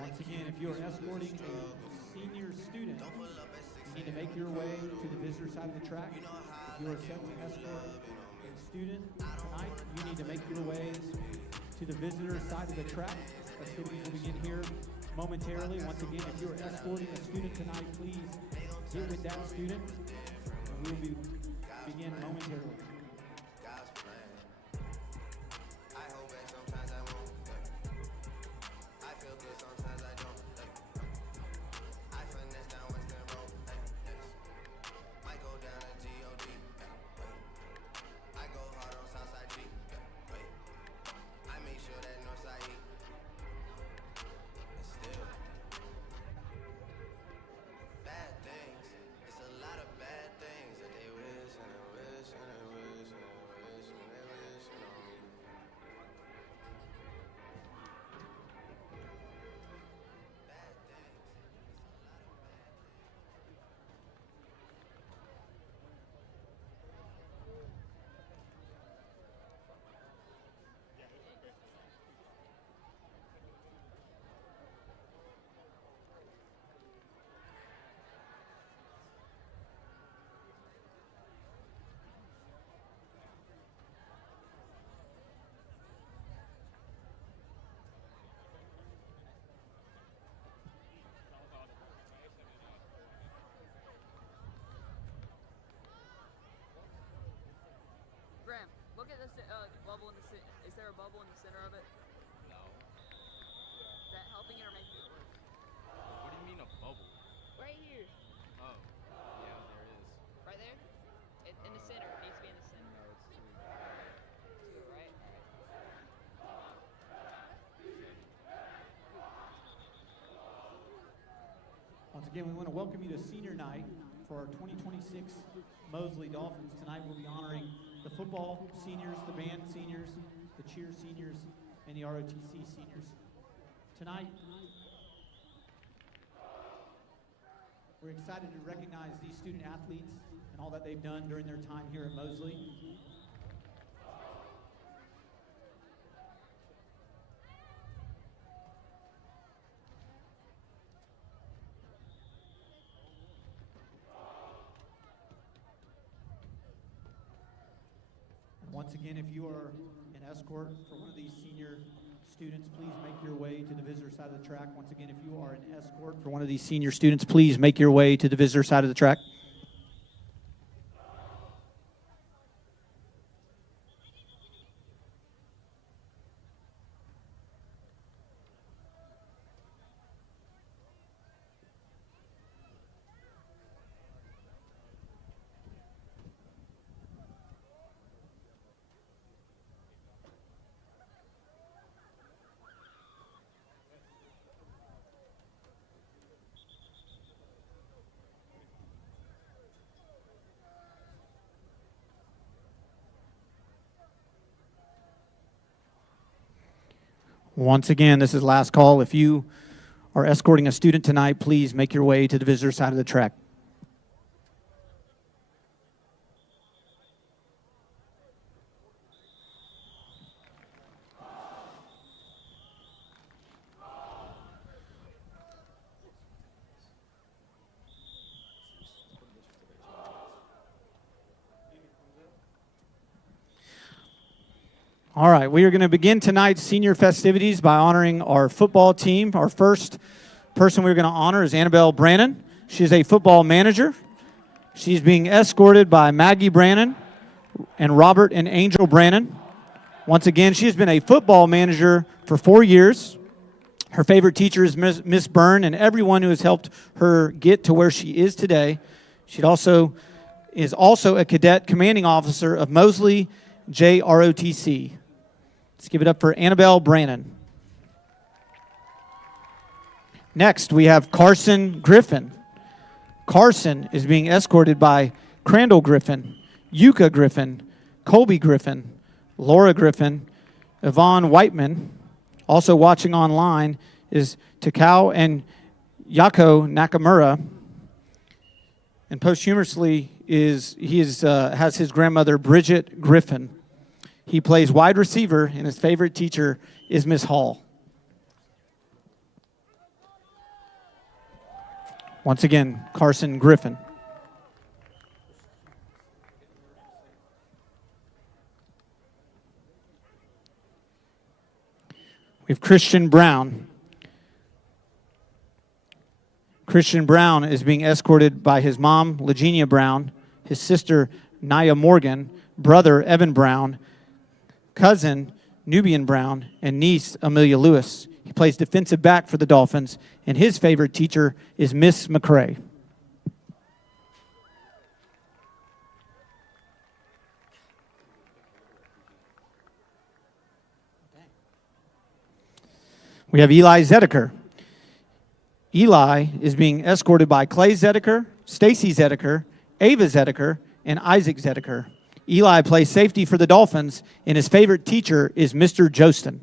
Once again, if you are escorting a senior student, you need to make your way to the visitor side of the track. If you are set to escort a student tonight, you need to make your way to the visitor side of the track. Festivities will begin here momentarily. Once again, if you are escorting a student tonight, please get with that student, and we will begin momentarily. Graham, look at this bubble in the is there a bubble in the center of it? No. Is that helping it or making it worse? What do you mean a bubble? Right here. Oh, yeah, there is. Right there? In the center. It needs to be in the center. No, it's too. To the right? Once again, we want to welcome you to senior night for our 2026 Mosley Dolphins. Tonight we'll be honoring the football seniors, the band seniors, the cheer seniors, and the ROTC seniors. Tonight, we're excited to recognize these student athletes and all that they've done during their time here at Mosley. Once again, if you are an escort for one of these senior students, please make your way to the visitor side of the track. Once again, if you are an escort for one of these senior students, please make your way to the visitor side of the track. Once again, this is last call. If you are escorting a student tonight, please make your way to the visitor side of the track. All right, we are going to begin tonight's senior festivities by honoring our football team. Our first person we're going to honor is Annabelle Brannon. She is a football manager. She's being escorted by Maggie Brannon and Robert and Angel Brannon. Once again, she has been a football manager for 4 years. Her favorite teacher is Miss Byrne and everyone who has helped her get to where she is today. She is also a cadet commanding officer of Mosley JROTC. Let's give it up for Annabelle Brannon. Next, we have Carson Griffin. Carson is being escorted by Crandall Griffin, Yuka Griffin, Colby Griffin, Laura Griffin, Yvonne Whiteman. Also watching online is Takao and Yako Nakamura. And posthumously has his grandmother, Bridget Griffin. He plays wide receiver, and his favorite teacher is Miss Hall. Once again, Carson Griffin. We have Christian Brown. Christian Brown is being escorted by his mom, Legenia Brown, his sister, Naya Morgan, brother, Evan Brown, cousin, Nubian Brown, and niece, Amelia Lewis. He plays defensive back for the Dolphins, and his favorite teacher is Miss McCrae. We have Eli Zedeker. Eli is being escorted by Clay Zedeker, Stacy Zedeker, Ava Zedeker, and Isaac Zedeker. Eli plays safety for the Dolphins, and his favorite teacher is Mr. Jostin.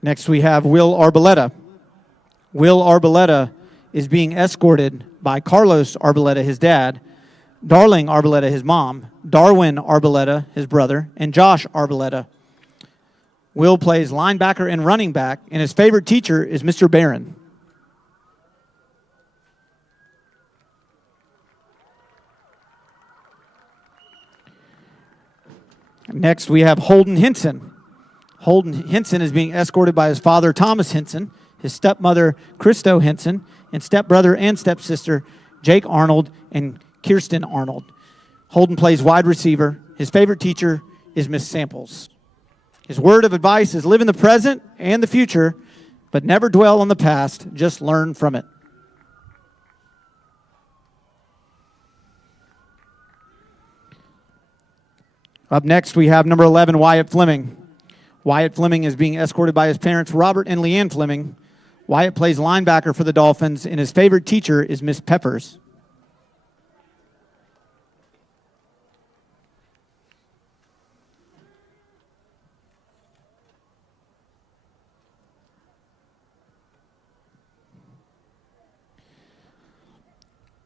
Next we have Will Arboleta. Will Arboleta is being escorted by Carlos Arboleta, his dad, Darling Arboleta, his mom, Darwin Arboleta, his brother, and Josh Arboleta. Will plays linebacker and running back, and his favorite teacher is Mr. Barron. Next, we have Holden Hinson. Holden Hinson is being escorted by his father, Thomas Hinson, his stepmother, Christo Hinson, and stepbrother and stepsister, Jake Arnold and Kirsten Arnold. Holden plays wide receiver. His favorite teacher is Miss Samples. His word of advice is live in the present and the future, but never dwell on the past, just learn from it. Up next, we have number 11, Wyatt Fleming. Wyatt Fleming is being escorted by his parents, Robert and Leanne Fleming. Wyatt plays linebacker for the Dolphins, and his favorite teacher is Miss Peppers.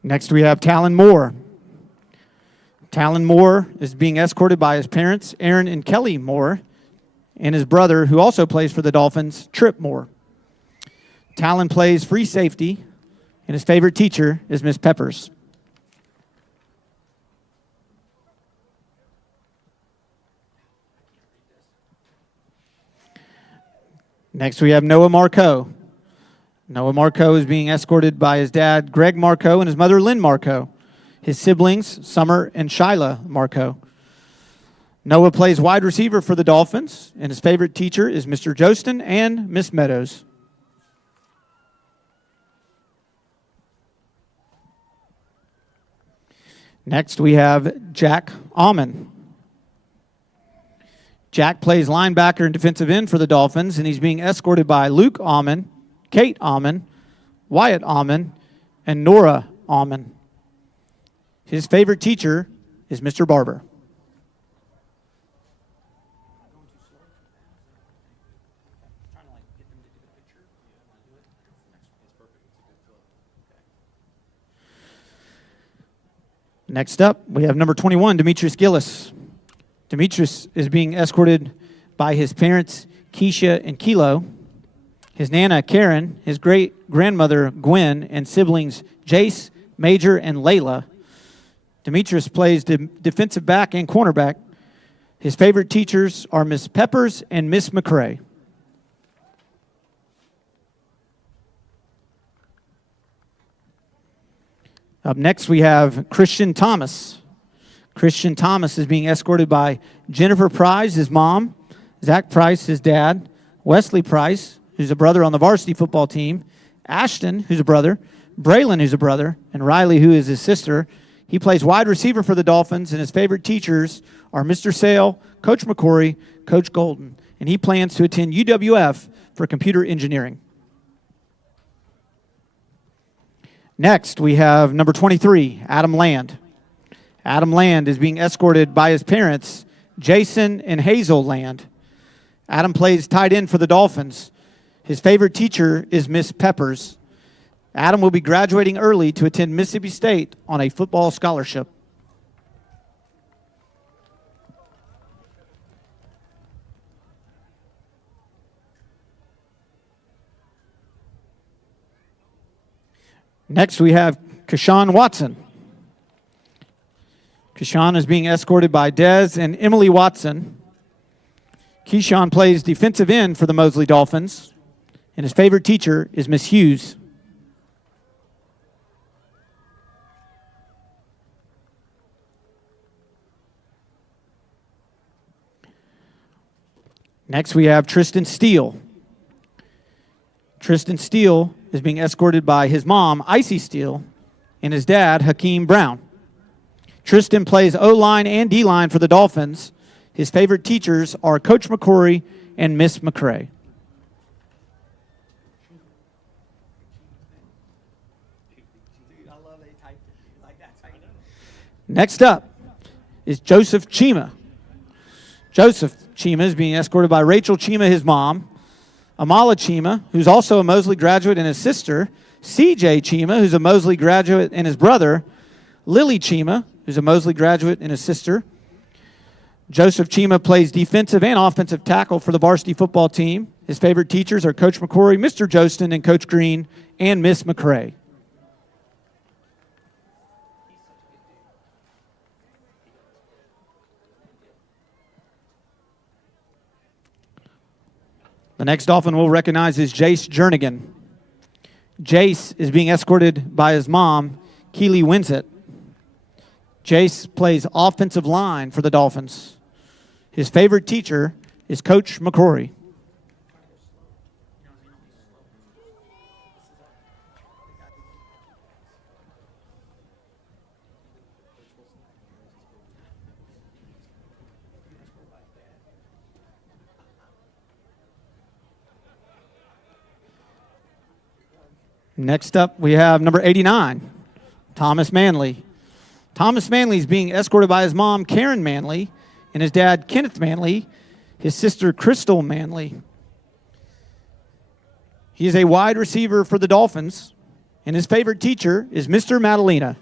Next, we have Talon Moore. Talon Moore is being escorted by his parents, Aaron and Kelly Moore, and his brother, who also plays for the Dolphins, Trip Moore. Talon plays free safety, and his favorite teacher is Miss Peppers. Next, we have Noah Marcoe. Noah Marcoe is being escorted by his dad, Greg Marcoe, and his mother, Lynn Marcoe. His siblings, Summer and Shyla Marcoe. Noah plays wide receiver for the Dolphins, and his favorite teacher is Mr. Jostin and Miss Meadows. Next, we have Jack Alman. Jack plays linebacker and defensive end for the Dolphins, and he's being escorted by Luke Alman, Kate Alman, Wyatt Alman, and Nora Alman. His favorite teacher is Mr. Barber. Next up, we have number 21, Demetrius Gillis. Demetrius is being escorted by his parents, Keisha and Kilo, his nana, Karen, his great-grandmother, Gwen, and siblings, Jace, Major, and Layla. Demetrius plays defensive back and cornerback. His favorite teachers are Miss Peppers and Miss McCrae. Up next, we have Christian Thomas. Christian Thomas is being escorted by Jennifer Price, his mom, Zach Price, his dad, Wesley Price, who's a brother on the varsity football team, Ashton, who's a brother, Braylon, who's a brother, and Riley, who is his sister. He plays wide receiver for the Dolphins, and his favorite teachers are Mr. Sale, Coach McCory, Coach Golden, and he plans to attend UWF for computer engineering. Next, we have number 23, Adam Land. Adam Land is being escorted by his parents, Jason and Hazel Land. Adam plays tight end for the Dolphins. His favorite teacher is Miss Peppers. Adam will be graduating early to attend Mississippi State on a football scholarship. Next, we have Keshawn Watson. Keshawn is being escorted by Des and Emily Watson. Keshawn plays defensive end for the Mosley Dolphins, and his favorite teacher is Miss Hughes. Next, we have Tristan Steele. Tristan Steele is being escorted by his mom, Icy Steele, and his dad, Hakeem Brown. Tristan plays O-line and D-line for the Dolphins. His favorite teachers are Coach McCrory and Miss McCray. Next up is Joseph Chima. Joseph Chima is being escorted by Rachel Chima, his mom, Amala Chima, who's also a Mosley graduate, and his sister, CJ Chima, who's a Mosley graduate, and his brother, Lily Chima, who's a Mosley graduate, and his sister. Joseph Chima plays defensive and offensive tackle for the varsity football team. His favorite teachers are Coach McCrory, Mr. Jostin, and Coach Green, and Miss McCray. The next Dolphin we'll recognize is Jace Jernigan. Jace is being escorted by his mom, Keely Winsett. Jace plays offensive line for the Dolphins. His favorite teacher is Coach McCrory. Next up, we have number 89, Thomas Manley. Thomas Manley is being escorted by his mom, Karen Manley, and his dad, Kenneth Manley, his sister, Crystal Manley. He is a wide receiver for the Dolphins, and his favorite teacher is Mr. Madalena.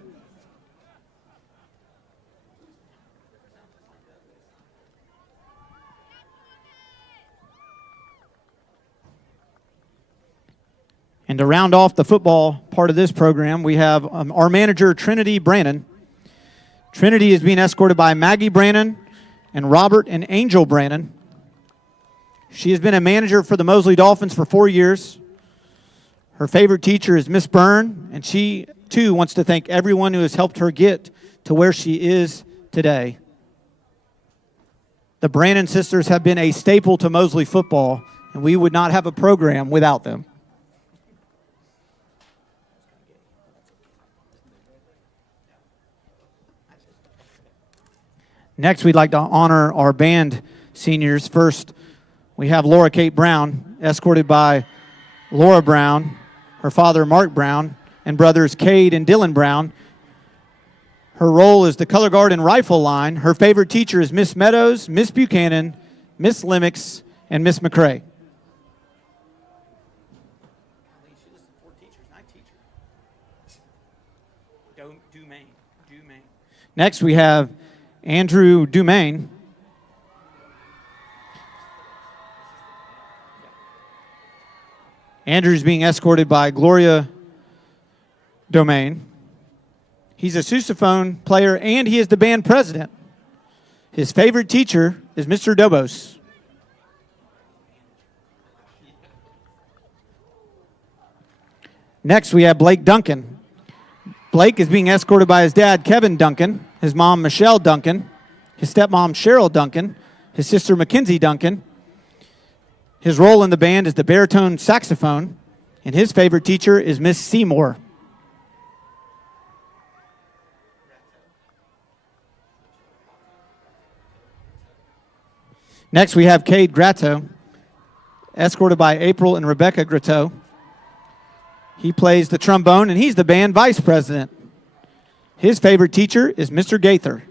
And to round off the football part of this program, we have our manager, Trinity Brannon. Trinity is being escorted by Maggie Brannon and Robert and Angel Brannon. She has been a manager for the Mosley Dolphins for 4 years. Her favorite teacher is Miss Byrne, and she, too, wants to thank everyone who has helped her get to where she is today. The Brannon sisters have been a staple to Mosley football, and we would not have a program without them. Next, we'd like to honor our band seniors. First, we have Laura Kate Brown, escorted by Laura Brown, her father, Mark Brown, and brothers Cade and Dylan Brown. Her role is the color guard and rifle line. Her favorite teacher is Miss Meadows, Miss Buchanan, Miss Limix, and Miss McCray. Next, we have Andrew Dumaine. Andrew's being escorted by Gloria Domaine. He's a sousaphone player, and he is the band president. His favorite teacher is Mr. Dobos. Next, we have Blake Duncan. Blake is being escorted by his dad, Kevin Duncan, his mom, Michelle Duncan, his stepmom, Cheryl Duncan, his sister, Mackenzie Duncan. His role in the band is the baritone saxophone, and his favorite teacher is Miss Seymour. Next, we have Cade Gratto, escorted by April and Rebecca Gratto. He plays the trombone, and he's the band vice president. His favorite teacher is Mr. Gaither.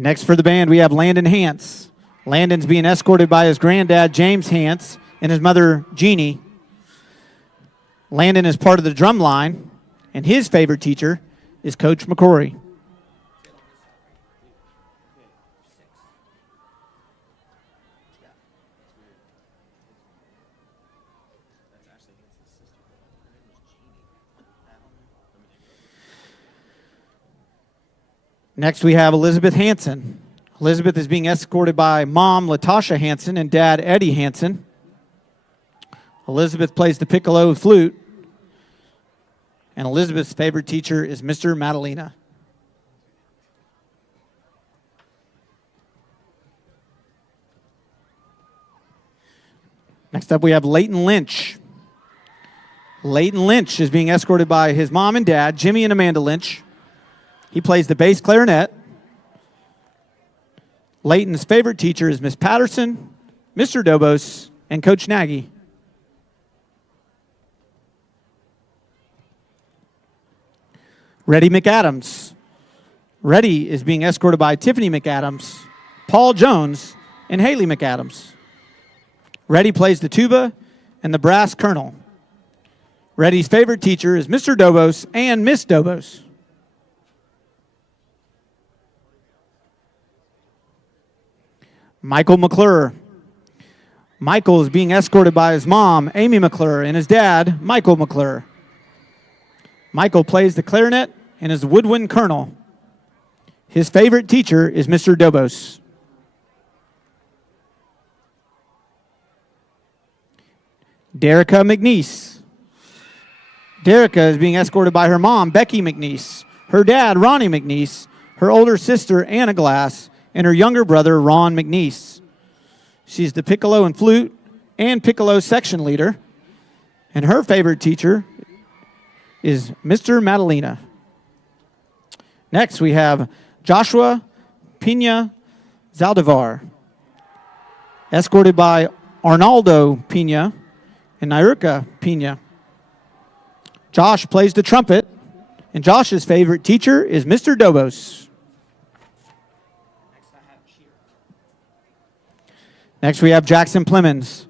Next for the band, we have Landon Hance. Landon's being escorted by his granddad, James Hance, and his mother, Jeannie. Landon is part of the drum line, and his favorite teacher is Coach McCrory. Next, we have Elizabeth Hansen. Elizabeth is being escorted by mom, Latasha Hansen, and dad, Eddie Hansen. Elizabeth plays the piccolo flute, and Elizabeth's favorite teacher is Mr. Madalena. Next up, we have Leighton Lynch. Leighton Lynch is being escorted by his mom and dad, Jimmy and Amanda Lynch. He plays the bass clarinet. Leighton's favorite teacher is Miss Patterson, Mr. Dobos, and Coach Nagy. Reddy McAdams. Reddy is being escorted by Tiffany McAdams, Paul Jones, and Haley McAdams. Reddy plays the tuba and the brass kernel. Reddy's favorite teacher is Mr. Dobos and Miss Dobos. Michael McClure. Michael is being escorted by his mom, Amy McClure, and his dad, Michael McClure. Michael plays the clarinet and is the woodwind colonel. His favorite teacher is Mr. Dobos. Derica McNeese. Derica is being escorted by her mom, Becky McNeese, her dad, Ronnie McNeese, her older sister, Anna Glass, and her younger brother, Ron McNeese. She's the piccolo and flute and piccolo section leader, and her favorite teacher is Mr. Madalena. Next, we have Joshua Pina Zaldivar, escorted by Arnaldo Pina and Nairuka Pina. Josh plays the trumpet, and Josh's favorite teacher is Mr. Dobos. Next, we have Jackson Plemons.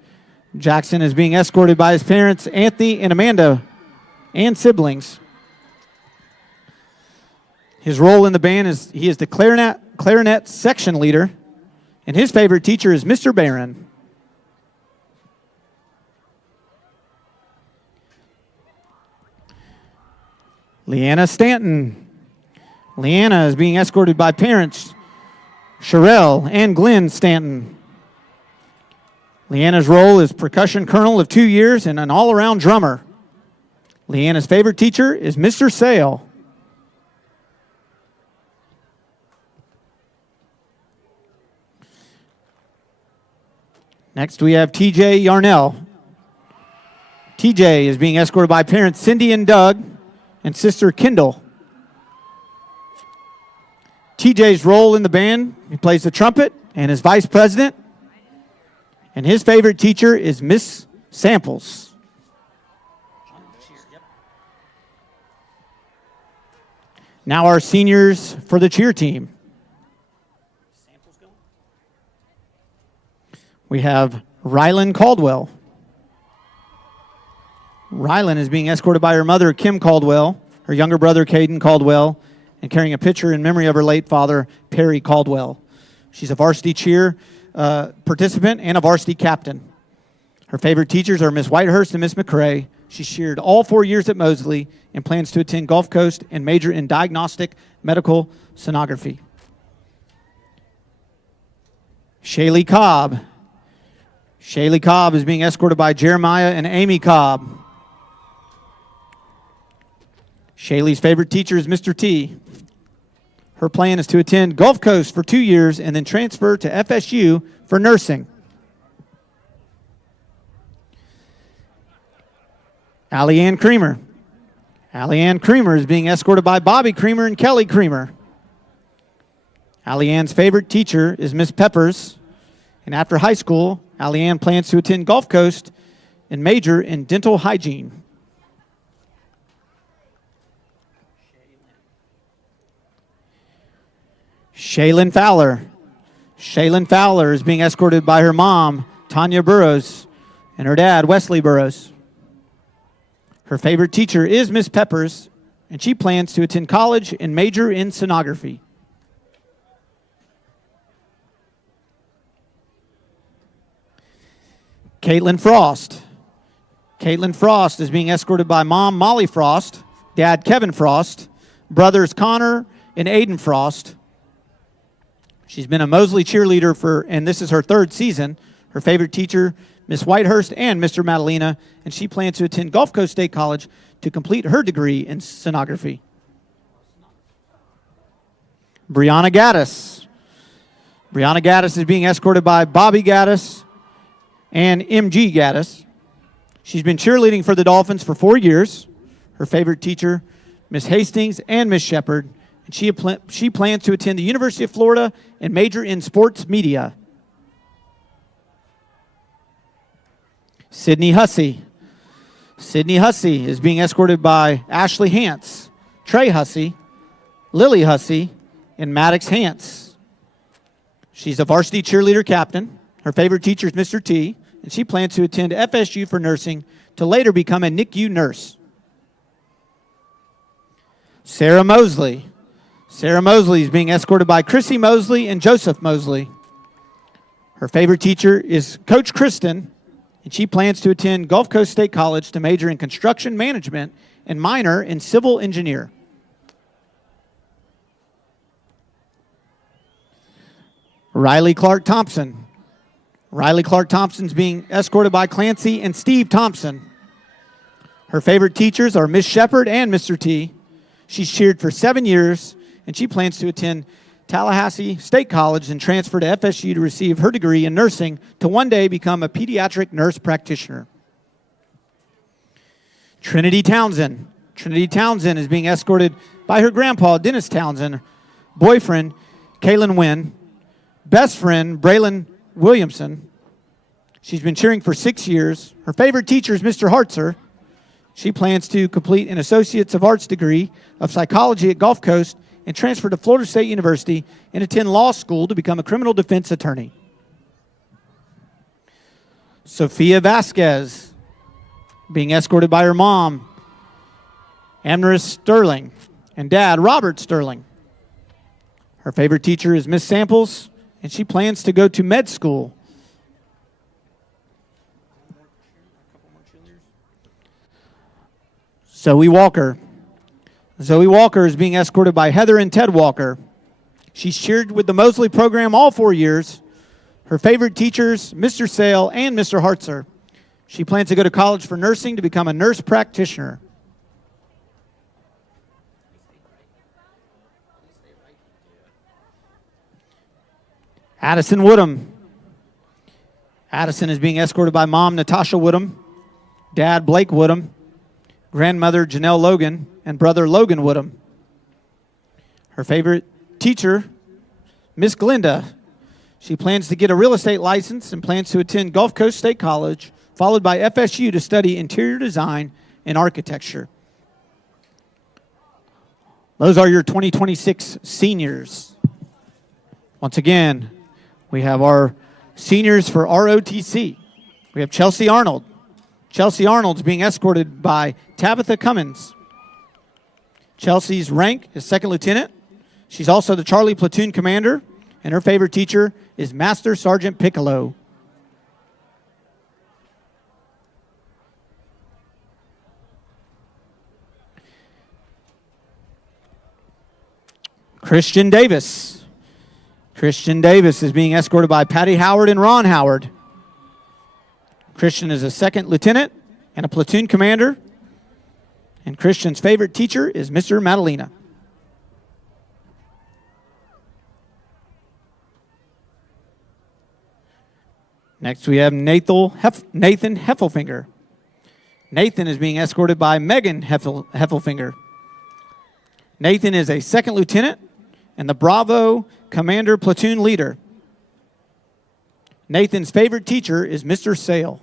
Jackson is being escorted by his parents, Anthony and Amanda, and siblings. His role in the band is he is the clarinet section leader, and his favorite teacher is Mr. Barron. Leanna Stanton. Leanna is being escorted by parents, Sherelle and Glenn Stanton. Leanna's role is percussion colonel of 2 years and an all-around drummer. Leanna's favorite teacher is Mr. Sale. Next, we have TJ Yarnell. TJ is being escorted by parents Cindy and Doug and sister Kendall. TJ's role in the band, he plays the trumpet and is vice president. And his favorite teacher is Miss Samples. Now our seniors for the cheer team. We have Rylan Caldwell. Rylan is being escorted by her mother, Kim Caldwell, her younger brother, Caden Caldwell, and carrying a picture in memory of her late father, Perry Caldwell. She's a varsity cheer participant and a varsity captain. Her favorite teachers are Miss Whitehurst and Miss McCrae. She cheered all 4 years at Mosley and plans to attend Gulf Coast and major in diagnostic medical sonography. Shaylee Cobb. Shaylee Cobb is being escorted by Jeremiah and Amy Cobb. Shaylee's favorite teacher is Mr. T. Her plan is to attend Gulf Coast for 2 years and then transfer to FSU for nursing. Allie-Ann Creamer. Allie-Ann Creamer is being escorted by Bobby Creamer and Kelly Creamer. Allie-Ann's favorite teacher is Miss Peppers. And after high school, Allie-Ann plans to attend Gulf Coast and major in dental hygiene. Shaylin Fowler. Shaylin Fowler is being escorted by her mom, Tanya Burrows, and her dad, Wesley Burrows. Her favorite teacher is Miss Peppers, and she plans to attend college and major in sonography. Caitlin Frost. Caitlin Frost is being escorted by mom, Molly Frost, dad, Kevin Frost, brothers, Connor and Aiden Frost. She's been a Mosley cheerleader and this is her 3rd season. Her favorite teacher, Miss Whitehurst and Mr. Madalena, and she plans to attend Gulf Coast State College to complete her degree in sonography. Brianna Gaddis. Brianna Gaddis is being escorted by Bobby Gaddis and MG Gaddis. She's been cheerleading for the Dolphins for 4 years. Her favorite teacher, Miss Hastings and Miss Shepard, and she plans to attend the University of Florida and major in sports media. Sydney Hussey. Sydney Hussey is being escorted by Ashley Hance, Trey Hussey, Lily Hussey, and Maddox Hance. She's a varsity cheerleader captain. Her favorite teacher is Mr. T, and she plans to attend FSU for nursing to later become a NICU nurse. Sarah Mosley. Sarah Mosley is being escorted by Chrissy Mosley and Joseph Mosley. Her favorite teacher is Coach Kristen, and she plans to attend Gulf Coast State College to major in construction management and minor in civil engineer. Riley Clark Thompson. Riley Clark Thompson is being escorted by Clancy and Steve Thompson. Her favorite teachers are Miss Shepard and Mr. T. She's cheered for 7 years, and she plans to attend Tallahassee State College and transfer to FSU to receive her degree in nursing to one day become a pediatric nurse practitioner. Trinity Townsend. Trinity Townsend is being escorted by her grandpa, Dennis Townsend, boyfriend, Kaylin Wynn, best friend, Braylon Williamson. She's been cheering for 6 years. Her favorite teacher is Mr. Hartzer. She plans to complete an Associates of Arts degree of psychology at Gulf Coast and transfer to Florida State University and attend law school to become a criminal defense attorney. Sophia Vasquez, being escorted by her mom, Amneris Sterling, and dad, Robert Sterling. Her favorite teacher is Miss Samples, and she plans to go to med school. Zoe Walker. Zoe Walker is being escorted by Heather and Ted Walker. She's cheered with the Mosley program all 4 years. Her favorite teachers, Mr. Sale and Mr. Hartzer. She plans to go to college for nursing to become a nurse practitioner. Addison Woodham. Addison is being escorted by mom, Natasha Woodham, dad, Blake Woodham, grandmother, Janelle Logan, and brother, Logan Woodham. Her favorite teacher, Miss Glinda. She plans to get a real estate license and plans to attend Gulf Coast State College, followed by FSU to study interior design and architecture. Those are your 2026 seniors. Once again, we have our seniors for ROTC. We have Chelsea Arnold. Chelsea Arnold's being escorted by Tabitha Cummins. Chelsea's rank is 2nd lieutenant. She's also the Charlie platoon commander, and her favorite teacher is Master Sergeant Piccolo. Christian Davis. Christian Davis is being escorted by Patty Howard and Ron Howard. Christian is a 2nd lieutenant and a platoon commander. And Christian's favorite teacher is Mr. Madalena. Next we have Nathan Heffelfinger. Nathan is being escorted by Megan Heffelfinger. Nathan is a 2nd lieutenant and the Bravo Commander platoon leader. Nathan's favorite teacher is Mr. Sale.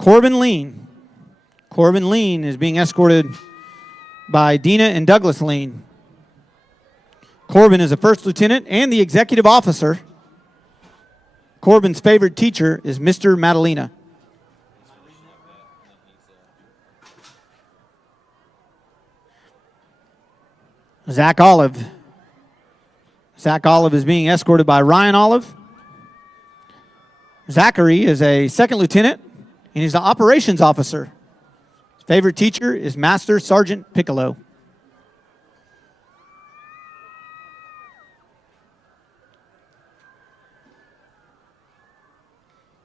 Corbin Lean. Corbin Lean is being escorted by Dina and Douglas Lean. Corbin is a first lieutenant and the executive officer. Corbin's favorite teacher is Mr. Madalena. Zach Olive. Zach Olive is being escorted by Ryan Olive. Zachary is a second lieutenant, and he's the operations officer. His favorite teacher is Master Sergeant Piccolo.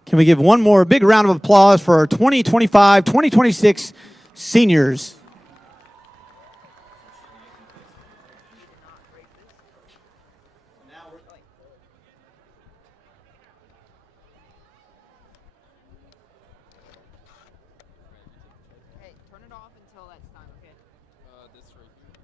Can we give one more big round of applause for our 2025-2026 seniors? Hey, turn it off until that's time, okay? This right here.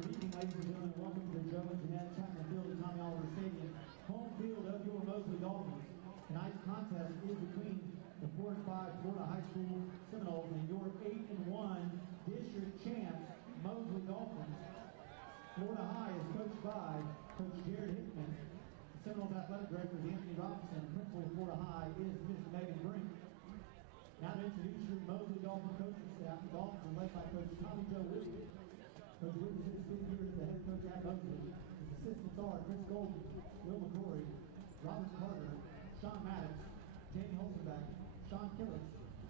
Good evening, ladies and gentlemen. Welcome to the W10 track and field at Tommy Oliver Stadium, home field of your Mosley Dolphins. Tonight's contest is between the 4-5 Florida High School Seminoles and your 8-1 district champs, Mosley Dolphins. Florida High is coached by Coach Jared Hickman. Seminoles Athletic Director is Anthony Robinson. Principal of Florida High is Miss Megan Brink. Now to introduce your Mosley Dolphin coaching staff. The Dolphins are led by Coach Tommy Joe Whitney. Coach Whitney is sitting here as the head coach at Mosley. His assistants are Chris Golden, Will McCrory, Robert Carter, Sean Maddox, Jamie Holzenbeck, Sean Killis,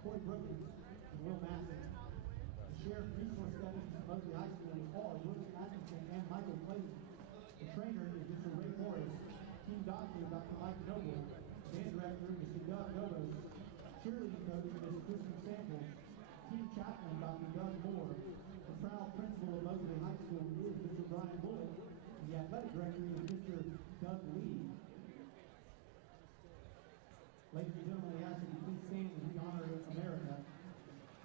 Corey Brookins, and Will Masson. The Sheriff Resource Deputies at Mosley High School are Bruce Atkinson and Michael Clayton. The trainer is Mr. Ray Morris. Team doctor, Dr. Mike Noble. Band director, Mr. Doug Novos. Cheerleading coach, Mr. Kristen Samples. Team chaplain, Dr. Doug Moore. The referee is Mr. Doug Lee. Ladies and gentlemen, we ask that you please stand as we honor America.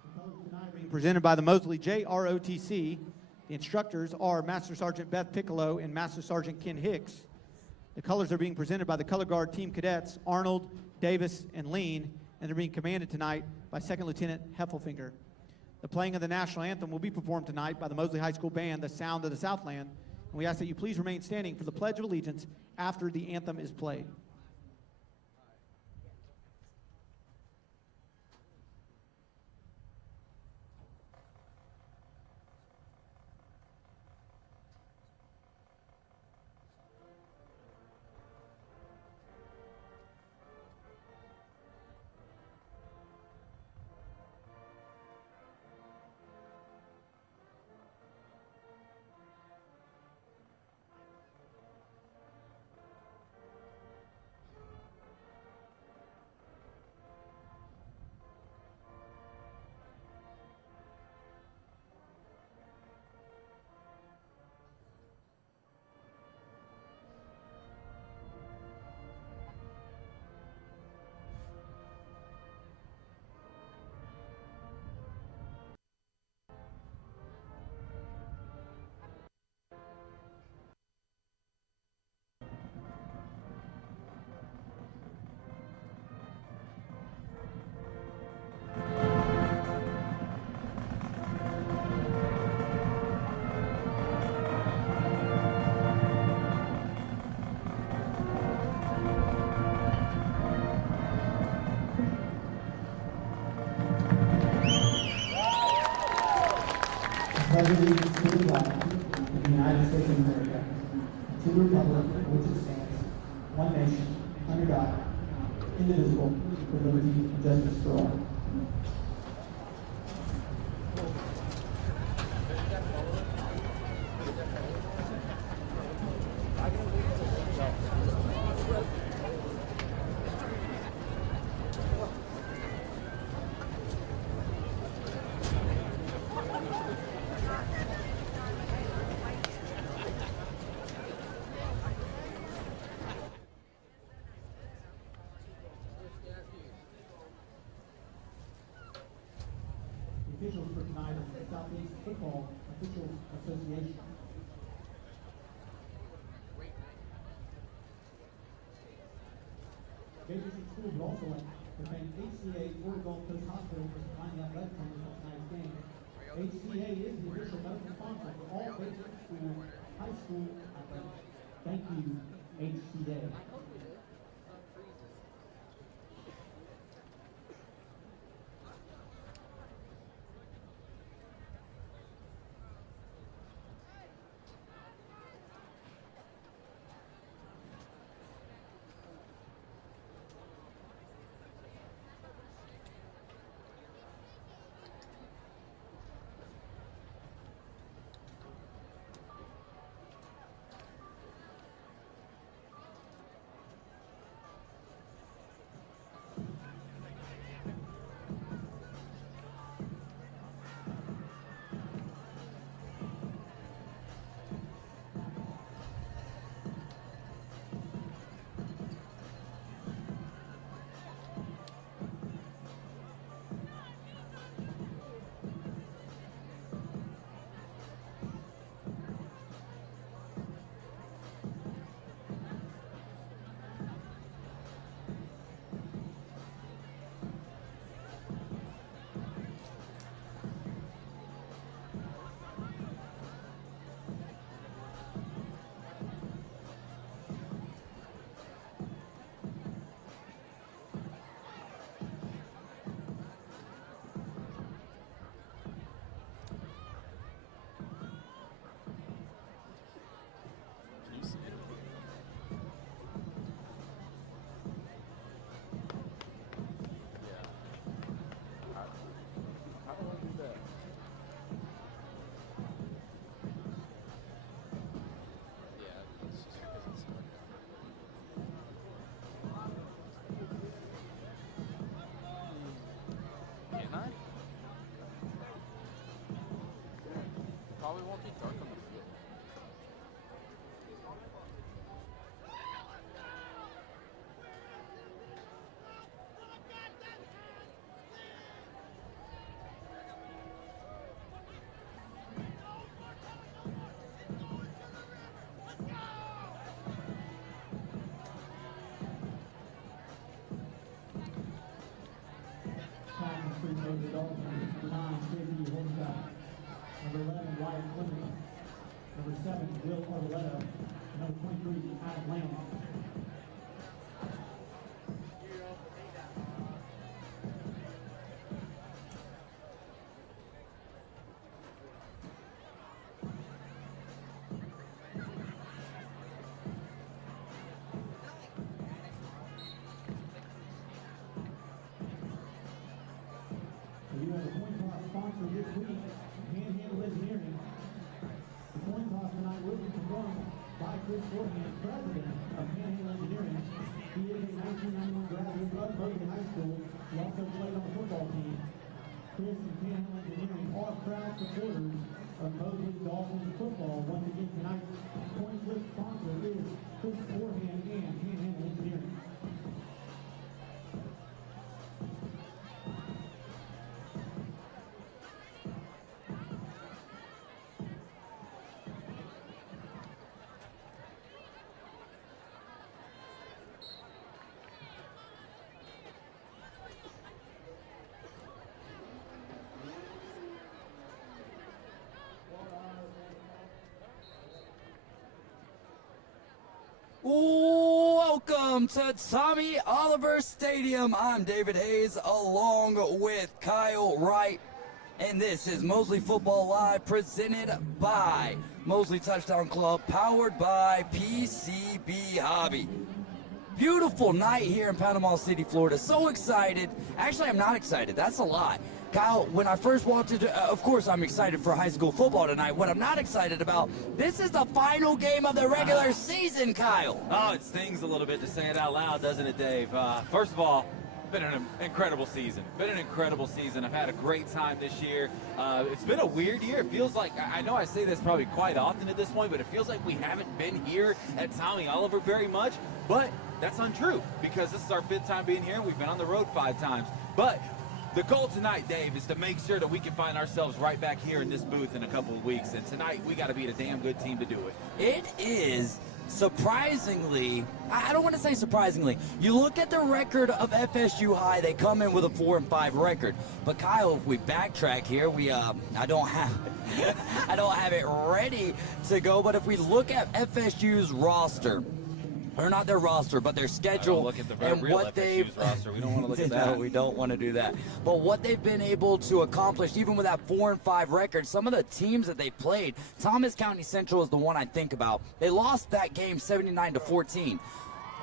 The colors tonight are being presented by the Mosley JROTC. The instructors are Master Sergeant Beth Piccolo and Master Sergeant Ken Hicks. The colors are being presented by the Color Guard Team Cadets Arnold, Davis, and Lean, and they're being commanded tonight by Second Lieutenant Heffelfinger. The playing of the national anthem will be performed tonight by the Mosley High School Band, the Sound of the Southland. And we ask that you please remain standing for the Pledge of Allegiance after the anthem is played. Pledge allegiance to the flag of the United States of America, to the republic for which it stands, one nation, under God, indivisible, with liberty and justice for all. The officials for tonight is the Southeast Football Officials Association. Gators School would also like to thank HCA Florida Gulf Coast Hospital for supplying the athletic trainers at tonight's game. HCA is the official medical sponsor for all Gators School high school athletics. Thank you, HCA. Probably won't be dark on the field. Number 7, Will Arboleta. Number 23, Adam Lamb. You have a coin toss sponsor this week, Panhandle Engineering. The coin toss tonight will be performed by Chris Forehand, president of Panhandle Engineering. He is a 1991 graduate of Mosley High School. He also played on the football team. Chris and Panhandle Engineering are proud supporters of Mosley Dolphins football. Once again tonight, coin flip sponsor is Chris Forehand and Panhandle Engineering. Welcome to Tommy Oliver Stadium. I'm David Hayes along with Kyle Wright. And this is Mosley Football Live presented by Mosley Touchdown Club, powered by PCB Hobby. Beautiful night here in Panama City, Florida. So excited. Actually, I'm not excited. That's a lie. Kyle, when I first walked into, of course I'm excited for high school football tonight. What I'm not excited about, this is the final game of the regular season, Kyle. Oh, it stings a little bit to say it out loud, doesn't it, Dave? First of all, been an incredible season. I've had a great time this year. It's been a weird year. It feels like, I know I say this probably quite often at this point, but it feels like we haven't been here at Tommy Oliver very much. But that's untrue, because this is our 5th time being here. We've been on the road 5 times. But the goal tonight, Dave, is to make sure that we can find ourselves right back here in this booth in a couple of weeks. And tonight, we got to beat a damn good team to do it. It is surprisingly, I don't want to say surprisingly, you look at the record of FSU High, they come in with a 4-5 record. But Kyle, if we backtrack here, I don't have it ready to go, but if we look at FSU's roster, or not their roster, but their schedule, Look at the and real what FSU's roster. We don't want to look at that. No, we don't want to do that. But what they've been able to accomplish, even with that 4-5 record, some of the teams that they played, Thomas County Central is the one I think about. They lost that game 79-14.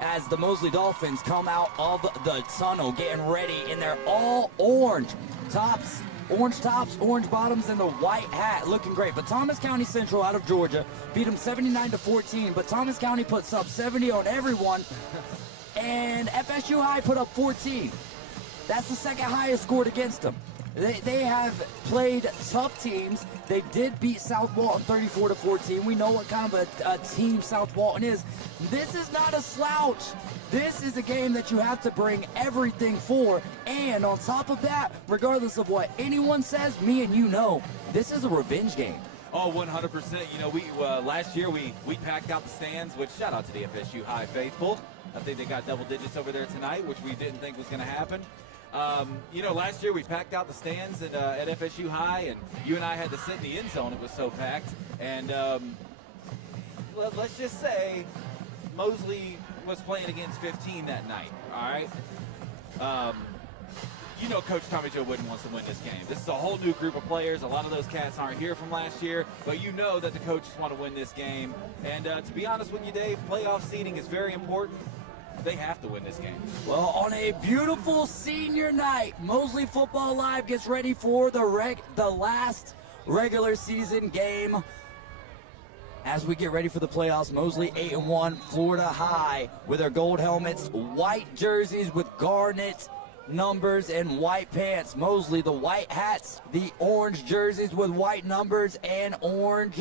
As the Mosley Dolphins come out of the tunnel, getting ready in their all orange tops, orange bottoms, and the white hat, looking great. But Thomas County Central out of Georgia beat them 79-14. But Thomas County puts up 70 on everyone, and FSU High put up 14. That's the second highest scored against them. They have played tough teams. They did beat South Walton 34-14. We know what kind of a team South Walton is. This is not a slouch. This is a game that you have to bring everything for. And on top of that, regardless of what anyone says, me and you know, this is a revenge game. Oh, 100%. You know, we last year we packed out the stands, which shout out to the FSU High faithful. I think they got double digits over there tonight, which we didn't think was going to happen. You know, last year we packed out the stands at FSU High, and you and I had to sit in the end zone. It was so packed. And let's just say Mosley was playing against 15 that night, all right? You know Coach Tommy Joe Wooden wants to win this game. This is a whole new group of players. A lot of those cats aren't here from last year, but you know that the coaches want to win this game. And to be honest with you, Dave, playoff seeding is very important. They have to win this game. Well, on a beautiful senior night, Mosley Football Live gets ready for the last regular season game. As we get ready for the playoffs, Mosley 8-1, Florida High with their gold helmets, white jerseys with garnet numbers and white pants. Mosley, the white hats, the orange jerseys with white numbers and orange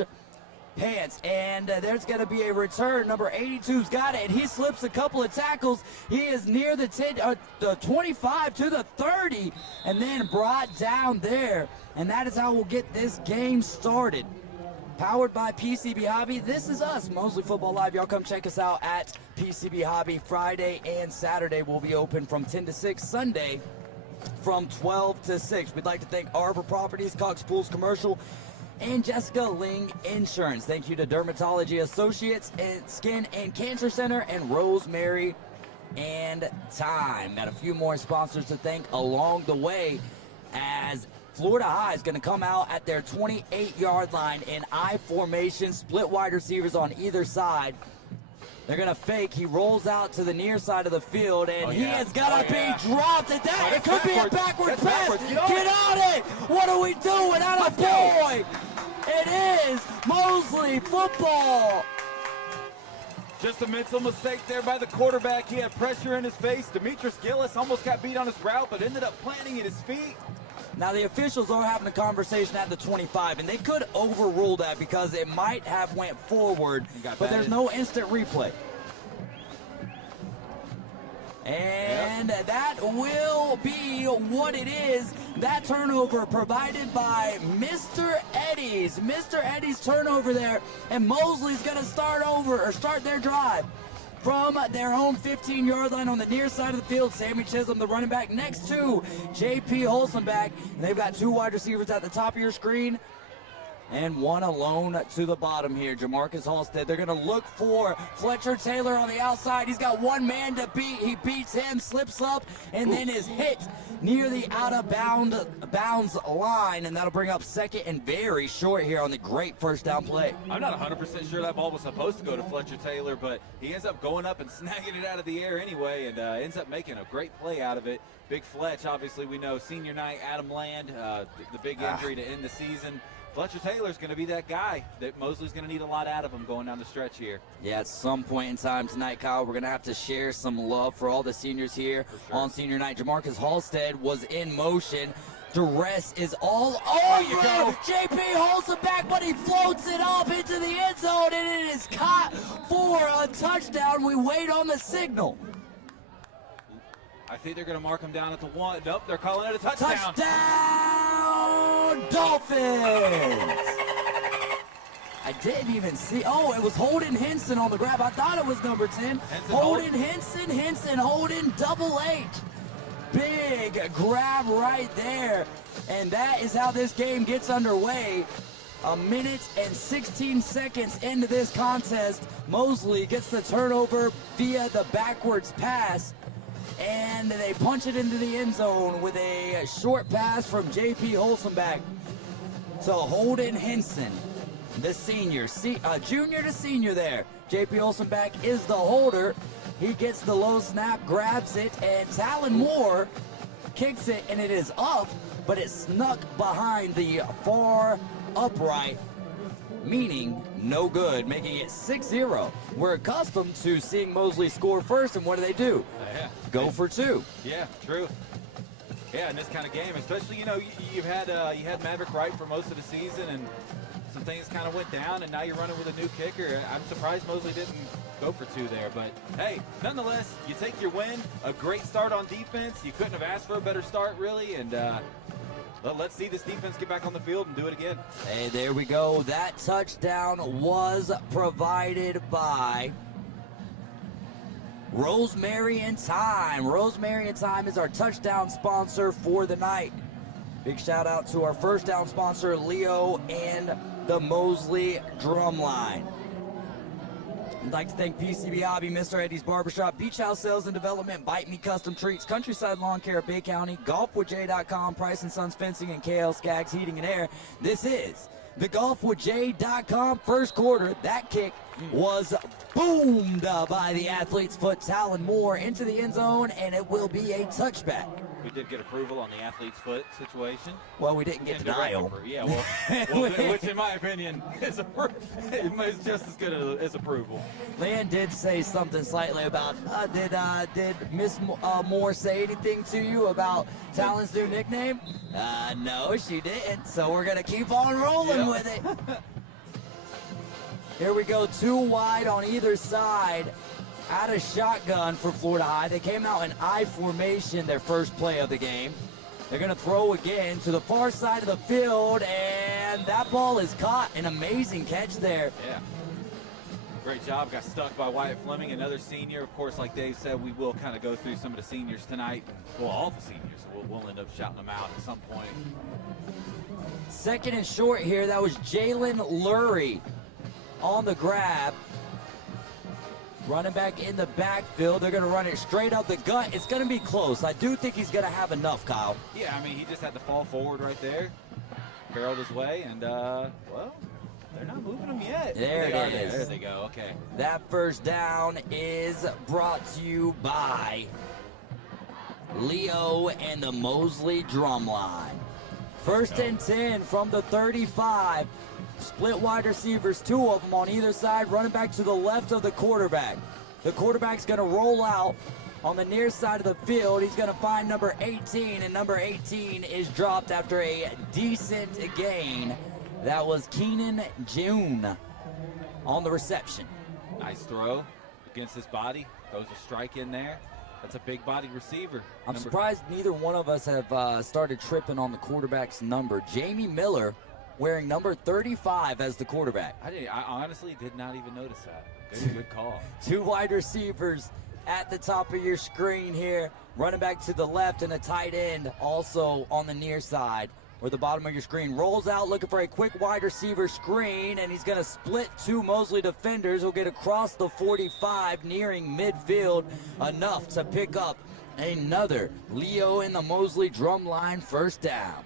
pants. And there's going to be a return. Number 82's got it, and he slips a couple of tackles. He is near the 25 to the 30, and then brought down there. And that is how we'll get this game started. Powered by PCB Hobby. This is us, Mosley Football Live. Y'all come check us out at PCB Hobby. Friday and Saturday will be open from 10 to 6. Sunday from 12 to 6. We'd like to thank Arbor Properties, Cox Pools Commercial, and Jessica Ling Insurance. Thank you to Dermatology Associates and Skin and Cancer Center and Rosemary and Time. Got a few more sponsors to thank along the way as Florida High is going to come out at their 28-yard line in I formation, split wide receivers on either side. They're going to fake. He rolls out to the near side of the field, and he is going to be dropped at that. It could be a backwards pass. Get on it. What are we doing? Out of boy. It is Mosley football. Just a mental mistake there by the quarterback. He had pressure in his face. Demetrius Gillis almost got beat on his route, but ended up planting at his feet. Now, the officials are having a conversation at the 25, and they could overrule that because it might have went forward, but there's no instant replay. And that will be what it is. That turnover provided by Mr. Eddie's. Mr. Eddie's turnover there, and Mosley's going to start their drive from their home 15-yard line on the near side of the field. Sammy Chisholm, the running back, next to J.P. Holzenbeck. And they've got two wide receivers at the top of your screen and one alone to the bottom here. Jamarcus Halstead. They're going to look for Fletcher Taylor on the outside. He's got one man to beat. He beats him, slips up, and then is hit near the out-of-bounds line, and that'll bring up second and very short here on the great first down play. I'm not 100% sure that ball was supposed to go to Fletcher Taylor, but he ends up going up and snagging it out of the air anyway, and ends up making a great play out of it. Big Fletch, obviously we know senior night, Adam Land, the big injury to end the season. Fletcher Taylor's going to be that guy that Mosley's going to need a lot out of him going down the stretch here. Yeah, at some point in time tonight, Kyle, we're going to have to share some love for all the seniors here on senior night. Jamarcus Halstead was in motion. Duress is all over J.P. Holzenbeck, but he floats it up into the end zone, and it is caught for a touchdown. We wait on the signal. I think they're going to mark him down at the one. Nope, they're calling it a touchdown. Touchdown, Dolphins! I didn't even see. Oh, it was Holden Henson on the grab. I thought it was number 10. Holden Henson, Holden, double H. Big grab right there. And that is how this game gets underway. A minute and 16 seconds into this contest. Mosley gets the turnover via the backwards pass. And they punch it into the end zone with a short pass from J.P. Holzenbeck to Holden Henson, the senior, junior to senior there. J.P. Holzenbeck is the holder. He gets the low snap, grabs it, and Talon Moore kicks it, and it is up, but it snuck behind the far upright, meaning no good, making it 6-0. We're accustomed to seeing Mosley score first, and what do? Go for two. Yeah, true. Yeah, in this kind of game, especially, you had Maverick Wright for most of the season, and some things kind of went down, and now you're running with a new kicker. I'm surprised Mosley didn't go for two there, but hey, nonetheless, you take your win. A great start on defense. You couldn't have asked for a better start, really, and let's see this defense get back on the field and do it again. Hey, there we go. That touchdown was provided by Rosemary and Time. Rosemary and Time is our touchdown sponsor for the night. Big shout out to our first down sponsor, Leo, and the Mosley Drumline. I'd like to thank PCB Hobby, Mr. Eddie's Barbershop, Beach House Sales and Development, Bite Me Custom Treats, Countryside Lawn Care of Bay County, GolfWithJ.com, Price and Sons Fencing, and KL Skaggs Heating and Air. This is the GolfWithJ.com first quarter. That kick was boomed by the athlete's foot, Talon Moore, into the end zone, and it will be a touchback. We did get approval on the athlete's foot situation. Well, we didn't get denial. Yeah, well, which in my opinion is just as good as approval. Leanne did say something slightly about, did Miss Moore say anything to you about Talon's new nickname? No, she didn't, so we're going to keep on rolling with it. Here we go, two wide on either side. Out of shotgun for Florida High. They came out in I formation their first play of the game. They're going to throw again to the far side of the field, and that ball is caught. An amazing catch there. Yeah. Great job. Got stuck by Wyatt Fleming, another senior. Of course, like Dave said, we will kind of go through some of the seniors tonight. Well, all the seniors. We'll end up shouting them out at some point. Second and short here. That was Jalen Lurie on the grab. Running back in the backfield. They're going to run it straight up the gut. It's going to be close. I do think he's going to have enough, Kyle. Yeah, I mean, he just had to fall forward right there. Barreled his way, and, well, they're not moving him yet. There it is. There they go. Okay. That first down is brought to you by Leo and the Mosley Drumline. First and 10 from the 35. Split wide receivers, two of them on either side, running back to the left of the quarterback. The quarterback's going to roll out on the near side of the field. He's going to find number 18, and number 18 is dropped after a decent gain. That was Keenan June on the reception. Nice throw against his body. Throws a strike in there. That's a big-bodied receiver. I'm surprised neither one of us have started tripping on the quarterback's number. Jamie Miller wearing number 35 as the quarterback. I honestly did not even notice that. Good call. Two wide receivers at the top of your screen here. Running back to the left and a tight end also on the near side or the bottom of your screen. Rolls out looking for a quick wide receiver screen, and he's going to split two Mosley defenders. He'll get across the 45 nearing midfield enough to pick up another Leo in the Mosley Drumline first down.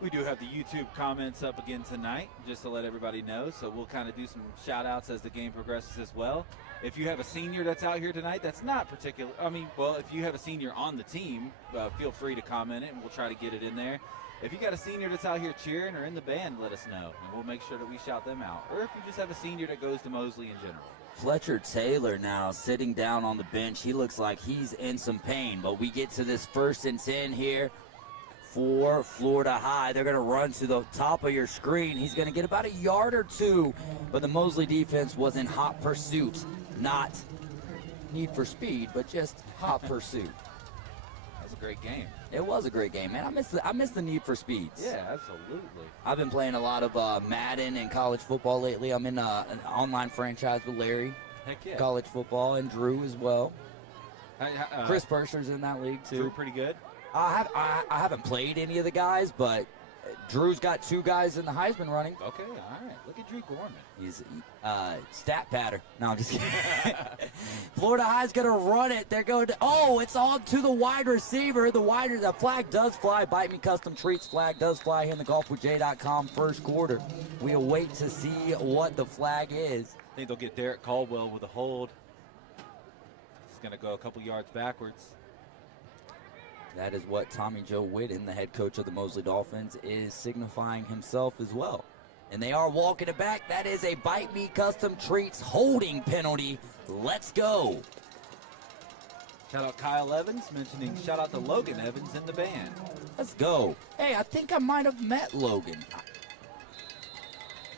We do have the YouTube comments up again tonight, just to let everybody know. So we'll kind of do some shout-outs as the game progresses as well. If you have a senior that's out here tonight, that's not particular. If you have a senior on the team, feel free to comment it, and we'll try to get it in there. If you got a senior that's out here cheering or in the band, let us know, and we'll make sure that we shout them out. Or if you just have a senior that goes to Mosley in general. Fletcher Taylor now sitting down on the bench. He looks like he's in some pain, but we get to this first and 10 here for Florida High. They're going to run to the top of your screen. He's going to get about a yard or two, but the Mosley defense was in hot pursuit. Not need for speed, but just hot pursuit. That was a great game. It was a great game, man. I miss the need for speeds. Yeah, absolutely. I've been playing a lot of Madden and college football lately. I'm in an online franchise with Larry. Heck yeah. College football, and Drew as well. Chris Purser's in that league too. Drew pretty good. I haven't played any of the guys, but Drew's got two guys in the Heisman running. Okay, all right. Look at Drew Gorman. He's stat patter. No, I'm just kidding. Florida High's going to run it. They're going to, it's on to the wide receiver. The flag does fly. Bite Me Custom Treats flag does fly here in the golfwithj.com first quarter. We'll wait to see what the flag is. I think they'll get Derek Caldwell with a hold. He's going to go a couple yards backwards. That is what Tommy Joe Whitten, the head coach of the Mosley Dolphins, is signifying himself as well. And they are walking it back. That is a Bite Me Custom Treats holding penalty. Let's go. Shout out Kyle Evans, mentioning shout out to Logan Evans in the band. Let's go. Hey, I think I might have met Logan.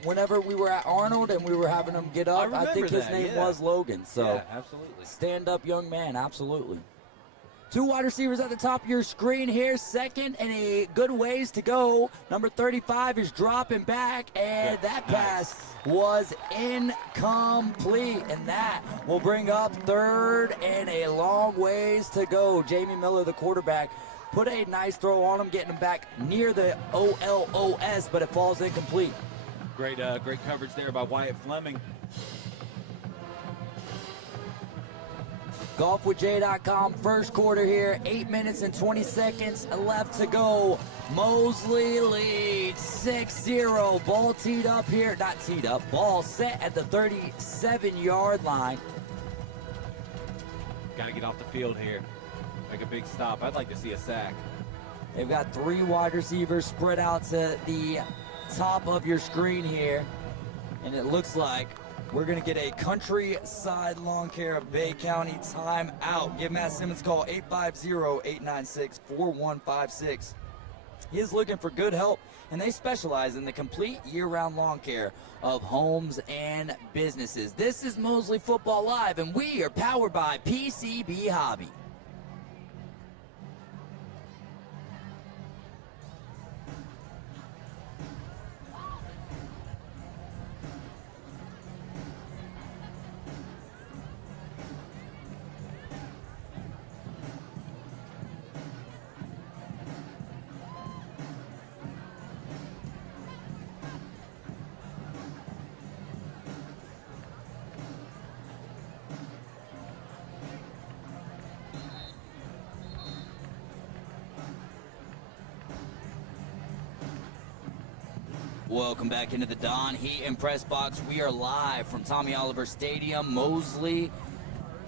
Whenever we were at Arnold and we were having him get up, I think his name was Logan. So, yeah, absolutely. Stand up young man, absolutely. Two wide receivers at the top of your screen here. Second and a good ways to go. Number 35 is dropping back, and that pass was incomplete. And that will bring up third and a long ways to go. Jamie Miller, the quarterback, put a nice throw on him, getting him back near the OLOS, but it falls incomplete. Great coverage there by Wyatt Fleming. Golfwithj.com first quarter here. 8 minutes and 20 seconds left to go. Mosley leads 6-0. Ball teed up here. Not teed up. Ball set at the 37-yard line. Got to get off the field here. Make a big stop. I'd like to see a sack. They've got three wide receivers spread out to the top of your screen here. And it looks like we're going to get a Countryside Lawn Care of Bay County timeout. Give Matt Simmons a call, 850-896-4156. He is looking for good help, and they specialize in the complete year-round lawn care of homes and businesses. This is Mosley Football Live, and we are powered by PCB Hobby. Welcome back into the Don Heat and Press Box. We are live from Tommy Oliver Stadium. Mosley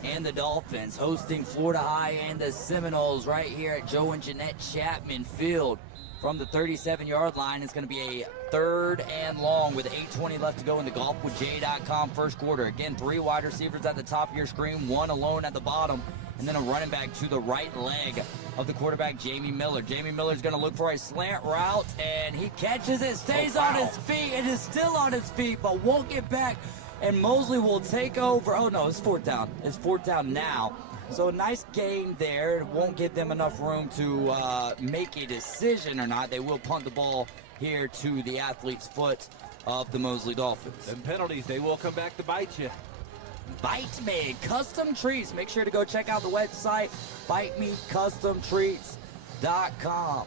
and the Dolphins hosting Florida High and the Seminoles right here at Joe and Jeanette Chapman Field. From the 37-yard line, it's going to be a 3rd and long with 8:20 left to go in the golfwithj.com first quarter. Again, 3 wide receivers at the top of your screen, 1 alone at the bottom, and then a running back to the right leg of the quarterback, Jamie Miller. Jamie Miller's going to look for a slant route, and he catches it, stays on his feet, and is still on his feet, but won't get back. And Mosley will take over. Oh, no, it's 4th down. It's 4th down now. So a nice gain there. It won't give them enough room to make a decision or not. They will punt the ball here to the athlete's foot of the Mosley Dolphins. And penalties, they will come back to bite you. Bite Me Custom Treats. Make sure to go check out the website, bitemecustomtreats.com.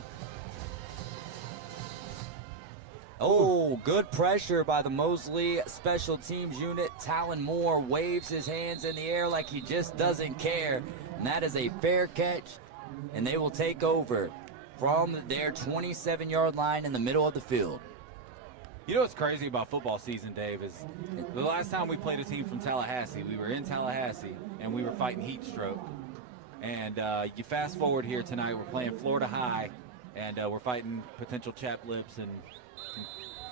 Oh, good pressure by the Mosley Special Teams unit. Talon Moore waves his hands in the air like he just doesn't care. And that is a fair catch. And they will take over from their 27-yard line in the middle of the field. You know what's crazy about football season, Dave, is the last time we played a team from Tallahassee, we were in Tallahassee, and we were fighting heat stroke. And you fast forward here tonight, we're playing Florida High, and we're fighting potential chapped lips and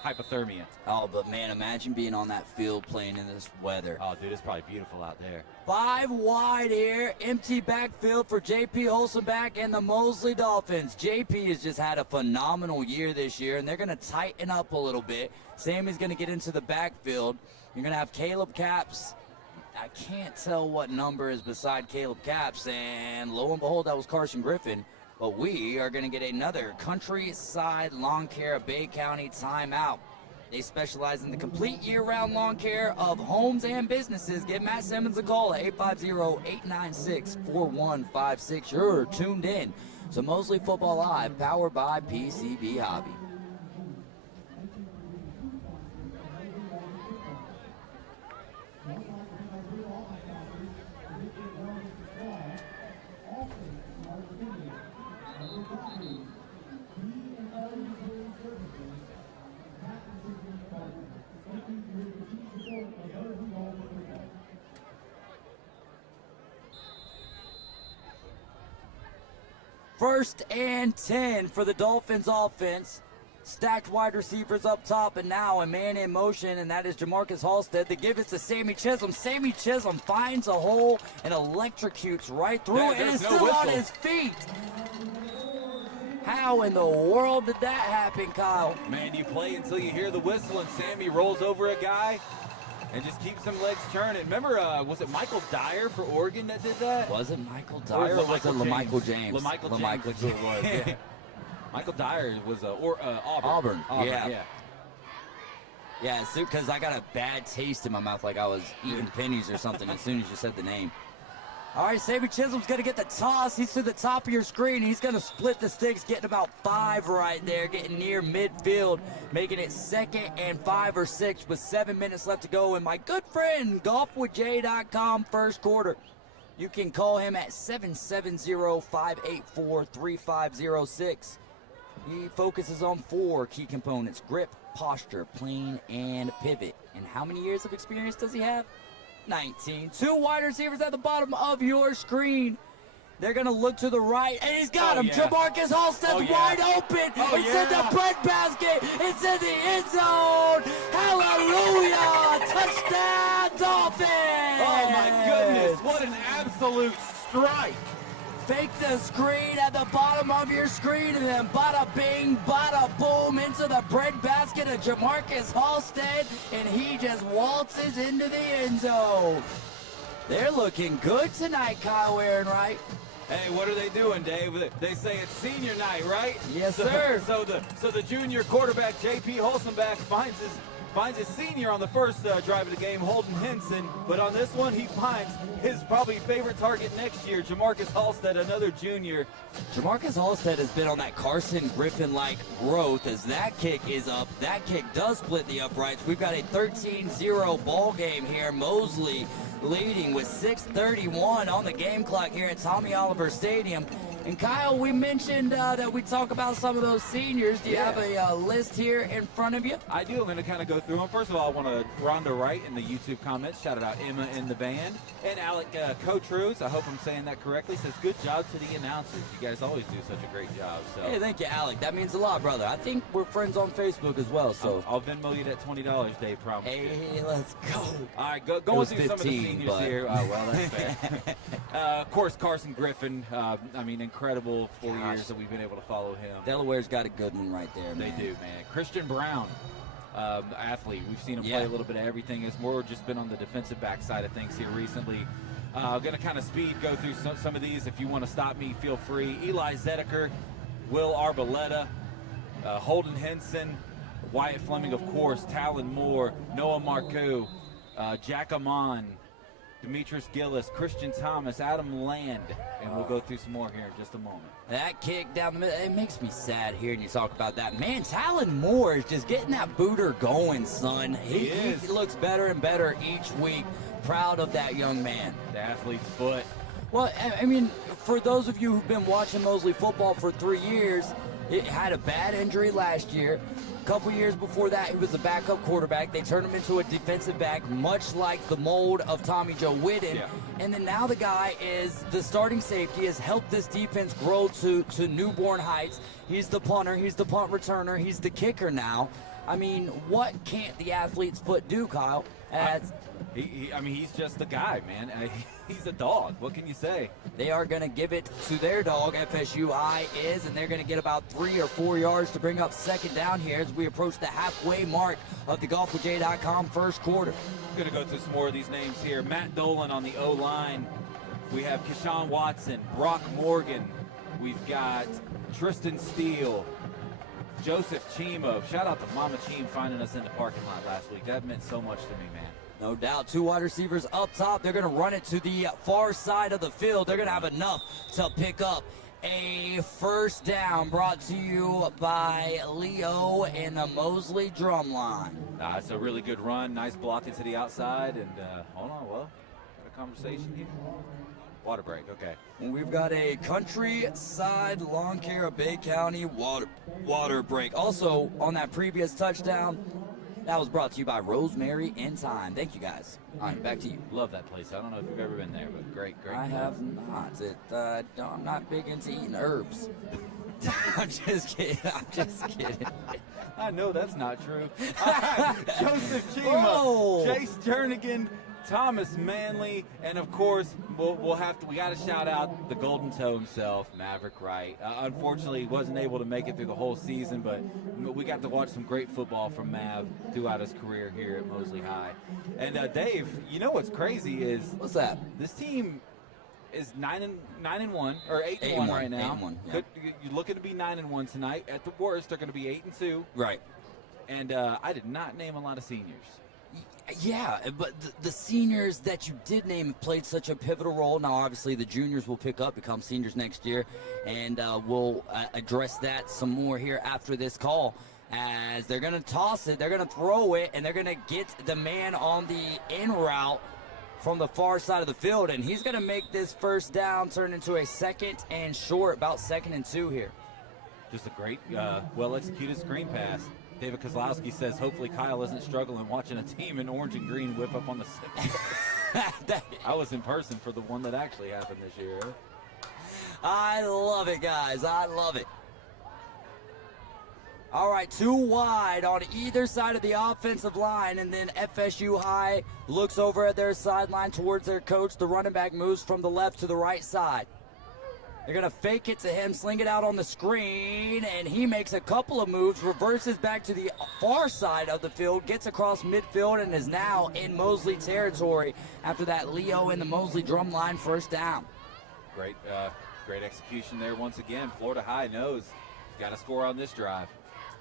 hypothermia. Oh, but man, imagine being on that field playing in this weather. Oh, dude, it's probably beautiful out there. 5 wide here, empty backfield for J.P. Holzenbach and the Mosley Dolphins. J.P. has just had a phenomenal year this year, and they're going to tighten up a little bit. Sammy's going to get into the backfield. You're going to have Caleb Capps. I can't tell what number is beside Caleb Capps, and lo and behold, that was Carson Griffin. But we are going to get another Countryside Lawn Care of Bay County timeout. They specialize in the complete year-round lawn care of homes and businesses. Give Matt Simmons a call at 850-896-4156. You're tuned in to Mosley Football Live, powered by PCB Hobby. First and 10 for the Dolphins offense. Stacked wide receivers up top, and now a man in motion, and that is Jamarcus Halstead. The give is to Sammy Chisholm. Sammy Chisholm finds a hole and electrocutes right through it, and is still on his feet. How in the world did that happen, Kyle? Man, you play until you hear the whistle, and Sammy rolls over a guy and just keeps them legs churning. Remember, was it Michael Dyer for Oregon that did that? Was it Michael Dyer or was it LaMichael James? LaMichael James is who it was, yeah. Michael Dyer was Auburn. Yeah. Yeah, because I got a bad taste in my mouth like I was eating pennies or something as soon as you said the name. All right, Sammy Chisholm's going to get the toss. He's to the top of your screen. He's going to split the sticks, getting about 5 right there, getting near midfield, making it 2nd and 5 or 6 with 7 minutes left to go. And my good friend, golfwithj.com first quarter. You can call him at 770-584-3506. He focuses on 4 key components: grip, posture, plane, and pivot. And how many years of experience does he have? 19. 2 wide receivers at the bottom of your screen. They're going to look to the right, and he's got him. Yeah. Jamarcus Halstead's wide open. It's in the bread basket. It's in the end zone. Hallelujah. Touchdown, Dolphins. Oh, my goodness. What an absolute strike. Fake the screen at the bottom of your screen, and then bada bing, bada boom into the bread basket of Jamarcus Halstead, and he just waltzes into the end zone. They're looking good tonight, Kyle Ehrenreich. Hey, what are they doing, Dave? They say it's senior night, right? Yes, sir. So the junior quarterback, J.P. Holzenbach, finds his senior on the first drive of the game, Holden Henson. But on this one, he finds his probably favorite target next year, Jamarcus Halstead, another junior. Jamarcus Halstead has been on that Carson Griffin-like growth as that kick is up. That kick does split the uprights. We've got a 13-0 ball game here. Mosley leading with 6:31 on the game clock here at Tommy Oliver Stadium. And Kyle, we mentioned that we talk about some of those seniors. Do you have a list here in front of you? I do. I'm going to kind of go through them. First of all, I want to Rhonda Wright in the YouTube comments. Shout out Emma in the band. And Alec Cotruz, I hope I'm saying that correctly, says, good job to the announcers. You guys always do such a great job. So. Hey, thank you, Alec. That means a lot, brother. I think we're friends on Facebook as well. So I'll Venmo you that $20, Dave, promise. Hey, let's go. All right, going through some of the seniors here. Well, that's fair. Of course, Carson Griffin. I mean, incredible 4 years that we've been able to follow him. Delaware's got a good one right there, man. They do, man. Christian Brown, athlete. We've seen him play a little bit of everything. It's more just been on the defensive back side of things here recently. Going to kind of go through some of these. If you want to stop me, feel free. Eli Zedeker, Will Arboleta, Holden Henson, Wyatt Fleming, of course, Talon Moore, Noah Marcoux, Jack Amon, Demetrius Gillis, Christian Thomas, Adam Land, and we'll go through some more here in just a moment. That kick down the middle, it makes me sad hearing you talk about that. Man, Talon Moore is just getting that booter going, son. He looks better and better each week. Proud of that young man. The athlete's foot. Well, I mean, for those of you who've been watching Mosley football for 3 years, it had a bad injury last year. A couple years before that, he was a backup quarterback. They turned him into a defensive back, much like the mold of Tommy Joe Whitten. Yeah. And then now the guy is the starting safety, has helped this defense grow to newborn heights. He's the punter, he's the punt returner, he's the kicker now. I mean, what can't the athlete's foot do, Kyle? I mean, he's just the guy, man. He's a dog. What can you say? They are going to give it to their dog, FSU High is, and they're going to get about 3 or 4 yards to bring up second down here as we approach the halfway mark of the golfwithjay.com first quarter. I'm going to go through some more of these names here. Matt Dolan on the O-line. We have Keshawn Watson, Brock Morgan. We've got Tristan Steele, Joseph Chimo. Shout out to Mama Cheem finding us in the parking lot last week. That meant so much to me, man. No doubt. 2 wide receivers up top. They're going to run it to the far side of the field. They're going to have enough to pick up a first down, brought to you by Leo in the Mosley Drumline. It's a really good run. Nice blocking to the outside. And hold on, got a conversation here. Water break, okay. We've got a countryside lawn care of Bay County water break. Also, on that previous touchdown, that was brought to you by Rosemary in Time. Thank you, guys. All right, back to you. Love that place. I don't know if you've ever been there, but great. I have not. I'm not big into eating herbs. I'm just kidding. I know that's not true. Joseph Chima, Whoa. Jace Jernigan, Thomas Manley, and of course, we got to shout out the Golden Toe himself, Maverick Wright. Unfortunately, he wasn't able to make it through the whole season, but we got to watch some great football from Mav throughout his career here at Mosley High. And Dave, you know what's crazy is What's that? this team is 9-1 or 8-1 right now. 8-1, yeah. You're looking to be 9-1 tonight. At the worst, they're going to be 8-2. Right. And I did not name a lot of seniors. Yeah, but the seniors that you did name have played such a pivotal role. Now, obviously, the juniors will pick up, become seniors next year, and we'll address that some more here after this call. As they're going to toss it, they're going to throw it, and they're going to get the man on the in route from the far side of the field, and he's going to make this first down turn into a second and short, about 2nd and 2 here. Just a great, well-executed screen pass. David Kozlowski says, hopefully Kyle isn't struggling watching a team in orange and green whip up on the I was in person for the one that actually happened this year. I love it, guys. I love it. All right, 2 wide on either side of the offensive line, and then FSU High looks over at their sideline towards their coach. The running back moves from the left to the right side. They're going to fake it to him, sling it out on the screen, and he makes a couple of moves, reverses back to the far side of the field, gets across midfield, and is now in Mosley territory after that Leo in the Mosley Drumline first down. Great execution there once again. Florida High knows got to score on this drive.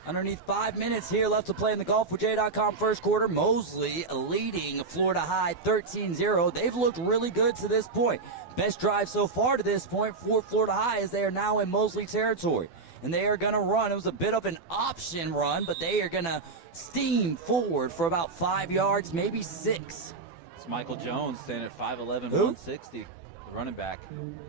Underneath 5 minutes here left to play in the golfwithjay.com first quarter. Mosley leading Florida High 13-0. They've looked really good to this point. Best drive so far to this point for Florida High as they are now in Mosley territory. And they are going to run. It was a bit of an option run, but they are going to steam forward for about 5 yards, maybe 6. It's Michael Jones standing at 5'11", Who? 160. running back.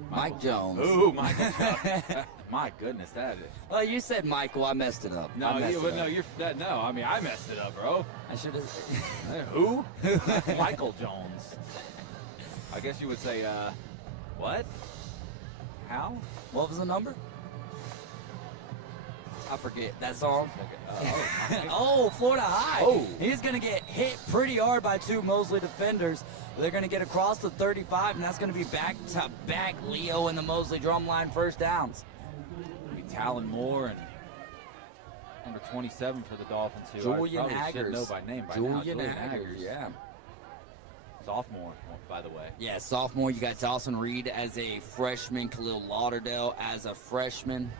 Mike Jones. Ooh, Michael Jones. My goodness, that is. Well, you said Michael. I messed it up. No, I messed it up. I mean, I messed it up, bro. I should have. Who? Michael Jones. I guess you would say, what? How? What was the number? I forget that song. Oh, Florida High. Oh. He's going to get hit pretty hard by 2 Mosley defenders. They're going to get across the 35, and that's going to be back-to-back Leo and the Mosley drumline first downs. It'll be Talon Moore and number 27 for the Dolphins, who Julian I probably should Haggers. know by name by now. Julian Haggers, yeah. Sophomore, by the way. Yeah, sophomore. You got Dawson Reed as a freshman, Khalil Lauderdale as a freshman.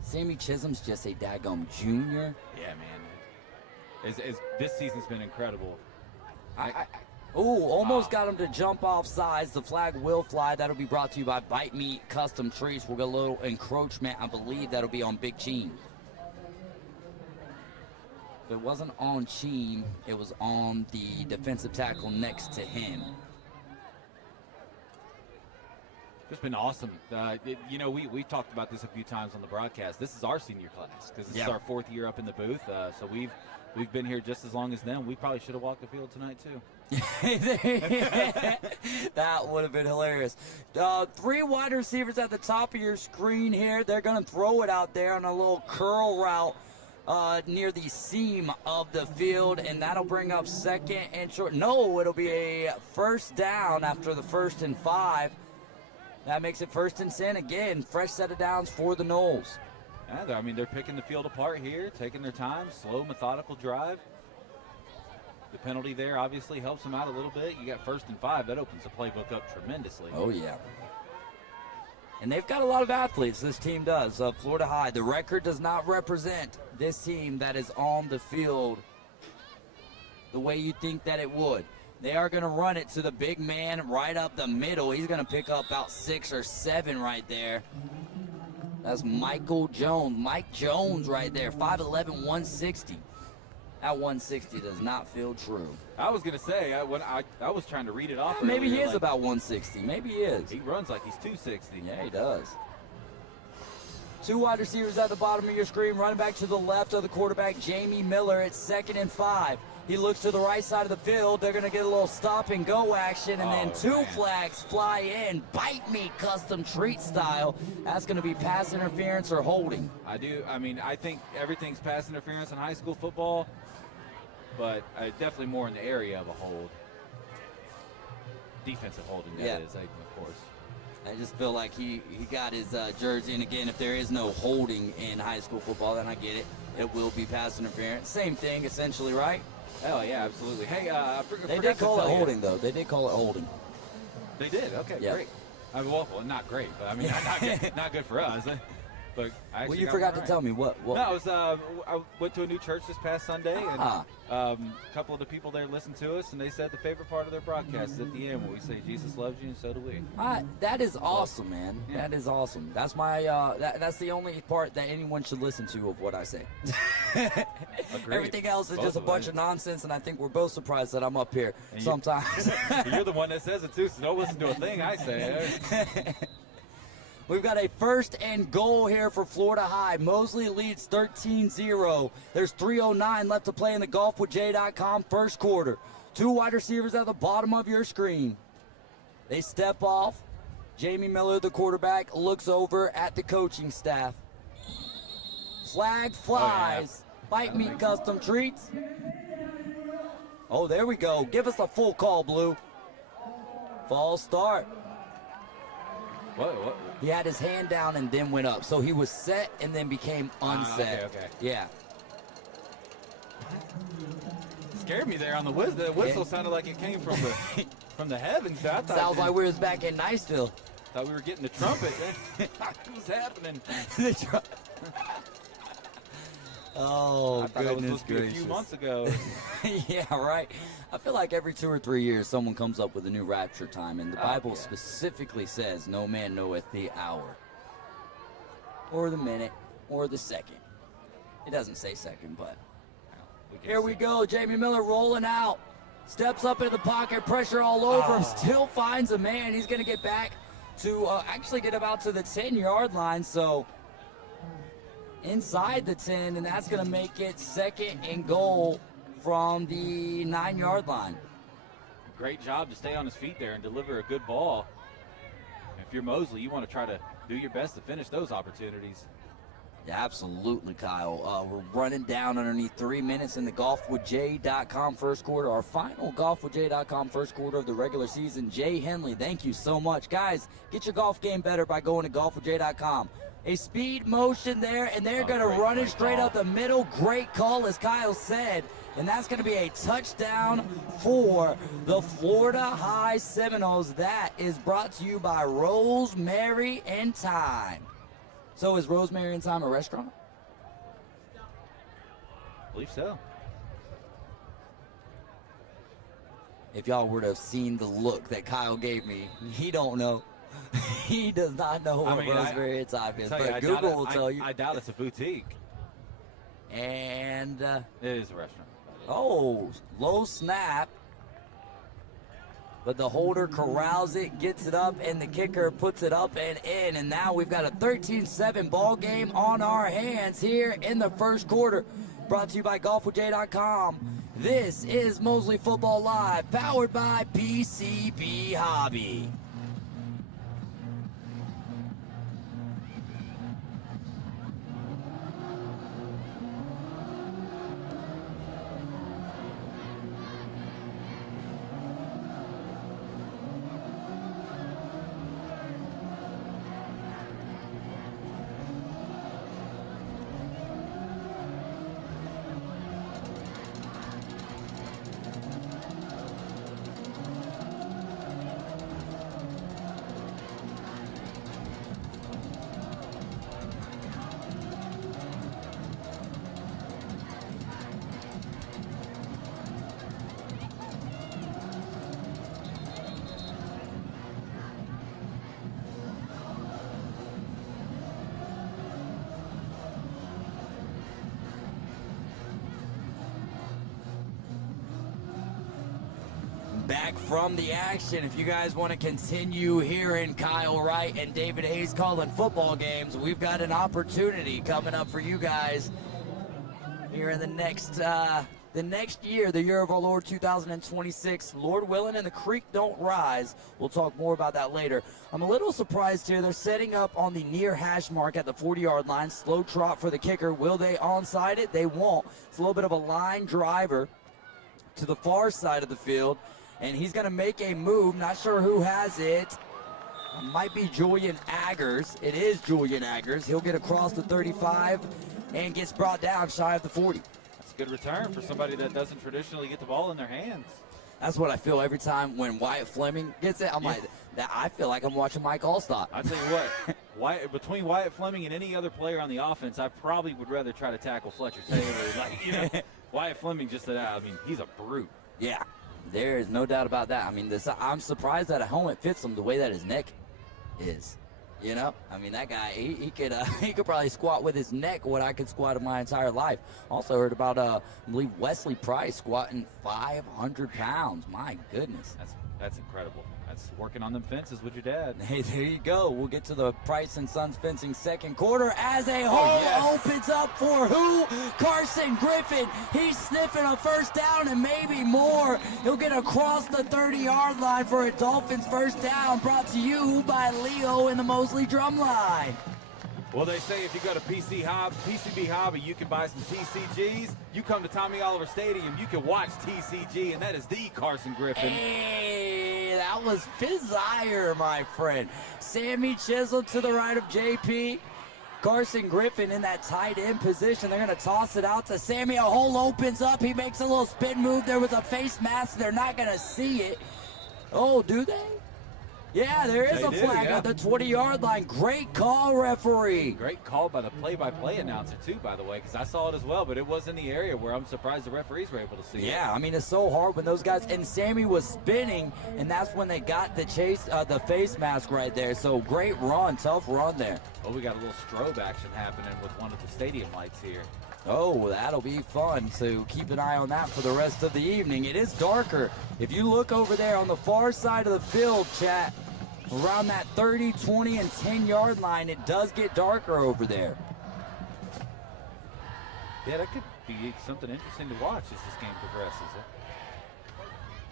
Sammy Chisholm's just a daggum junior. Yeah, man. This season's been incredible. Almost got him to jump off sides. The flag will fly. That'll be brought to you by Bite Me Custom Treats. We'll get a little encroachment. I believe that'll be on Big Cheen. If it wasn't on Cheen, it was on the defensive tackle next to him. Just been awesome. We've talked about this a few times on the broadcast. This is our senior class because this is our 4th year up in the booth. So we've been here just as long as them. We probably should have walked the field tonight too. That would have been hilarious. 3 wide receivers at the top of your screen here. They're going to throw it out there on a little curl route near the seam of the field, and that'll bring up 2nd and short. No, it'll be a first down after the 1st and 5. That makes it 1st and 10 again. Fresh set of downs for the Noles. Yeah, they're picking the field apart here, taking their time, slow, methodical drive. The penalty there obviously helps them out a little bit. You got 1st and 5. That opens the playbook up tremendously. Oh, yeah. And they've got a lot of athletes, this team does. Florida High, the record does not represent this team that is on the field the way you think that it would. They are going to run it to the big man right up the middle. He's going to pick up about 6 or 7 right there. That's Michael Jones. Mike Jones right there, 5'11", 160. That 160 does not feel true. I was going to say, when I was trying to read it off. Maybe he earlier, is about 160. Maybe he is. He runs like he's 260. Yeah, he does. 2 wide receivers at the bottom of your screen. Running back to the left of the quarterback, Jamie Miller. It's 2nd and 5. He looks to the right side of the field. They're going to get a little stop and go action, and then 2 flags fly in. Bite Me Custom Treat style. That's going to be pass interference or holding. I think everything's pass interference in high school football, but definitely more in the area of a hold. Defensive holding, that is, of course. I just feel like he got his jersey, and again, if there is no holding in high school football, then I get it. It will be pass interference. Same thing, essentially, right? Oh, yeah, absolutely. Hey, they did call it holding, though. They did call it holding. They did? Okay, yep. Great. Well, not great, but not good for us. But you forgot to tell me what. No, I went to a new church this past Sunday, and a couple of the people there listened to us, and they said the favorite part of their broadcast is at the end when we say Jesus loves you, and so do we. That is awesome, man. Yeah. That is awesome. That's my that's the only part that anyone should listen to of what I say. Everything else is just a bunch of nonsense, and I think we're both surprised that I'm up here sometimes. You're the one that says it too, so don't listen to a thing I say. We've got a 1st and goal here for Florida High. Mosley leads 13-0. There's 3:09 left to play in the golfwithj.com first quarter. 2 wide receivers at the bottom of your screen. They step off. Jamie Miller, the quarterback, looks over at the coaching staff. Flag flies. Bite Me Custom Treats. Oh, there we go. Give us a full call, Blue. False start. What? He had his hand down and then went up. So he was set and then became unset. Okay. Yeah. Scared me there on the whistle. The whistle sounded like it came from the heavens. Sounds like we was back in Niceville. Thought we were getting the trumpet. What was happening? Oh, I thought that was supposed to be a few months ago. Yeah, right. I feel like every 2 or 3 years someone comes up with a new rapture time, and the Bible specifically says no man knoweth the hour or the minute or the second. It doesn't say second, but here we go. Jamie Miller rolling out. Steps up into the pocket, pressure all over him, still finds a man. He's going to get back to actually get about to the 10-yard line. So inside the 10, and that's going to make it 2nd and goal from the 9-yard line. Great job to stay on his feet there and deliver a good ball. If you're Mosley, you want to try to do your best to finish those opportunities. Yeah, absolutely, Kyle. We're running down underneath 3 minutes in the golfwithjay.com first quarter, our final golfwithjay.com first quarter of the regular season. Jay Henley, thank you so much. Guys, get your golf game better by going to golfwithjay.com. A speed motion there, and they're going to run it straight up the middle. Great call, as Kyle said. And that's going to be a touchdown for the Florida High Seminoles. That is brought to you by Rosemary and Thyme. So is Rosemary and Thyme a restaurant? I believe so. If y'all were to have seen the look that Kyle gave me, he don't know. He does not know what Rosemary and Thyme is, but Google will tell you. I doubt it's a boutique. And it is a restaurant. Oh, low snap. But the holder corrals it, gets it up, and the kicker puts it up and in. And now we've got a 13-7 ball game on our hands here in the first quarter. Brought to you by golfwithjay.com. This is Mosley Football Live, powered by PCB Hobby. Back from the action. If you guys want to continue hearing Kyle Wright and David Hayes calling football games, we've got an opportunity coming up for you guys here in the next year, the year of our Lord 2026. Lord willing, and the creek don't rise. We'll talk more about that later. I'm a little surprised here. They're setting up on the near hash mark at the 40-yard line. Slow trot for the kicker. Will they onside it? They won't. It's a little bit of a line driver to the far side of the field. And he's going to make a move. Not sure who has it. Might be Julian Aggers. It is Julian Aggers. He'll get across the 35 and gets brought down shy of the 40. That's a good return for somebody that doesn't traditionally get the ball in their hands. That's what I feel every time when Wyatt Fleming gets it. I'm like, I feel like I'm watching Mike Allstott. I'll tell you what, between Wyatt Fleming and any other player on the offense, I probably would rather try to tackle Fletcher Taylor. Wyatt Fleming just said, he's a brute. Yeah. There is no doubt about that. I mean, I'm surprised that a helmet fits him the way that his neck is. You know, I mean, that guy, he could probably squat with his neck what I could squat in my entire life. Also heard about, I believe, Wesley Price squatting 500 pounds. My goodness. That's incredible. That's working on them fences with your dad. Hey, there you go. We'll get to the Price and Sons fencing second quarter as a hole opens up for who? Carson Griffin. He's sniffing a first down and maybe more. He'll get across the 30-yard line for a Dolphins first down, brought to you by Leo in the Mosley Drumline. Well, they say if you go to PCB Hobby, you can buy some TCGs. You come to Tommy Oliver Stadium, you can watch TCG, and that is the Carson Griffin. Hey, that was Fizire, my friend. Sammy Chisholm to the right of JP. Carson Griffin in that tight end position. They're going to toss it out to Sammy. A hole opens up. He makes a little spin move. There was a face mask. They're not going to see it. Oh, do they? Yeah, there is a flag on the 20-yard line. Great call, referee. Great call by the play-by-play announcer, too, by the way, because I saw it as well, but it was in the area where I'm surprised the referees were able to see it. Yeah, I mean, it's so hard when those guys, and Sammy was spinning, and that's when they got the the face mask right there. So great run, tough run there. Well, we got a little strobe action happening with one of the stadium lights here. Oh, that'll be fun, so keep an eye on that for the rest of the evening. It is darker. If you look over there on the far side of the field, chat, around that 30, 20, and 10-yard line. It does get darker over there. Yeah, that could be something interesting to watch as this game progresses.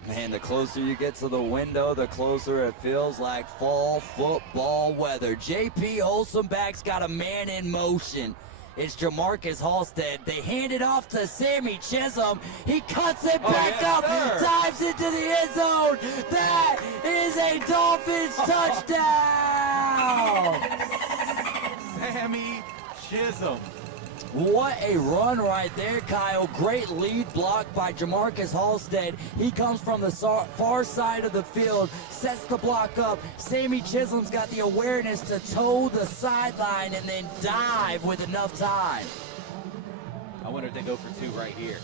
Man, the closer you get to the window, the closer it feels like fall football weather. JP Olsenback's got a man in motion. It's Jamarcus Halstead. They hand it off to Sammy Chisholm. He cuts it back up, dives into the end zone. That is a Dolphins touchdown. Sammy Chisholm. What a run right there, Kyle. Great lead block by Jamarcus Halstead. He comes from the far side of the field, sets the block up. Sammy Chisholm's got the awareness to toe the sideline and then dive with enough time. I wonder if they go for two right here.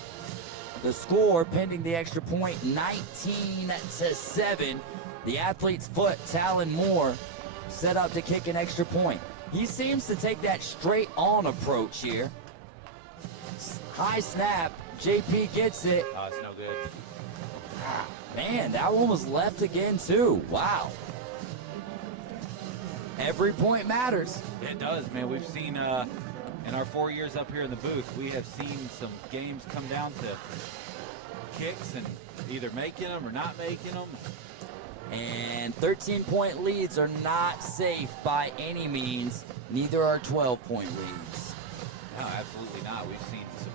The score, pending the extra point, 19-7. The athlete's foot, Talon Moore, set up to kick an extra point. He seems to take that straight-on approach here. High snap. JP gets it. Oh, it's no good. Man, that one was left again, too. Wow. Every point matters. It does, man. We've seen, in our 4 years up here in the booth, we have seen some games come down to kicks and either making them or not making them. And 13-point leads are not safe by any means. Neither are 12-point leads. No, absolutely not. We've seen some.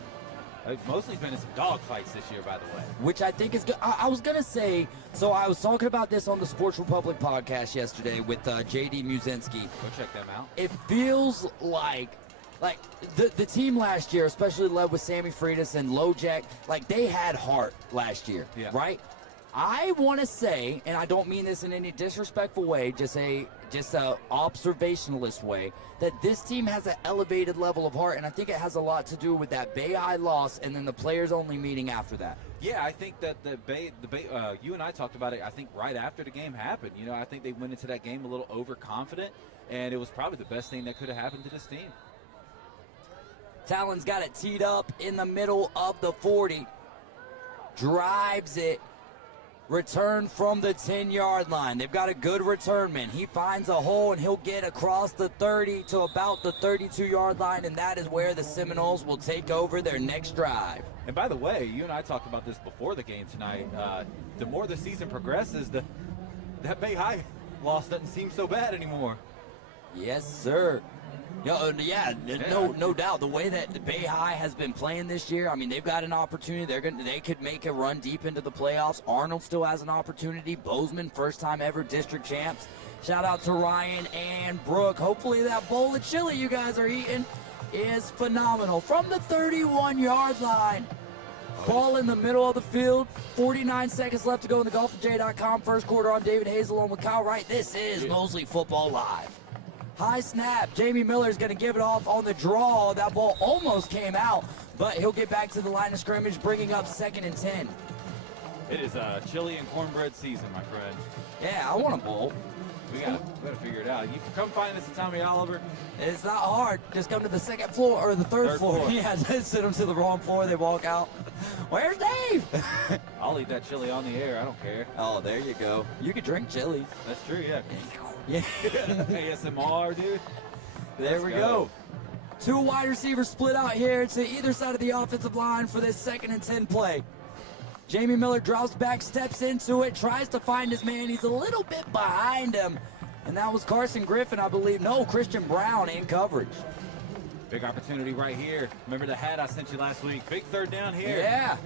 Mosley's been in some dog fights this year, by the way. Which I think is good. I was going to say, so I was talking about this on the Sports Republic podcast yesterday with J.D. Muzinski. Go check them out. It feels like the team last year, especially led with Sammy Freitas and Lojek, like they had heart last year, right? I want to say, and I don't mean this in any disrespectful way, just a observationalist way, that this team has an elevated level of heart, and I think it has a lot to do with that Bay High loss and then the players-only meeting after that. Yeah, I think that you and I talked about it, I think, right after the game happened. You know, I think they went into that game a little overconfident, and it was probably the best thing that could have happened to this team. Talon's got it teed up in the middle of the 40. Drives it. Return from the 10-yard line. They've got a good return man. He finds a hole, and he'll get across the 30 to about the 32-yard line, and that is where the Seminoles will take over their next drive. And by the way, you and I talked about this before the game tonight. The more the season progresses, that Bay High loss doesn't seem so bad anymore. Yes, sir. No doubt. The way that the Bay High has been playing this year, I mean, they've got an opportunity. They could make a run deep into the playoffs. Arnold still has an opportunity. Bozeman, first time ever district champs. Shout out to Ryan and Brooke. Hopefully that bowl of chili you guys are eating is phenomenal. From the 31-yard line. Ball in the middle of the field. 49 seconds left to go in the golfwithj.com first quarter. I'm David Hazel on with Kyle Wright. This is Mosley Football Live. High snap. Jamie Miller's going to give it off on the draw. That ball almost came out, but he'll get back to the line of scrimmage, bringing up 2nd and 10. It is chili and cornbread season, my friend. Yeah, I want a bowl. We gotta figure it out. You come find us at Tommy Oliver. It's not hard. Just come to the second floor or the third floor. Yeah, send them to the wrong floor. They walk out. Where's Dave? I'll eat that chili on the air. I don't care. Oh, there you go. You can drink chili. That's true, yeah. Yeah. ASMR, dude. There we go. Two wide receivers split out here to either side of the offensive line for this 2nd and 10 play. Jamie Miller drops back, steps into it, tries to find his man. He's a little bit behind him. And that was Carson Griffin, I believe. No, Christian Brown in coverage. Big opportunity right here. Remember the hat I sent you last week? Big third down here. Yeah.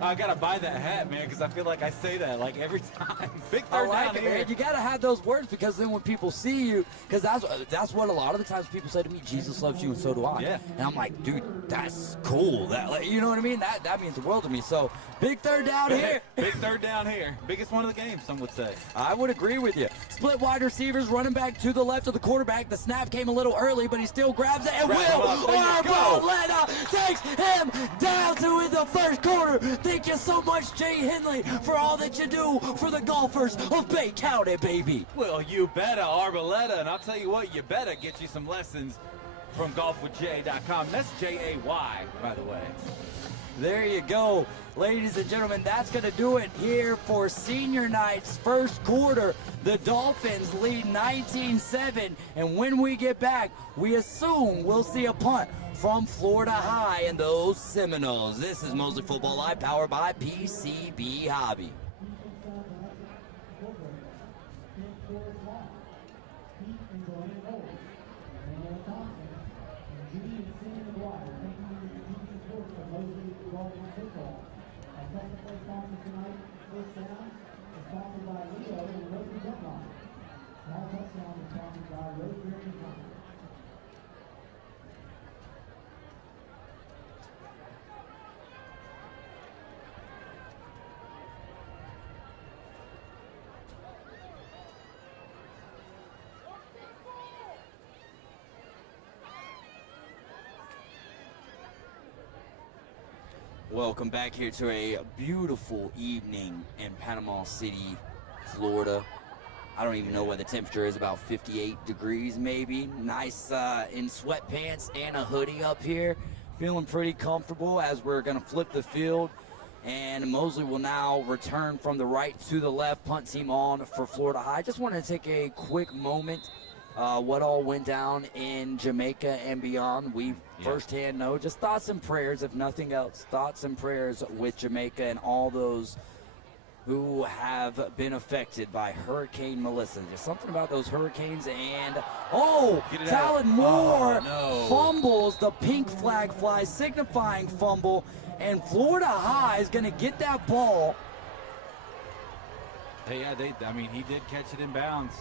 I got to buy that hat, man, because I feel like I say that like every time. Big third down here. Man. You got to have those words, because then when people see you, because that's what a lot of the times people say to me, Jesus loves you and so do I. Yeah. And I'm like, dude, that's cool. You know what I mean? That means the world to me. So big third down here. Big third down here. Biggest one of the game, some would say. I would agree with you. Split wide receivers, running back to the left of the quarterback. The snap came a little early, but he still grabs it. And Will Arboleda takes him down to in the first quarter. Thank you so much, Jay Henley, for all that you do for the golfers of Bay County, baby. Well, you better, Arboleda. And I'll tell you what, you better get you some lessons from golfwithj.com. That's Jay, by the way. There you go. Ladies and gentlemen, that's going to do it here for senior night's first quarter. The Dolphins lead 19-7, and when we get back, we assume we'll see a punt from Florida High and those Seminoles. This is Mosley Football Live, powered by PCB Hobby. Welcome back here to a beautiful evening in Panama City, Florida. I don't even know what the temperature is, about 58 degrees maybe. Nice in sweatpants and a hoodie up here. Feeling pretty comfortable as we're going to flip the field. And Mosley will now return from the right to the left. Punt team on for Florida High. Just wanted to take a quick moment. What all went down in Jamaica and beyond, we firsthand know. Just thoughts and prayers, if nothing else. Thoughts and prayers with Jamaica and all those who have been affected by Hurricane Melissa. There's something about those hurricanes and, Talon Moore fumbles. The pink flag flies, signifying fumble, and Florida High is going to get that ball. Hey, he did catch it in bounds.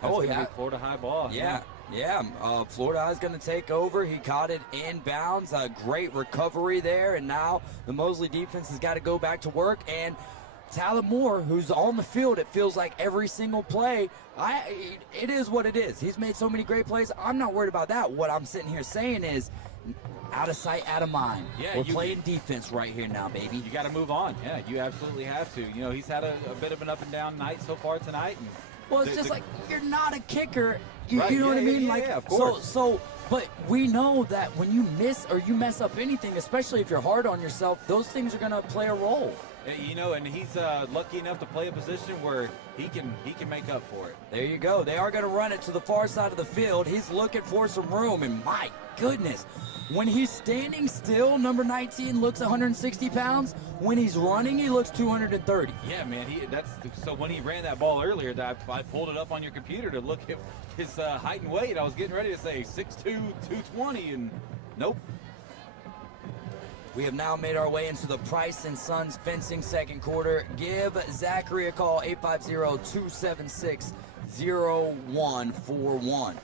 That's gonna be Florida High ball. Florida High is going to take over. He caught it in bounds. A great recovery there, and now the Mosley defense has got to go back to work. And Talon Moore, who's on the field, it feels like every single play. It is what it is. He's made so many great plays. I'm not worried about that. What I'm sitting here saying is, out of sight, out of mind. Yeah, we're playing defense right here now, baby. You got to move on. Yeah, you absolutely have to. You know, he's had a bit of an up and down night so far tonight. And well, it's just like, you're not a kicker. You Right, know what I mean? of course. But we know that when you miss or you mess up anything, especially if you're hard on yourself, those things are going to play a role. You know, and he's lucky enough to play a position where he can make up for it. There you go. They are going to run it to the far side of the field. He's looking for some room, and my goodness, when he's standing still, number 19 looks 160 pounds. When he's running, he looks 230. Yeah, man. So when he ran that ball earlier, I pulled it up on your computer to look at his height and weight. I was getting ready to say 6'2", 220, and nope. We have now made our way into the Price & Sons fencing second quarter. Give Zachary a call, 850-276-0141.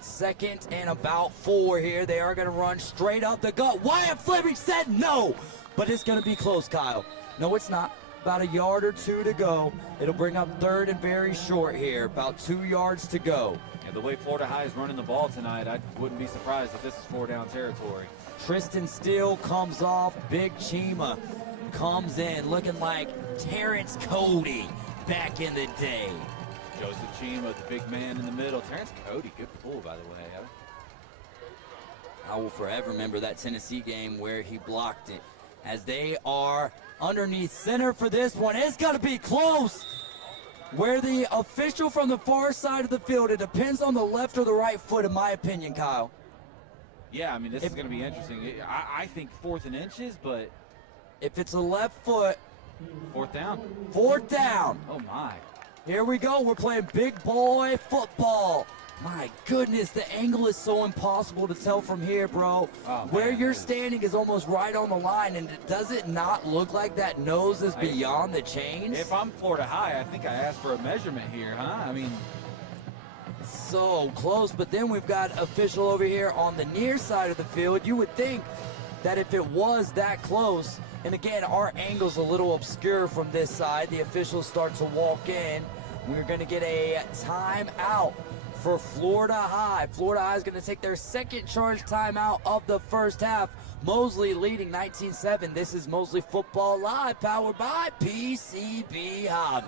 Second and about 4 here. They are going to run straight up the gut. Wyatt Fleming said no, but it's going to be close, Kyle. No, it's not. About a yard or two to go. It'll bring up third and very short here. About 2 yards to go. And the way Florida High is running the ball tonight, I wouldn't be surprised if this is 4-down territory. Tristan Steele comes off. Big Chima comes in looking like Terrence Cody back in the day. Joseph Chima, the big man in the middle. Terrence Cody, good pull, by the way. I will forever remember that Tennessee game where he blocked it. As they are underneath center for this one. It's going to be close. Where the official from the far side of the field, it depends on the left or the right foot, in my opinion, Kyle. Yeah, I mean, this is going to be interesting. I think 4th and inches, but if it's a left foot. 4th down. 4th down. Oh, my. Here we go. We're playing big boy football. My goodness, the angle is so impossible to tell from here, bro. Oh, Where man, you're standing is almost right on the line, and does it not look like that nose is beyond the chains? If I'm Florida High, I think I asked for a measurement here, huh? I mean, so close, but then we've got official over here on the near side of the field. You would think that if it was that close, and again, our angle's a little obscure from this side, the officials start to walk in. We're going to get a timeout for Florida High. Florida High is going to take their second charge timeout of the first half. Mosley leading 19-7. This is Mosley Football Live, powered by PCB Hobby.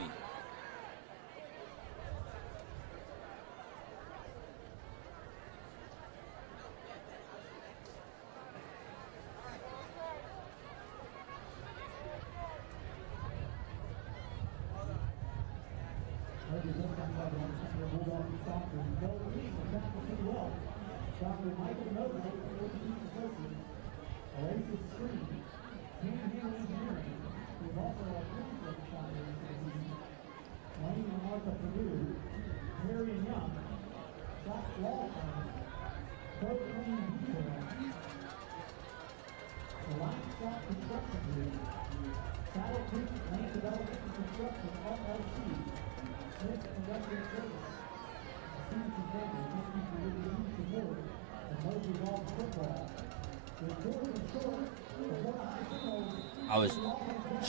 I was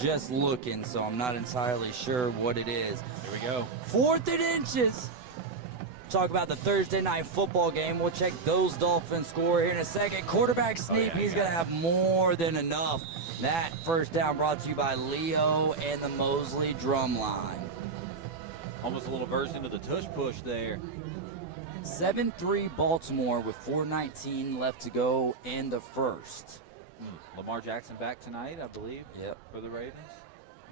just looking, so I'm not entirely sure what it is. Here we go. 4th and inches. Talk about the Thursday night football game. We'll check those Dolphins score here in a second. Quarterback sneak, he's going to have more than enough. That first down brought to you by Leo and the Mosley drum line. Almost a little version of the tush push there. 7-3 Baltimore with 4:19 left to go in the first. Lamar Jackson back tonight, I believe, Yep, for the Ravens.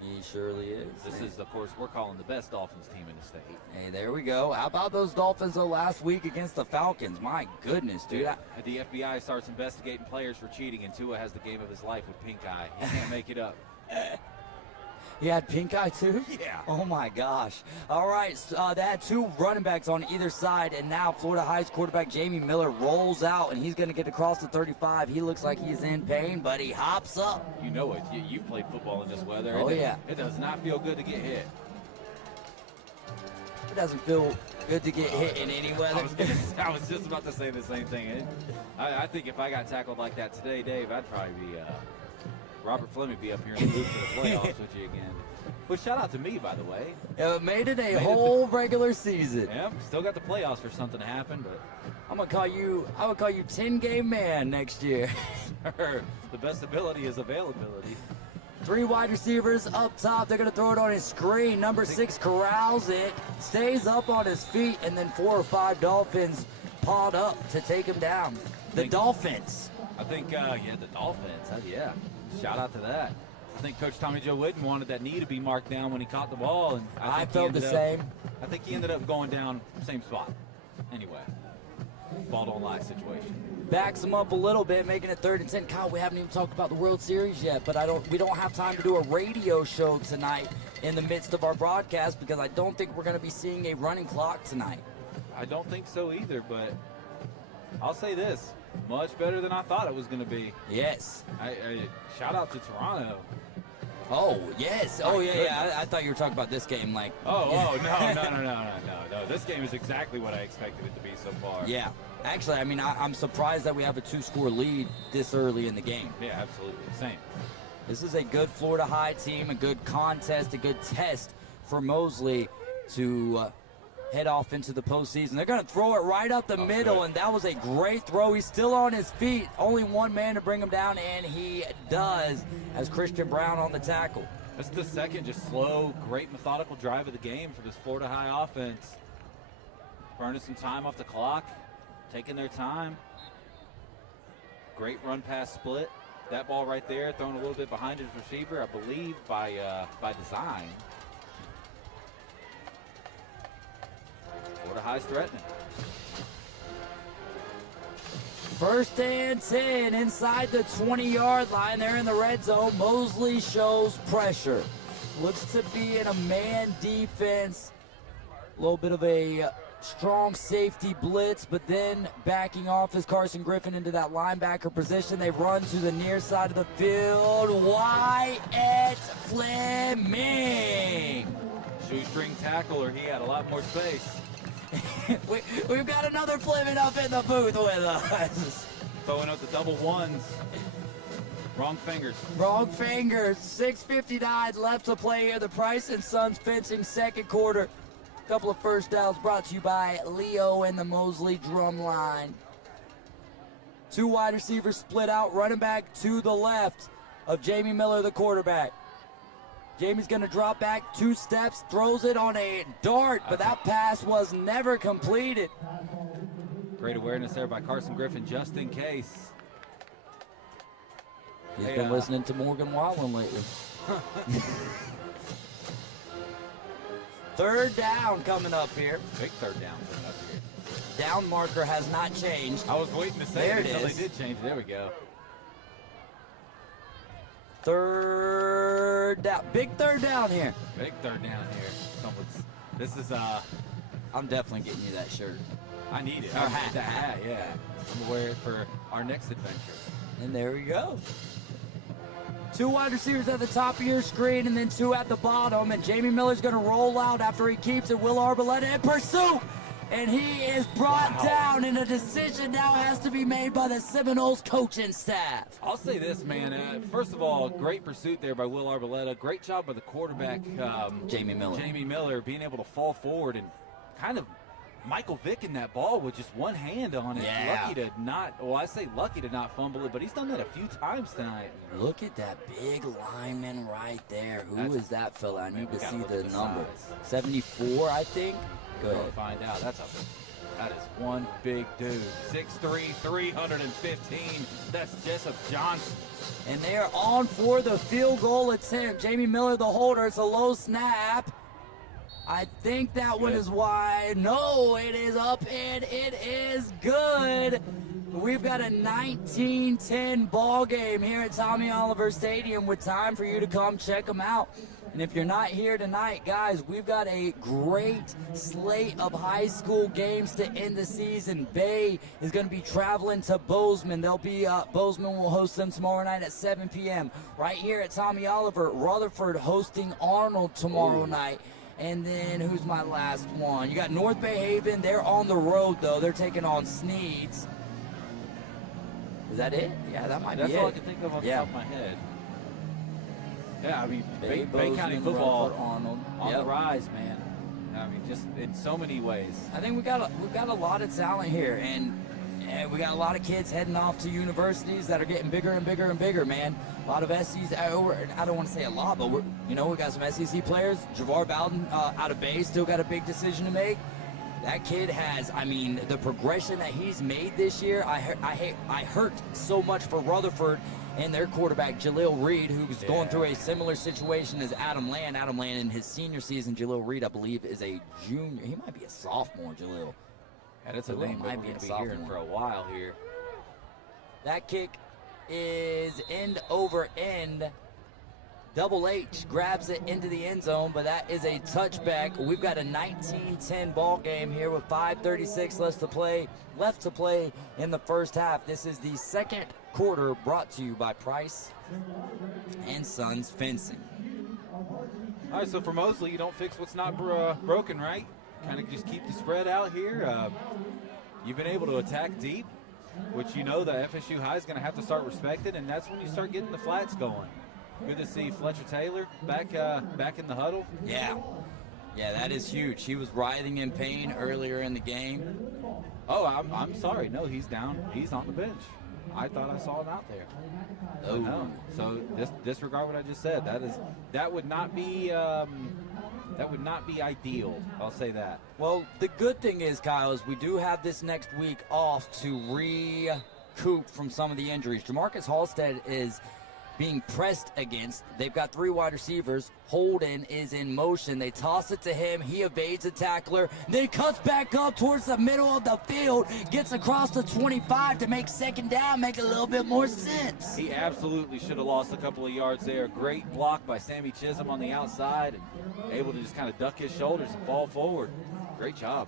he surely is. This is, of course, we're calling the best Dolphins team in the state. Hey, there we go. How about those Dolphins, though, last week against the Falcons? My goodness, dude. The FBI starts investigating players for cheating, and Tua has the game of his life with pink eye. He can't make it up. He had pink eye, too? Yeah. Oh, my gosh. All right, they had 2 running backs on either side, and now Florida High's quarterback Jamie Miller rolls out, and he's going to get across the 35. He looks like he's in pain, but he hops up. You know it. You've played football in this weather. Oh, yeah. It does not feel good to get hit. It doesn't feel good to get hit in any weather. I was just about to say the same thing. I think if I got tackled like that today, Dave, I'd probably be Robert Fleming be up here in the booth for the playoffs with you again. But shout out to me, by the way. Made it a whole regular season. Yeah, still got the playoffs for something to happen, but I would call you 10-game man next year. the best ability is availability. 3 wide receivers up top. They're going to throw it on his screen. Number 6 corrals it, stays up on his feet, and then 4 or 5 Dolphins pawed up to take him down. The Dolphins. I think, the Dolphins. Yeah, shout out to that. I think Coach Tommy Joe Wooden wanted that knee to be marked down when he caught the ball, and I felt the same. I think he ended up going down same spot. Anyway, ball don't lie situation. Backs him up a little bit, making it 3rd and 10. Kyle, we haven't even talked about the World Series yet, but we don't have time to do a radio show tonight in the midst of our broadcast because I don't think we're going to be seeing a running clock tonight. I don't think so either, but I'll say this. Much better than I thought it was going to be. Yes. I shout out to Toronto. Oh, yes. Oh, yeah. I thought you were talking about this game. No. This game is exactly what I expected it to be so far. Yeah. Actually, I mean, I'm surprised that we have a 2-score lead this early in the game. Yeah, absolutely. Same. This is a good Florida High team, a good contest, a good test for Mosley to head off into the postseason. They're going to throw it right up the middle, and that was a great throw. He's still on his feet. Only one man to bring him down, and he does, as Christian Brown on the tackle. This is the second just slow, great methodical drive of the game for this Florida High offense. Burning some time off the clock, taking their time. Great run-pass split. That ball right there, thrown a little bit behind his receiver, I believe, by design. Florida High's threatening. 1st and 10 inside the 20-yard line. They're in the red zone. Mosley shows pressure. Looks to be in a man defense. A little bit of a strong safety blitz, but then backing off is Carson Griffin into that linebacker position. They run to the near side of the field. Wyatt Fleming. Shoestring tackle, or he had a lot more space. We've got another Fleming up in the booth with us. Throwing out the double ones. Wrong fingers. Wrong fingers. 6:59 left to play here. The Price and Sons fencing 2nd quarter. Couple of first downs brought to you by Leo and the Mosley drum line. 2 wide receivers split out. Running back to the left of Jamie Miller, the quarterback. Jamie's going to drop back 2 steps, throws it on a dart, but that pass was never completed. Great awareness there by Carson Griffin, just in case. He's been listening to Morgan Wallen lately. Third down coming up here. Big third down coming up here. Down marker has not changed. I was waiting to say There it it until is. they did change it. There we go. Third down. Big third down here. Big third down here. This is I'm definitely getting you that shirt. I need it. Or I need hat. that hat, yeah. I'm gonna wear it for our next adventure. And there we go. 2 wide receivers at the top of your screen and then 2 at the bottom. And Jamie Miller's going to roll out after he keeps it. Will Arboleta in pursuit. And he is brought down, and a decision now has to be made by the Seminoles coaching staff. I'll say this, man. First of all, great pursuit there by Will Arboleta. Great job by the quarterback, Jamie Miller. Jamie Miller, being able to fall forward and kind of Michael Vick in that ball with just one hand on it. Yeah. Lucky to not, well, I say lucky to not fumble it, but he's done that a few times tonight. Look at that big lineman right there. Who is that fella? I need to gotta see look the at the number. size. 74, I think. Go We'll ahead. find out. That is one big dude. 6'3", 315. That's Jessup Johnson. And they are on for the field goal attempt. Jamie Miller, the holder. It's a low snap. I think that one Good. is wide. No, it is up and it is good. We've got a 19-10 ball game here at Tommy Oliver Stadium with time for you to come check them out. And if you're not here tonight, guys, we've got a great slate of high school games to end the season. Bay is going to be traveling to Bozeman. They'll be Bozeman will host them tomorrow night at 7 p.m. Right here at Tommy Oliver. Rutherford hosting Arnold tomorrow night. And then who's my last one? You got North Bay Haven. They're on the road, though. They're taking on Sneeds. Is that it? Yeah, that might That's be all I it. can think of off the Yeah. top of my head. Yeah, I mean, Bay Bozeman, County football Rutherford, Arnold. on Yep. the rise, man. I mean, just in so many ways. I think we've got a lot of talent here, and we got a lot of kids heading off to universities that are getting bigger and bigger and bigger, man. A lot of SEC. I don't want to say a lot, but we got some SEC players. Javar Bowden out of Bay still got a big decision to make. That kid has, I mean, the progression that he's made this year. I hurt so much for Rutherford and their quarterback Jaleel Reed, who's going through a similar situation as Adam Land. Adam Land in his senior season. Jaleel Reed, I believe, is a junior. He might be a sophomore. Jaleel. And it's a Jaleel name that might we're be going a to be hearing sophomore. for a while here. That kick is end over end. Double H grabs it into the end zone, but that is a touchback. We've got a 19-10 ball game here with 5:36 left to play in the first half. This is the second quarter brought to you by Price and Sons Fencing. All right, so for Mosley, you don't fix what's not broken, right? Kind of just keep the spread out here. You've been able to attack deep, which you know the FSU High is going to have to start respecting, and that's when you start getting the flats going. Good to see Fletcher Taylor back in the huddle. Yeah, that is huge. He was writhing in pain earlier in the game. Oh, I'm sorry. No, he's down. He's on the bench. I thought I saw him out there. Oh. No. So disregard what I just said. That would not be ideal. I'll say that. Well, the good thing is, Kyle, is we do have this next week off to recoup from some of the injuries. Jamarcus Halstead is being pressed against. They've got 3 wide receivers. Holden is in motion. They toss it to him. He evades a tackler. Then cuts back up towards the middle of the field. Gets across the 25 to make second down make a little bit more sense. He absolutely should have lost a couple of yards there. Great block by Sammy Chisholm on the outside and able to just kind of duck his shoulders and fall forward. Great job.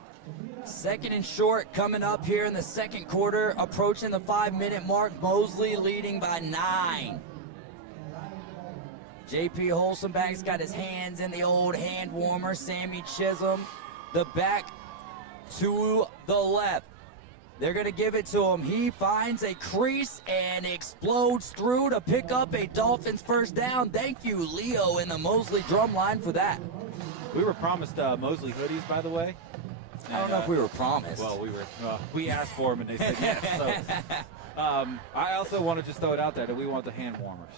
Second and short coming up here in the second quarter. Approaching the 5-minute mark. Mosley leading by 9. J.P. Holsenbach's got his hands in the old hand warmer. Sammy Chisholm, the back to the left. They're going to give it to him. He finds a crease and explodes through to pick up a Dolphins first down. Thank you, Leo, in the Mosley drum line for that. We were promised Mosley hoodies, by the way. I don't know if we were promised. Well, we asked for them and they said yes. So, I also want to just throw it out there that we want the hand warmers.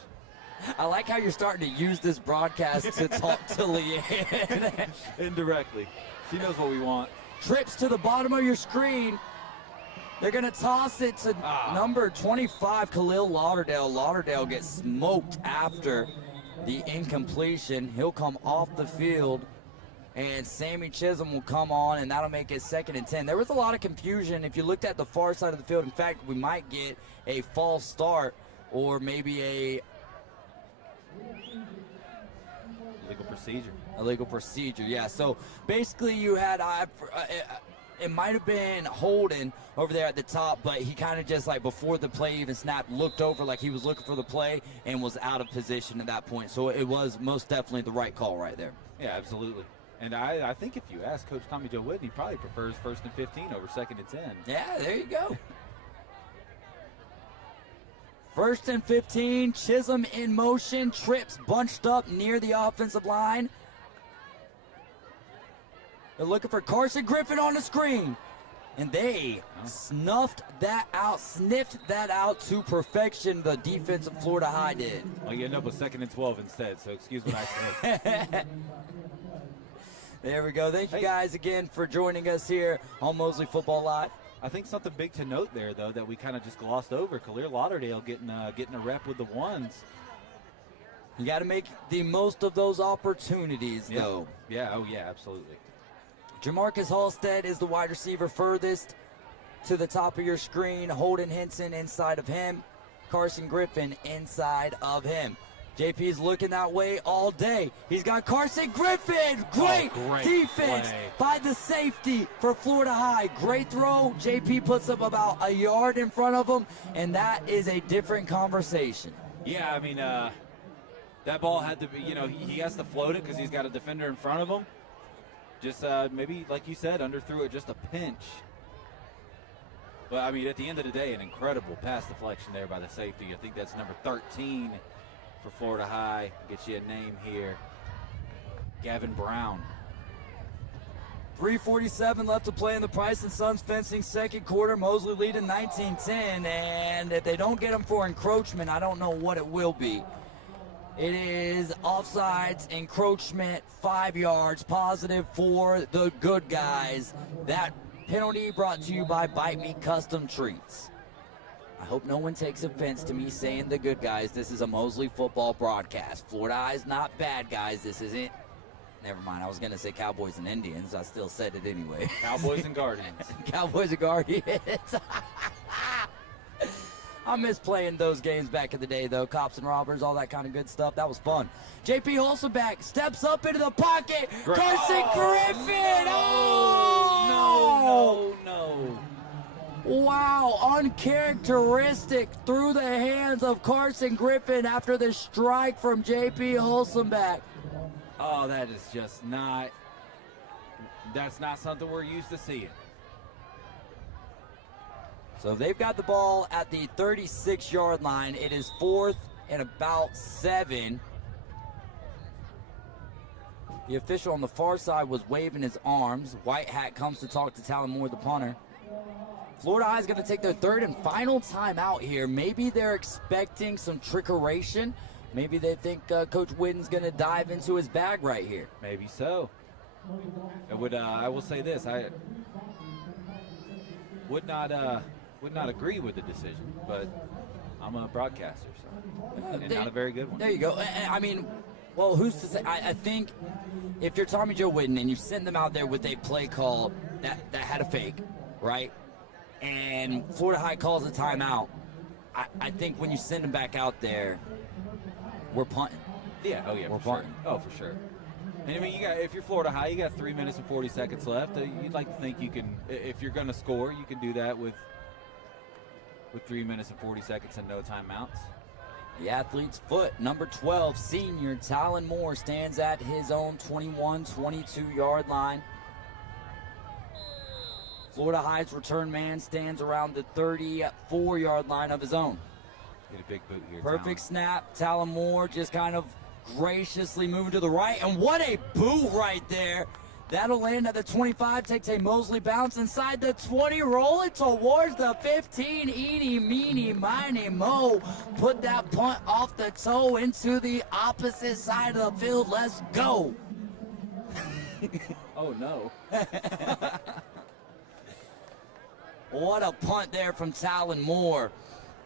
I like how you're starting to use this broadcast to talk to Leanne. Indirectly. She knows what we want. Trips to the bottom of your screen. They're going to toss it to number 25, Khalil Lauderdale. Lauderdale gets smoked after the incompletion. He'll come off the field. and Sammy Chisholm will come on, and that'll make it 2nd and 10. There was a lot of confusion. If you looked at the far side of the field, in fact, we might get a false start or maybe a Legal procedure. illegal procedure. Yeah, so basically you had it might have been Holden over there at the top, but he kind of just like before the play even snapped, looked over like he was looking for the play and was out of position at that point. So it was most definitely the right call right there. Yeah, absolutely. And I think if you ask Coach Tommy Joe Wooden, he probably prefers 1st and 15 over 2nd and 10. Yeah, there you go. 1st and 15, Chisholm in motion, trips bunched up near the offensive line. They're looking for Carson Griffin on the screen. And they sniffed that out to perfection, the defense of Florida High did. Well, you end up with 2nd and 12 instead, so excuse what I said. There we go. Thank you guys again for joining us here on Mosley Football Live. I think something big to note there, though, that we kind of just glossed over. Khalil Lauderdale getting a rep with the ones. You got to make the most of those opportunities, though. Yeah, oh yeah, absolutely. Jamarcus Halstead is the wide receiver furthest to the top of your screen. Holden Henson inside of him. Carson Griffin inside of him. JP's looking that way all day. He's got Carson Griffin. Great defense play by the safety for Florida High. Great throw. JP puts up about a yard in front of him, and that is a different conversation. Yeah, I mean, that ball had to be, he has to float it because he's got a defender in front of him. Just maybe, like you said, underthrew it just a pinch. But, I mean, at the end of the day, an incredible pass deflection there by the safety. I think that's number 13 for Florida High. Get you a name here. Gavin Brown. 3:47 left to play in the Price and Sons fencing second quarter. Mosley leading 19-10, and if they don't get him for encroachment, I don't know what it will be. It is offsides, encroachment, 5 yards, positive for the good guys. That penalty brought to you by Bite Me Custom Treats. I hope no one takes offense to me saying the good guys. This is a Mosley football broadcast. Florida Eye's not bad guys. This isn't. Never mind. I was going to say Cowboys and Indians. I still said it anyway. Cowboys and Guardians. Cowboys and Guardians. I miss playing those games back in the day, though. Cops and robbers, all that kind of good stuff. That was fun. JP Holstenback steps up into the pocket. Carson Griffin. Oh! No. Wow, uncharacteristic through the hands of Carson Griffin after the strike from JP Holstenback. Oh, that is just not, that's not something we're used to seeing. So they've got the ball at the 36-yard line. It is 4th and about 7. The official on the far side was waving his arms. White hat comes to talk to Talon Moore, the punter. Florida High is going to take their 3rd and final time out here. Maybe they're expecting some trickeration. Maybe they think Coach Whidden's going to dive into his bag right here. Maybe so. I will say this. I would not agree with the decision, but I'm a broadcaster, so and not a very good one. There you go. I mean, well, who's to say? I think if you're Tommy Joe Whidden and you send them out there with a play call that had a fake, right? And Florida High calls a timeout, I think when you send them back out there, we're punting. Yeah, oh yeah, we're for punting. Sure. Oh, for sure. And I mean, if you're Florida High, you got 3 minutes and 40 seconds left. You'd like to think you can, if you're going to score, you can do that with 3 minutes and 40 seconds and no timeouts. The athlete's foot, number 12, senior Talon Moore, stands at his own 21, 22-yard line. Florida High's return man stands around the 34-yard line of his own. Get a big boot here. Perfect snap. Talon Moore just kind of graciously moving to the right. And what a boot right there. That'll land at the 25, takes a Mosley bounce inside the 20, rolling towards the 15. Eeny, meeny, miny, mo. Put that punt off the toe into the opposite side of the field. Let's go. Oh, no. What a punt there from Talon Moore.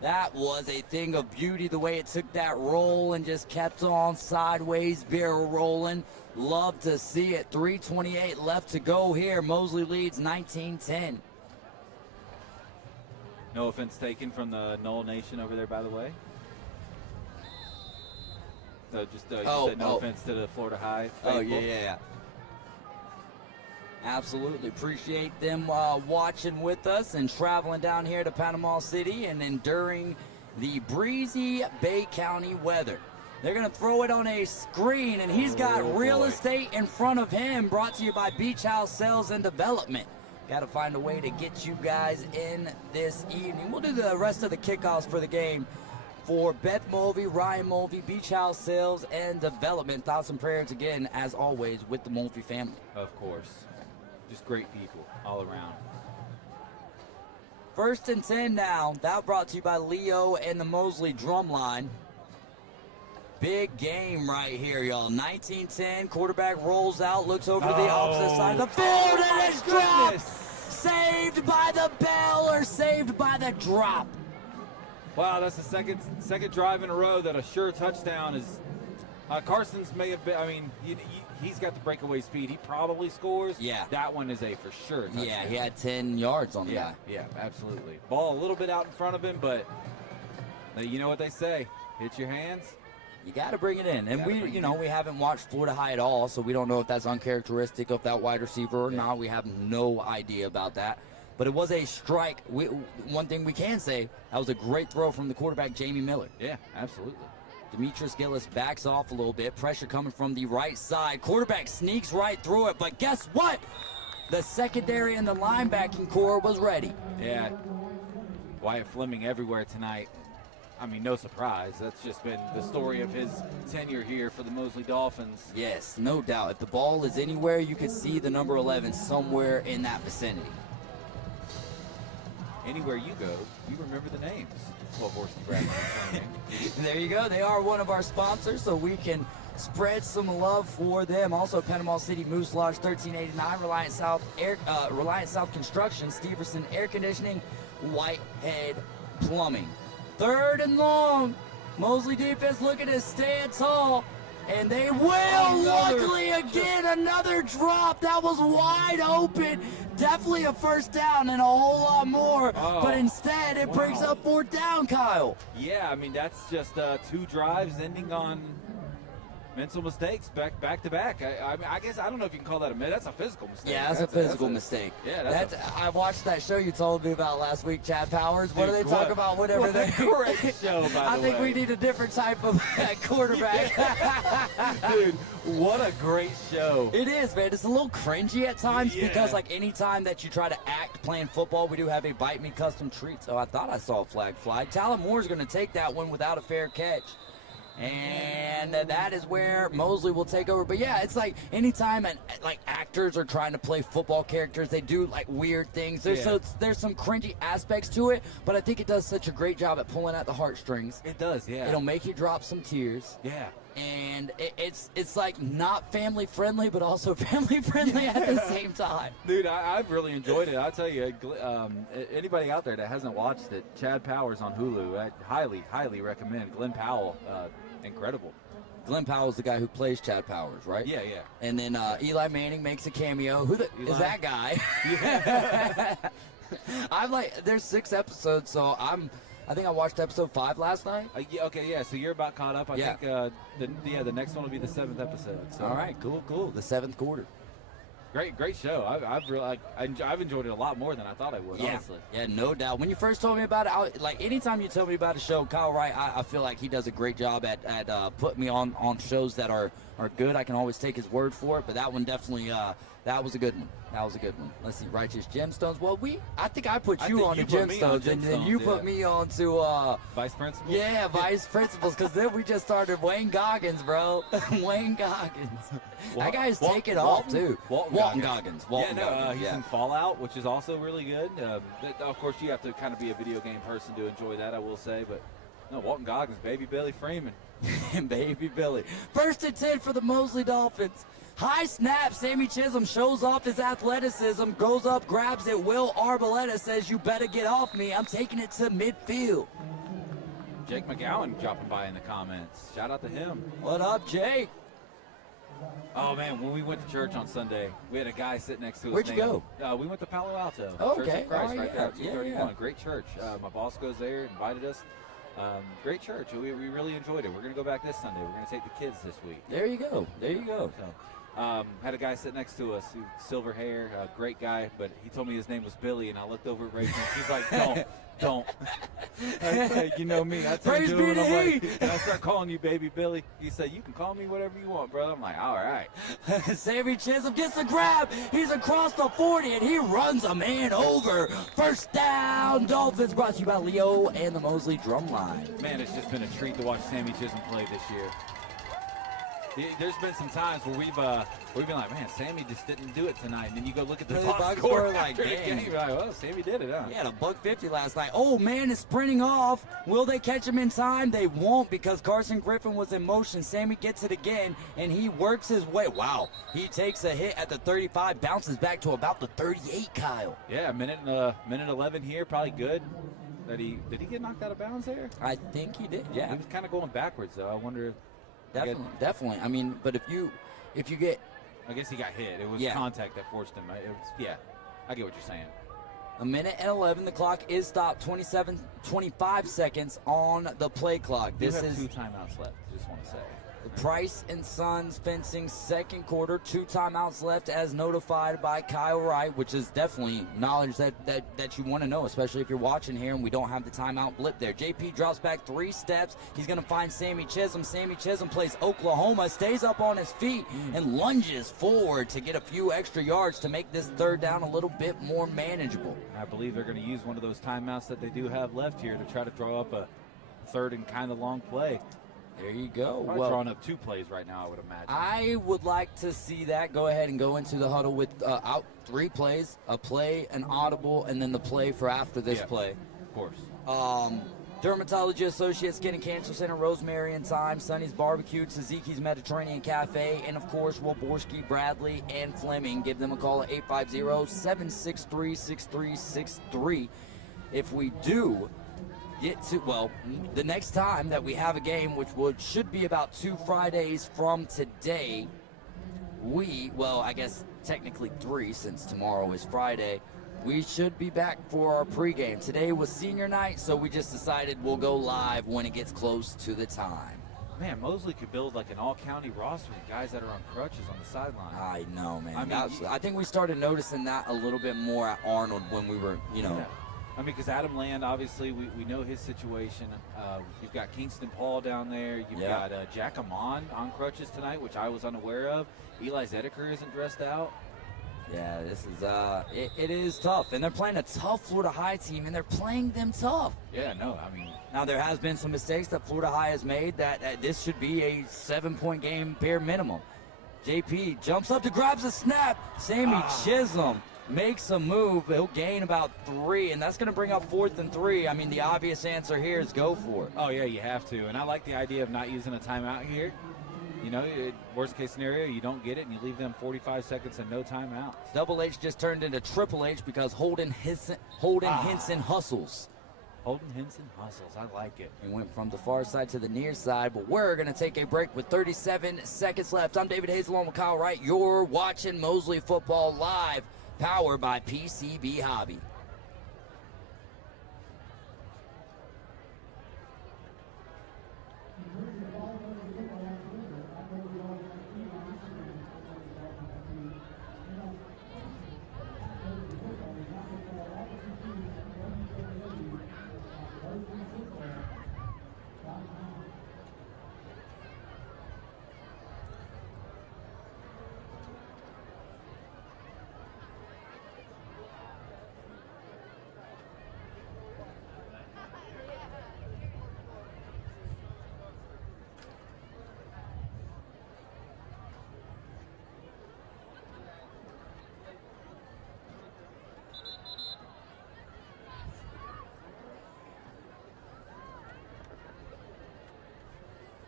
That was a thing of beauty, the way it took that roll and just kept on sideways, barrel rolling. Love to see it. 3:28 left to go here. Mosley leads 19-10. No offense taken from the Knoll Nation over there, by the way. So just you said no offense to the Florida High faithful. Oh, yeah. Absolutely. Appreciate them watching with us and traveling down here to Panama City and enduring the breezy Bay County weather. They're going to throw it on a screen, and he's got real estate in front of him, brought to you by Beach House Sales and Development. Got to find a way to get you guys in this evening. We'll do the rest of the kickoffs for the game for Beth Mulvey, Ryan Mulvey, Beach House Sales and Development. Thoughts and prayers again, as always, with the Mulvey family. Of course. Just great people all around. 1st and 10 now. That brought to you by Leo and the Mosley Drumline. Big game right here, y'all. 19-10. Quarterback rolls out, looks over to the opposite side of the field, and it's dropped. Saved by the bell or saved by the drop. Wow, that's the second drive in a row that a sure touchdown is. Carson's may have been. I mean, he's got the breakaway speed. He probably scores. Yeah. That one is a for sure touchdown. Yeah, he had 10 yards on the guy. Yeah, absolutely. Ball a little bit out in front of him, but you know what they say: hit your hands. You got to bring it in. And we haven't watched Florida High at all, so we don't know if that's uncharacteristic of that wide receiver or not. We have no idea about that. But it was a strike. One thing we can say, that was a great throw from the quarterback, Jamie Miller. Yeah, absolutely. Demetrius Gillis backs off a little bit. Pressure coming from the right side. Quarterback sneaks right through it, but guess what? The secondary and the linebacking core was ready. Yeah. Wyatt Fleming everywhere tonight. I mean, no surprise. That's just been the story of his tenure here for the Mosley Dolphins. Yes, no doubt. If the ball is anywhere, you can see the number 11 somewhere in that vicinity. Anywhere you go, you remember the names. 12 Horse Nebraska. There you go. They are one of our sponsors, so we can spread some love for them. Also, Panama City Moose Lodge 1389, Reliant South Construction, Steverson Air Conditioning, Whitehead Plumbing. 3rd and long. Mosley defense looking to stand tall. And they will, luckily again, another drop. That was wide open. Definitely a first down and a whole lot more. But instead, it brings up 4th down, Kyle. Yeah, I mean, that's just 2 drives ending on mental mistakes back to back. I guess I don't know if you can call that that's a physical mistake. Yeah, that's a physical mistake. Yeah, I watched that show you told me about last week, Chad Powers. What do they talk about whenever they great show, by the way. I think we need a different type of quarterback. Dude, what a great show. It is, man. It's a little cringy at times because, like, any time that you try to act playing football, we do have a Bite Me custom treat. So I thought I saw a flag fly. Talon Moore's going to take that one without a fair catch. And that is where Mosley will take over. But yeah, it's like anytime actors are trying to play football characters, they do like weird things. There's some cringy aspects to it, but I think it does such a great job at pulling at the heartstrings. It does, yeah. It'll make you drop some tears. Yeah. And it's like not family friendly, but also family friendly at the same time. Dude, I've really enjoyed it. I'll tell you, anybody out there that hasn't watched it, Chad Powers on Hulu, I highly recommend. Glenn Powell, incredible. Glenn Powell's the guy who plays Chad Powers, right? Yeah. And then Eli Manning makes a cameo. Is that guy? Yeah. I'm like, there's 6 episodes, so I think I watched episode 5 last night. So you're about caught up. I think the next one will be the 7th episode. So. All right, cool. The 7th quarter. Great show. I've enjoyed it a lot more than I thought I would. Honestly. Yeah, no doubt. When you first told me about it, anytime you tell me about a show, Kyle Wright, I feel like he does a great job at putting me on shows that are good. I can always take his word for it, but that one definitely that was a good one. Let's see, Righteous Gemstones. Well, I think I put you on the Gemstones, and then you put me on to Vice Principals. Yeah, Vice Principals, because then we just started Wayne Goggins, bro. Wayne Goggins. That guy's taking off too. Walton Goggins. He's in Fallout, which is also really good. Of course, you have to kind of be a video game person to enjoy that, I will say. But no, Walton Goggins, Baby Billy Freeman. Baby Billy. 1st and 10 for the Mosley Dolphins. High snap, Sammy Chisholm shows off his athleticism, goes up, grabs it. Will Arboleta says, "You better get off me. I'm taking it to midfield." Jake McGowan dropping by in the comments. Shout out to him. What up, Jake? Oh man, when we went to church on Sunday, we had a guy sit next to us. Where'd you go? We went to Palo Alto. Oh, Church okay. of Christ, Oh, right yeah. there, at Yeah, 231. yeah. Great church. My boss goes there, invited us. Great church. We really enjoyed it. We're going to go back this Sunday. We're going to take the kids this week. There you go. There you go. So, had a guy sit next to us, silver hair, great guy, but he told me his name was Billy, and I looked over at Rachel, and she's like, don't. I was like, you know me. I Praise turned be to to him, I'm he. like, and I start calling you baby Billy. He said, you can call me whatever you want, brother. I'm like, all right. Sammy Chisholm gets the grab. He's across the 40, and he runs a man over. First down, Dolphins, brought to you by Leo and the Mosley Drumline. Man, it's just been a treat to watch Sammy Chisholm play this year. There's been some times where we've been like, man, Sammy just didn't do it tonight. And then you go look at the Really, box box score score, like, after the dang. game. You're like, well, Sammy did it, huh? He had a $150 last night. Oh, man is sprinting off. Will they catch him in time? They won't because Carson Griffin was in motion. Sammy gets it again, and he works his way. Wow. He takes a hit at the 35, bounces back to about the 38, Kyle. Yeah, minute 11 here, probably good. Did he get knocked out of bounds there? I think he did, He yeah. was kind of going backwards, though. I wonder. Definitely. I mean, but if you get I guess he got hit. It was Yeah. contact that forced him. Yeah, I get what you're saying. a minute and 11, the clock is stopped. 25 seconds on the play clock. You This have is 2 timeouts left. Just want to say. Price and Sons fencing second quarter. 2 timeouts left as notified by Kyle Wright, which is definitely knowledge that you want to know, especially if you're watching here and we don't have the timeout blip there. JP drops back 3 steps. He's going to find Sammy Chisholm. Sammy Chisholm plays Oklahoma, stays up on his feet, and lunges forward to get a few extra yards to make this third down a little bit more manageable. I believe they're going to use one of those timeouts that they do have left here to try to draw up a third and kind of long play. There you go. Probably drawing up 2 plays right now, I would imagine. I would like to see that. Go ahead and go into the huddle with out 3 plays, a play, an audible, and then the play for after this Yeah, play. Of course. Dermatology Associates, Skin and Cancer Center, Rosemary and Thyme, Sonny's Barbecue, Tzatziki's Mediterranean Cafe, and of course, Wilborski, Bradley, and Fleming. Give them a call at 850-763-6363. If we do get to, well, the next time that we have a game, which should be about 2 Fridays from today, I guess technically 3 since tomorrow is Friday, we should be back for our pregame. Today was senior night, so we just decided we'll go live when it gets close to the time. Man, Mosley could build like an all-county roster with guys that are on crutches on the sideline. I know, man. I mean, I think we started noticing that a little bit more at Arnold when we were, Yeah. I mean, because Adam Land, obviously, we know his situation. You've got Kingston Paul down there. You've Yeah. got Jack Amon on crutches tonight, which I was unaware of. Eli Zedeker isn't dressed out. Yeah, this is it is tough, and they're playing a tough Florida High team, and they're playing them tough. Yeah, no, I mean, Now there has been some mistakes that Florida High has made that this should be a 7-point game bare minimum. JP jumps up to grabs a snap. Sammy Chisholm makes a move. He'll gain about 3, and that's going to bring up 4th and 3. I mean, the obvious answer here is go for it. oh yeah, you have to. And I like the idea of not using a timeout here. You know, worst case scenario, you don't get it, and you leave them 45 seconds and no timeouts. Double H just turned into Triple H because Holden Henson hustles. Holden Henson hustles. I like it. He went from the far side to the near side, but we're going to take a break with 37 seconds left. I'm David Hayes along with Kyle Wright. You're watching Mosley Football Live, powered by PCB Hobby.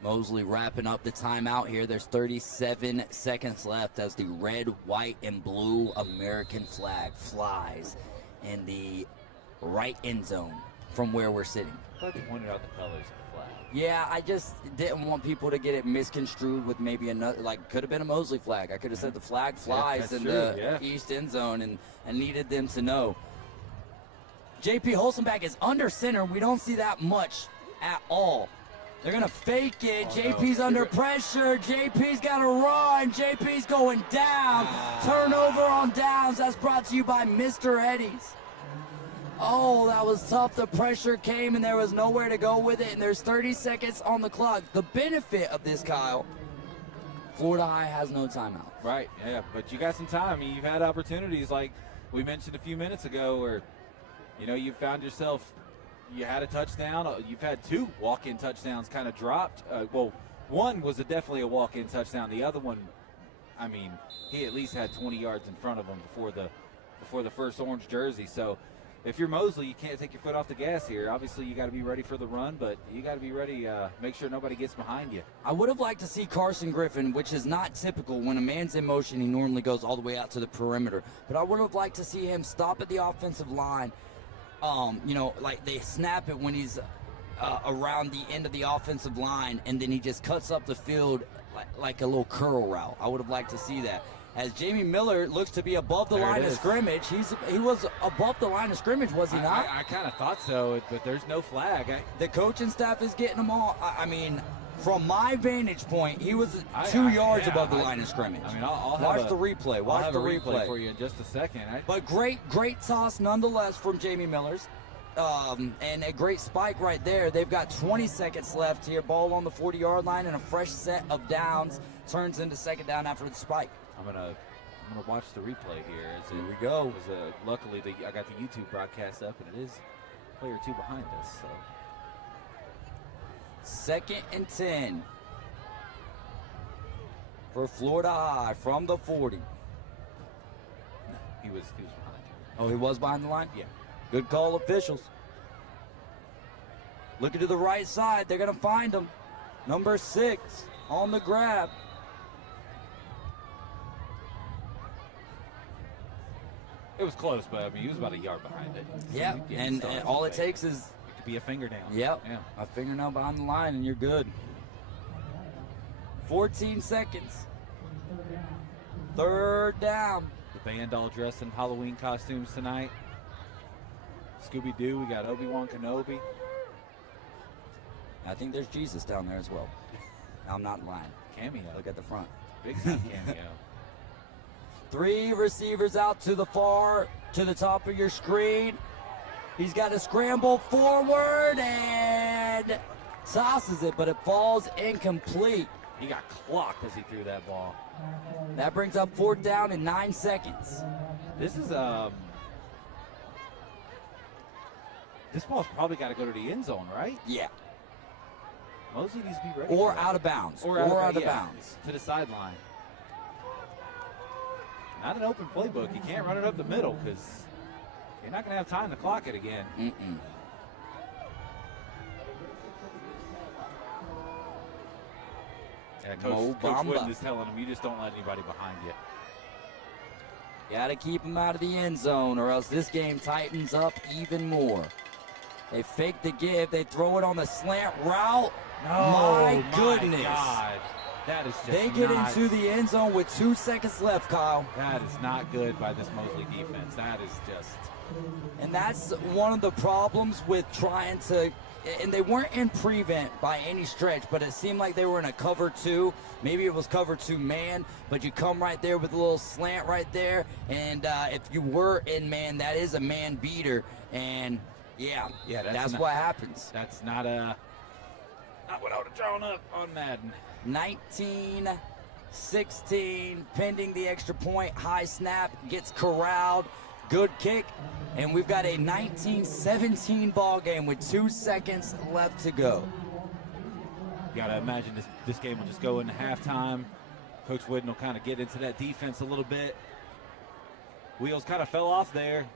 Mosley wrapping up the timeout here. There's 37 seconds left as the red, white, and blue American flag flies in the right end zone from where we're sitting. thought you pointed out the colors of the flag. Yeah, I just didn't want people to get it misconstrued with maybe another, like, could have been a Mosley flag. I could have said the flag flies that's in true, the yeah. east end zone and needed them to know. JP Holstenbeck is under center. We don't see that much at all. They're going to fake it. Oh, JP's no. under pressure. JP's got to run. JP's going down. Turnover on downs. That's brought to you by Mr. Eddie's. Oh, that was tough. The pressure came and there was nowhere to go with it, and there's 30 seconds on the clock. The benefit of this, Kyle, Florida High has no timeout. Right, yeah, but you got some time. I mean, you've had opportunities like we mentioned a few minutes ago where, you know, you found yourself, you had a touchdown. You've had 2 walk-in touchdowns kind of dropped. Well, one was definitely a walk-in touchdown. The other one, I mean, he at least had 20 yards in front of him before the first orange jersey. So if you're Mosley, you can't take your foot off the gas here. Obviously, you got to be ready for the run, but you got to be ready. Make sure nobody gets behind you. I would have liked to see Carson Griffin, which is not typical. When a man's in motion, he normally goes all the way out to the perimeter. But I would have liked to see him stop at the offensive line. You know, like they snap it when he's around the end of the offensive line, and then he just cuts up the field like a little curl route. I would have liked to see that. As Jamie Miller looks to be above the line of scrimmage, he was above the line of scrimmage, was he not? I kind of thought so, but there's no flag. The coaching staff is getting them all. I mean, from my vantage point, he was 2 yards above the line of scrimmage. I mean, I'll watch the replay. I'll have a replay for you in just a second. But great toss nonetheless from Jamie Miller's. And a great spike right there. They've got 20 seconds left here. Ball on the 40-yard line and a fresh set of downs. Turns into second down after the spike. I'm gonna watch the replay here. Here we go. Luckily, I got the YouTube broadcast up, and it is a player or 2 behind us. So 2nd and 10 for Florida High from the 40. he was behind you. Oh, he was behind the line? Yeah. Good call, officials. Looking to the right side. They're going to find him. Number 6 on the grab. It was close, but I mean, he was about a yard behind it. So Yeah, and all it takes is it could be a finger down. Yep. Yeah. A fingernail behind the line, and you're good. 14 seconds. 3rd down. The band all dressed in Halloween costumes tonight. Scooby-Doo, we got Obi-Wan Kenobi. I think there's Jesus down there as well. I'm not lying. Cameo. Look at the front. Big time cameo. 3 receivers out to the top of your screen. He's got to scramble forward and tosses it, but it falls incomplete. He got clocked as he threw that ball. That brings up 4th down in 9 seconds. This is this ball's probably got to go to the end zone, right? Yeah. Mosley needs to be ready. Or for that. out of bounds. Or out of bounds. To the sideline. Not an open playbook. You can't run it up the middle because you're not going to have time to clock it again. Mm-mm. Yeah, Mo Coach Bamba. Wooden is telling him, you just don't let anybody behind you. Got to keep him out of the end zone or else this game tightens up even more. They fake the give. They throw it on the slant route. My goodness. God. That is just They get into the end zone with 2 seconds left, Kyle. That is not good by this Mosley defense. That is just... And that's one of the problems with trying to, and they weren't in prevent by any stretch, but it seemed like they were in a cover 2. Maybe it was cover 2 man, but you come right there with a little slant right there. And if you were in man, that is a man beater. And yeah, that's what happens. That's not what I would have drawn up on Madden. 19-16, pending the extra point. High snap, gets corralled. Good kick. And we've got a 19-17 ball game with 2 seconds left to go. You got to imagine this game will just go into halftime. Coach Wooden will kind of get into that defense a little bit. Wheels kind of fell off there.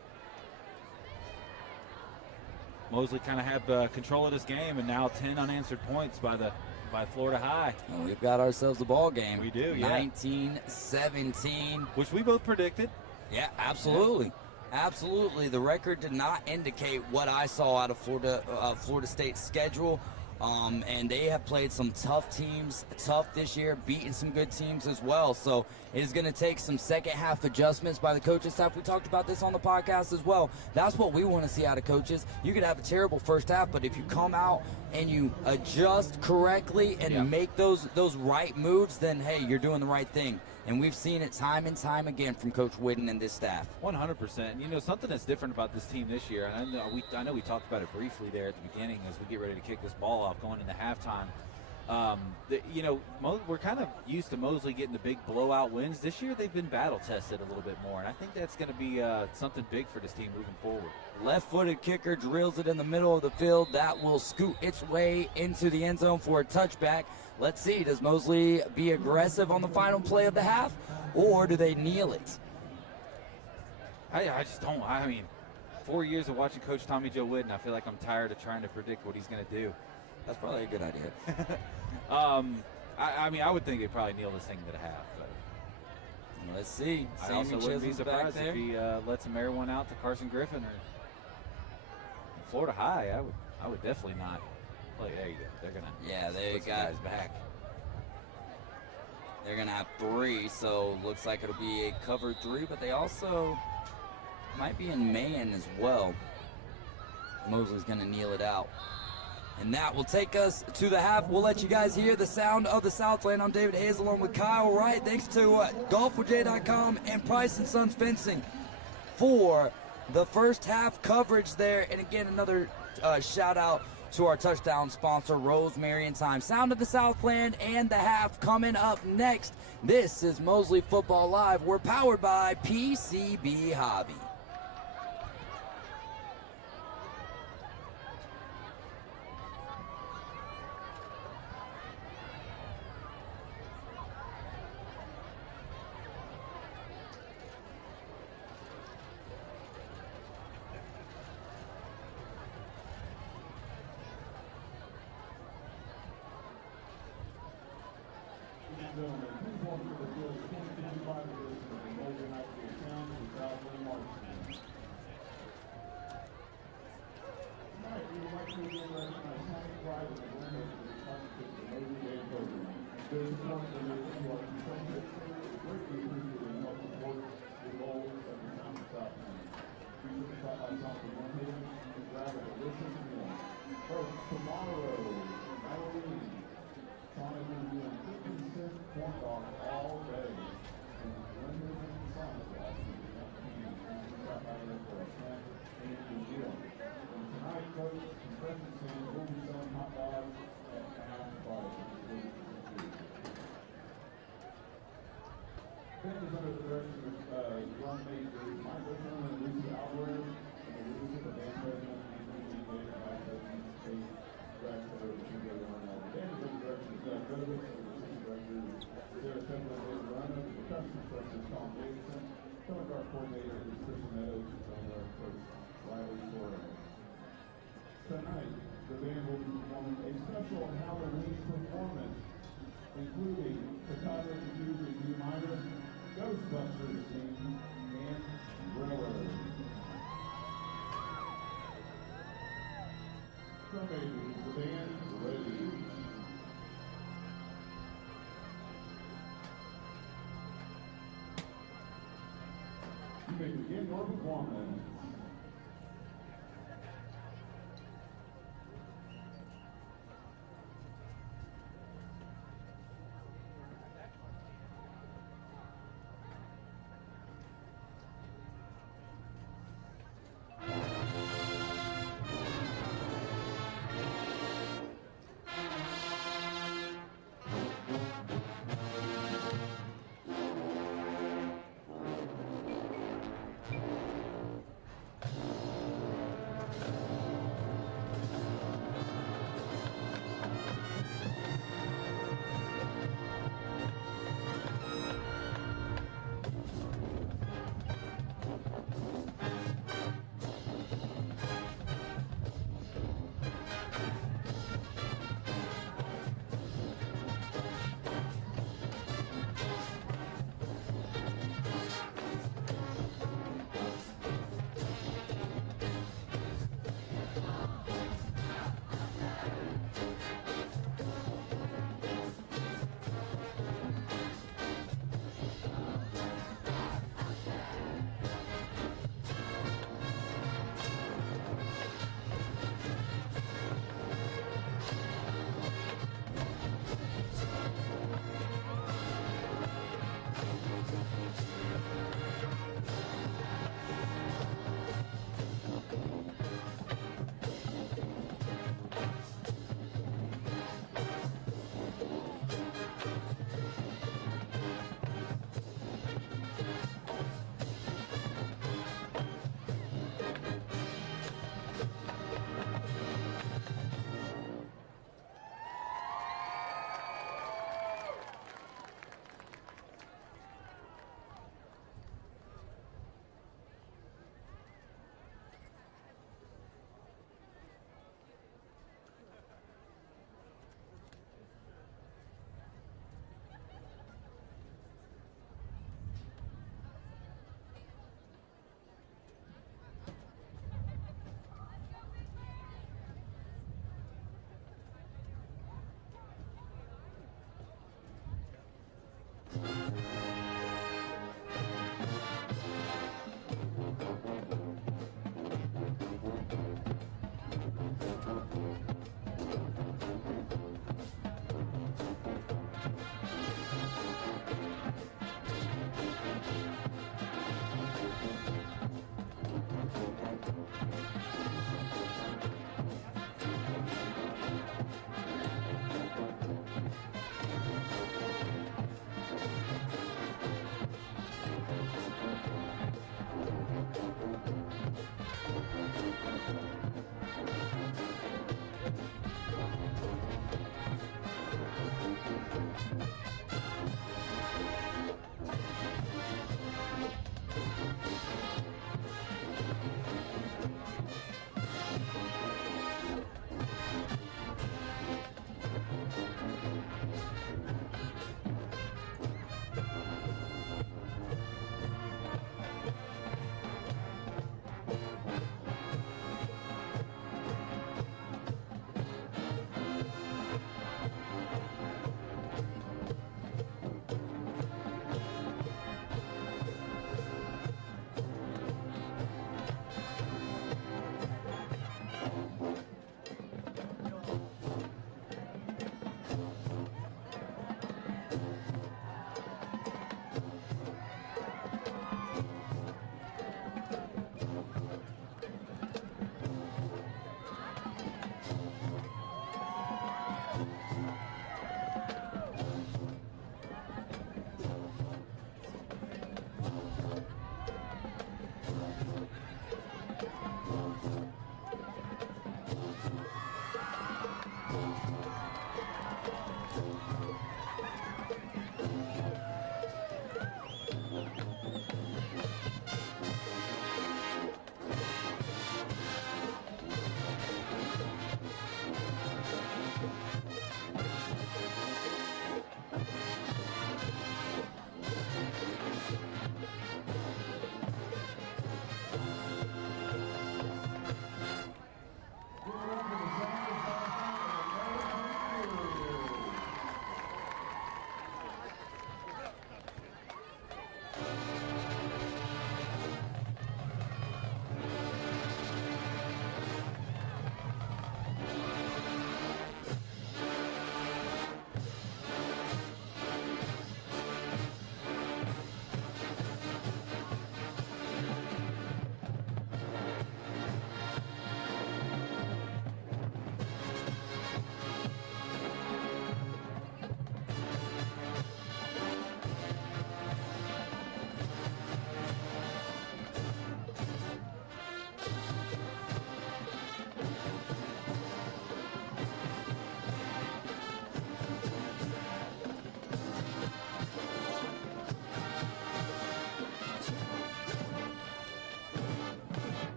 Mosley kind of had control of this game, and now 10 unanswered points by Florida High. Well, we've got ourselves a ball game. We do, yeah. 19-17. Which we both predicted. Yeah, absolutely. Absolutely. The record did not indicate what I saw out of Florida State's schedule. And they have played some tough teams, tough this year, beaten some good teams as well. So it is going to take some second half adjustments by the coaching staff. We talked about this on the podcast as well. That's what we want to see out of coaches. You could have a terrible first half, but if you come out and you adjust correctly and make those right moves, then hey, you're doing the right thing. And we've seen it time and time again from Coach Whitten and this staff. 100%. You know, something that's different about this team this year, and I know we talked about it briefly there at the beginning as we get ready to kick this ball off going into halftime. We're kind of used to Mosley getting the big blowout wins. This year they've been battle tested a little bit more, and I think that's going to be something big for this team moving forward. Left-footed kicker drills it in the middle of the field. That will scoot its way into the end zone for a touchback. Let's see, does Mosley be aggressive on the final play of the half, or do they kneel it? I just don't. I mean, 4 years of watching Coach Tommy Joe Whitten, I feel like I'm tired of trying to predict what he's going to do. That's probably a good idea. I would think they'd probably kneel this thing to the half. But let's see. I also wouldn't be surprised if he lets him air one out to Carson Griffin or Florida High. I would definitely not play. There you go. They're gonna. Yeah, they put some got guys back. They're gonna have 3, so looks like it'll be a cover 3, but they also might be in man as well. Mosley's gonna kneel it out. And that will take us to the half. We'll let you guys hear the sound of the Southland. I'm David Hayes along with Kyle Wright. Thanks to golfwithj.com and Price & Sons Fencing for the first half coverage there. And again, another shout out to our touchdown sponsor, Rosemary and Thyme. Sound of the Southland and the half coming up next. This is Mosley Football Live. We're powered by PCB Hobby. Tonight, the band will be performing a special Halloween performance, including Chicago Review Minus, Ghostbusters Scene, and Thriller. Sunday, the band ready. You may begin your performance.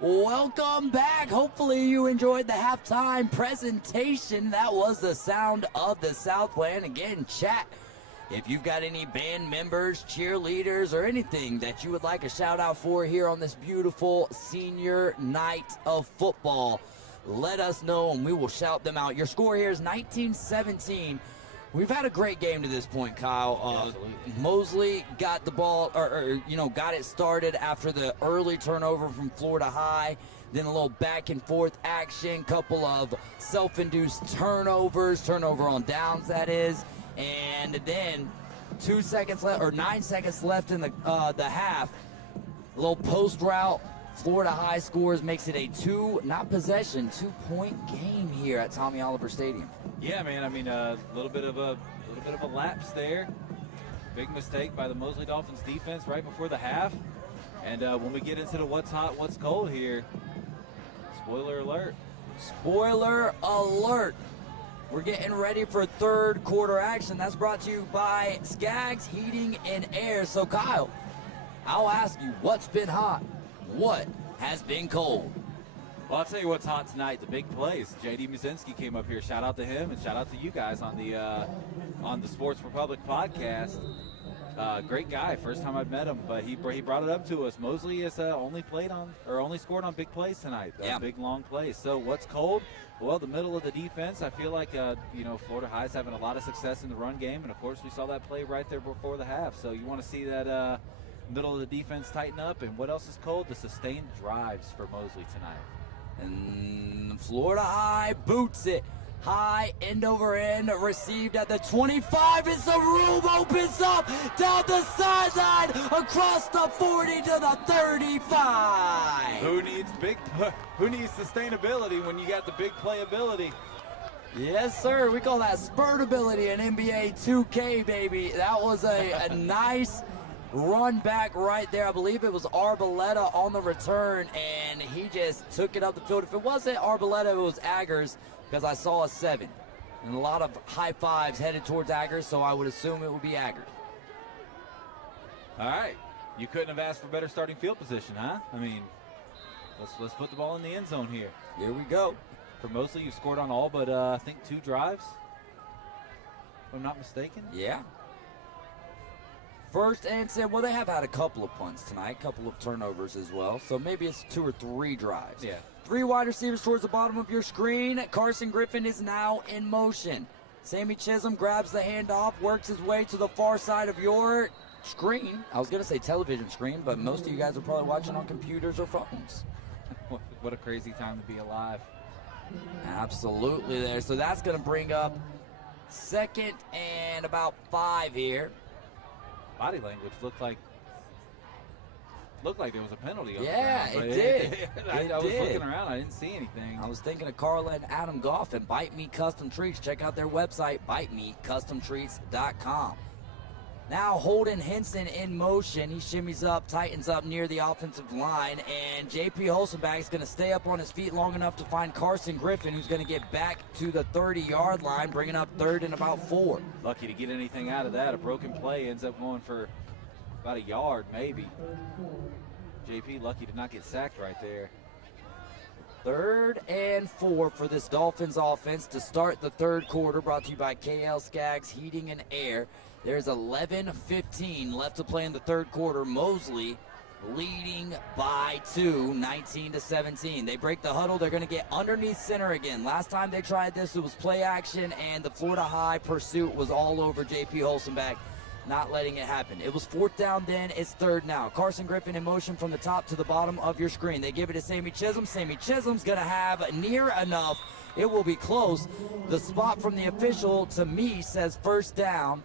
Welcome back. Hopefully you enjoyed the halftime presentation. That was the sound of the Southland. Again, chat. If you've got any band members, cheerleaders, or anything that you would like a shout out for here on this beautiful senior night of football, let us know and we will shout them out. Your score here is 19-17. We've had a great game to this point, Kyle. Mosley got the ball, got it started after the early turnover from Florida High. Then a little back and forth action, couple of self-induced turnover on downs, that is. And then 9 seconds left in the half. A little post route. Florida High scores, makes it a two-point game here at Tommy Oliver Stadium. Yeah, man. I mean, a little bit of a lapse there. Big mistake by the Mosley Dolphins defense right before the half. And when we get into the what's hot, what's cold here, spoiler alert. Spoiler alert. We're getting ready for third quarter action. That's brought to you by Skaggs Heating and Air. So, Kyle, I'll ask you, what's been hot? What has been cold? Well, I'll tell you what's hot tonight, the big plays. J.D. Muzinski came up here. Shout out to him and shout out to you guys on the Sports Republic podcast. Great guy. First time I've met him, but he brought it up to us. Mosley has only scored on big plays tonight. Big, long plays. So what's cold? Well, the middle of the defense. I feel like, Florida High's having a lot of success in the run game, and, of course, we saw that play right there before the half. So you want to see that middle of the defense tighten up. And what else is cold? The sustained drives for Mosley tonight. And Florida High boots it. High, end over end, received at the 25 as the room opens up down the sideline, across the 40 to the 35. Who needs sustainability when you got the big playability? Yes, sir. We call that spurtability in NBA 2K, baby. That was a nice run back right there. I believe it was Arboleta on the return, and he just took it up the field. If it wasn't Arboleta, it was Aggers, because I saw a 7. And a lot of high fives headed towards Aggers, so I would assume it would be Aggers. All right. You couldn't have asked for better starting field position, huh? I mean, let's put the ball in the end zone here. Here we go. For Mosley, you scored on all but, I think, 2 drives, if I'm not mistaken. Yeah. First and 10, well, they have had a couple of punts tonight, a couple of turnovers as well, so maybe it's 2 or 3 drives. Yeah. 3 wide receivers towards the bottom of your screen. Carson Griffin is now in motion. Sammy Chisholm grabs the handoff, works his way to the far side of your screen. I was going to say television screen, but most of you guys are probably watching on computers or phones. What a crazy time to be alive. Absolutely there. So that's going to bring up 2nd and about 5 here. Body language looked like there was a penalty on Yeah, the ground. it did. I was looking around. I didn't see anything. I was thinking of Carla and Adam Goff and Bite Me Custom Treats. Check out their website, bitemecustomtreats.com. Now Holden Henson in motion. He shimmies up, tightens up near the offensive line, and J.P. Holzenbach is going to stay up on his feet long enough to find Carson Griffin, who's going to get back to the 30-yard line, bringing up 3rd and about 4. Lucky to get anything out of that. A broken play ends up going for about a yard, maybe. J.P. lucky to not get sacked right there. 3rd and 4 for this Dolphins offense to start the third quarter, brought to you by KL Skaggs Heating and Air. There's 11:15 left to play in the third quarter. Mosley leading by 2, 19-17. They break the huddle. They're going to get underneath center again. Last time they tried this, it was play action, and the Florida High pursuit was all over J.P. Holzenbach, not letting it happen. It was 4th down then. It's 3rd now. Carson Griffin in motion from the top to the bottom of your screen. They give it to Sammy Chisholm. Sammy Chisholm's going to have near enough. It will be close. The spot from the official, to me, says 1st down.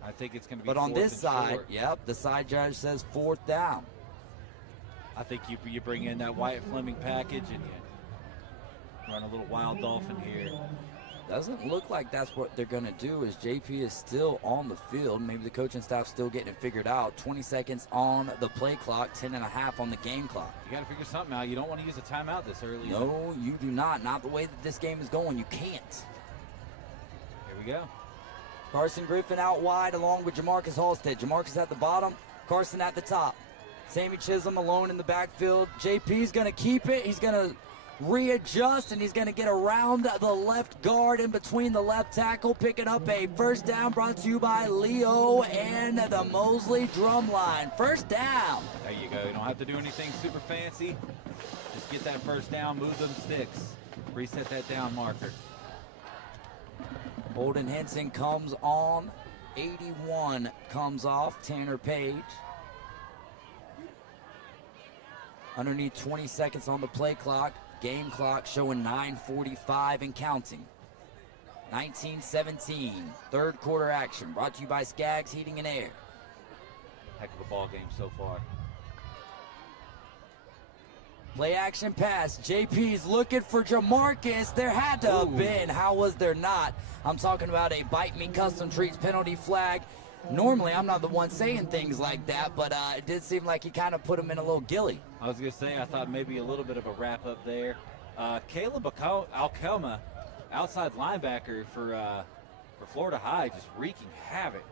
I think it's going to be. But on this side, short. yep, the side judge says 4th down. I think you bring in that Wyatt Fleming package and you run a little wild dolphin here. Doesn't look like that's what they're going to do, as JP is still on the field. Maybe the coaching staff's still getting it figured out. 20 seconds on the play clock, 10.5 on the game clock. You got to figure something out. You don't want to use a timeout this early. No, you do not. Not the way that this game is going. You can't. Here we go. Carson Griffin out wide along with Jamarcus Halstead. Jamarcus at the bottom, Carson at the top. Sammy Chisholm alone in the backfield. JP's going to keep it. He's going to readjust, and he's going to get around the left guard in between the left tackle, picking up a first down brought to you by Leo and the Mosley drum line. First down. There you go. You don't have to do anything super fancy. Just get that first down, move them sticks. Reset that down marker. Holden Henson comes on. 81 comes off. Tanner Page. Underneath 20 seconds on the play clock. Game clock showing 9:45 and counting. 19-17, third quarter action. Brought to you by Skaggs Heating and Air. Heck of a ball game so far. Play action pass. JP's looking for Jamarcus. There had to have been. How was there not? I'm talking about a bite me custom treats penalty flag. Normally, I'm not the one saying things like that, but it did seem like he kind of put him in a little gilly. I was going to say, I thought maybe a little bit of a wrap up there. Caleb Alkelma, outside linebacker for Florida High, just wreaking havoc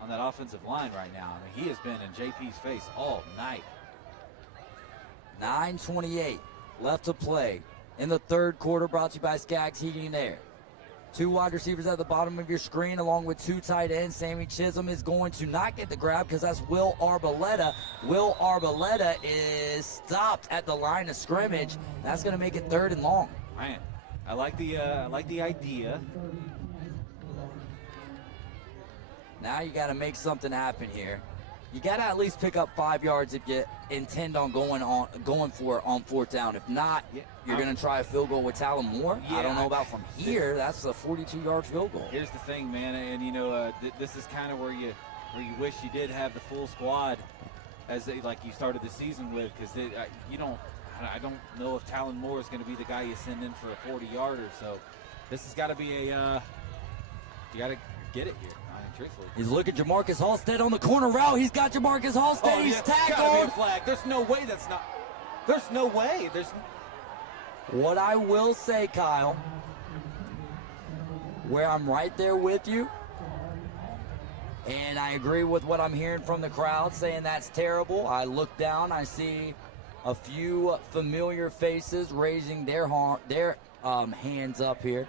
on that offensive line right now. I mean, he has been in JP's face all night. 9:28 left to play in the third quarter, brought to you by Skaggs Heating and Air. Two wide receivers at the bottom of your screen, along with two tight ends. Sammy Chisholm is going to not get the grab because that's Will Arboleta. Will Arboleta is stopped at the line of scrimmage. That's going to make it third and long. Man, I like the idea. Now you got to make something happen here. You got to at least pick up 5 yards if you intend on going for it on fourth down. If not, you're going to try a field goal with Talon Moore. Yeah, I don't know about from here. That's a 42-yard field goal. Here's the thing, man, and you know, this is kind of where you wish you did have the full squad like you started the season with, because I don't know if Talon Moore is going to be the guy you send in for a 40-yarder. So this has got to be you got to get it here. Truthfully. He's looking at Jamarcus Halstead on the corner route. He's got Jamarcus Halstead. He's Gotta be a tackled. flag. There's no way that's not. There's no way. What I will say, Kyle, where I'm right there with you, and I agree with what I'm hearing from the crowd saying that's terrible. I look down, I see a few familiar faces raising their hands up here.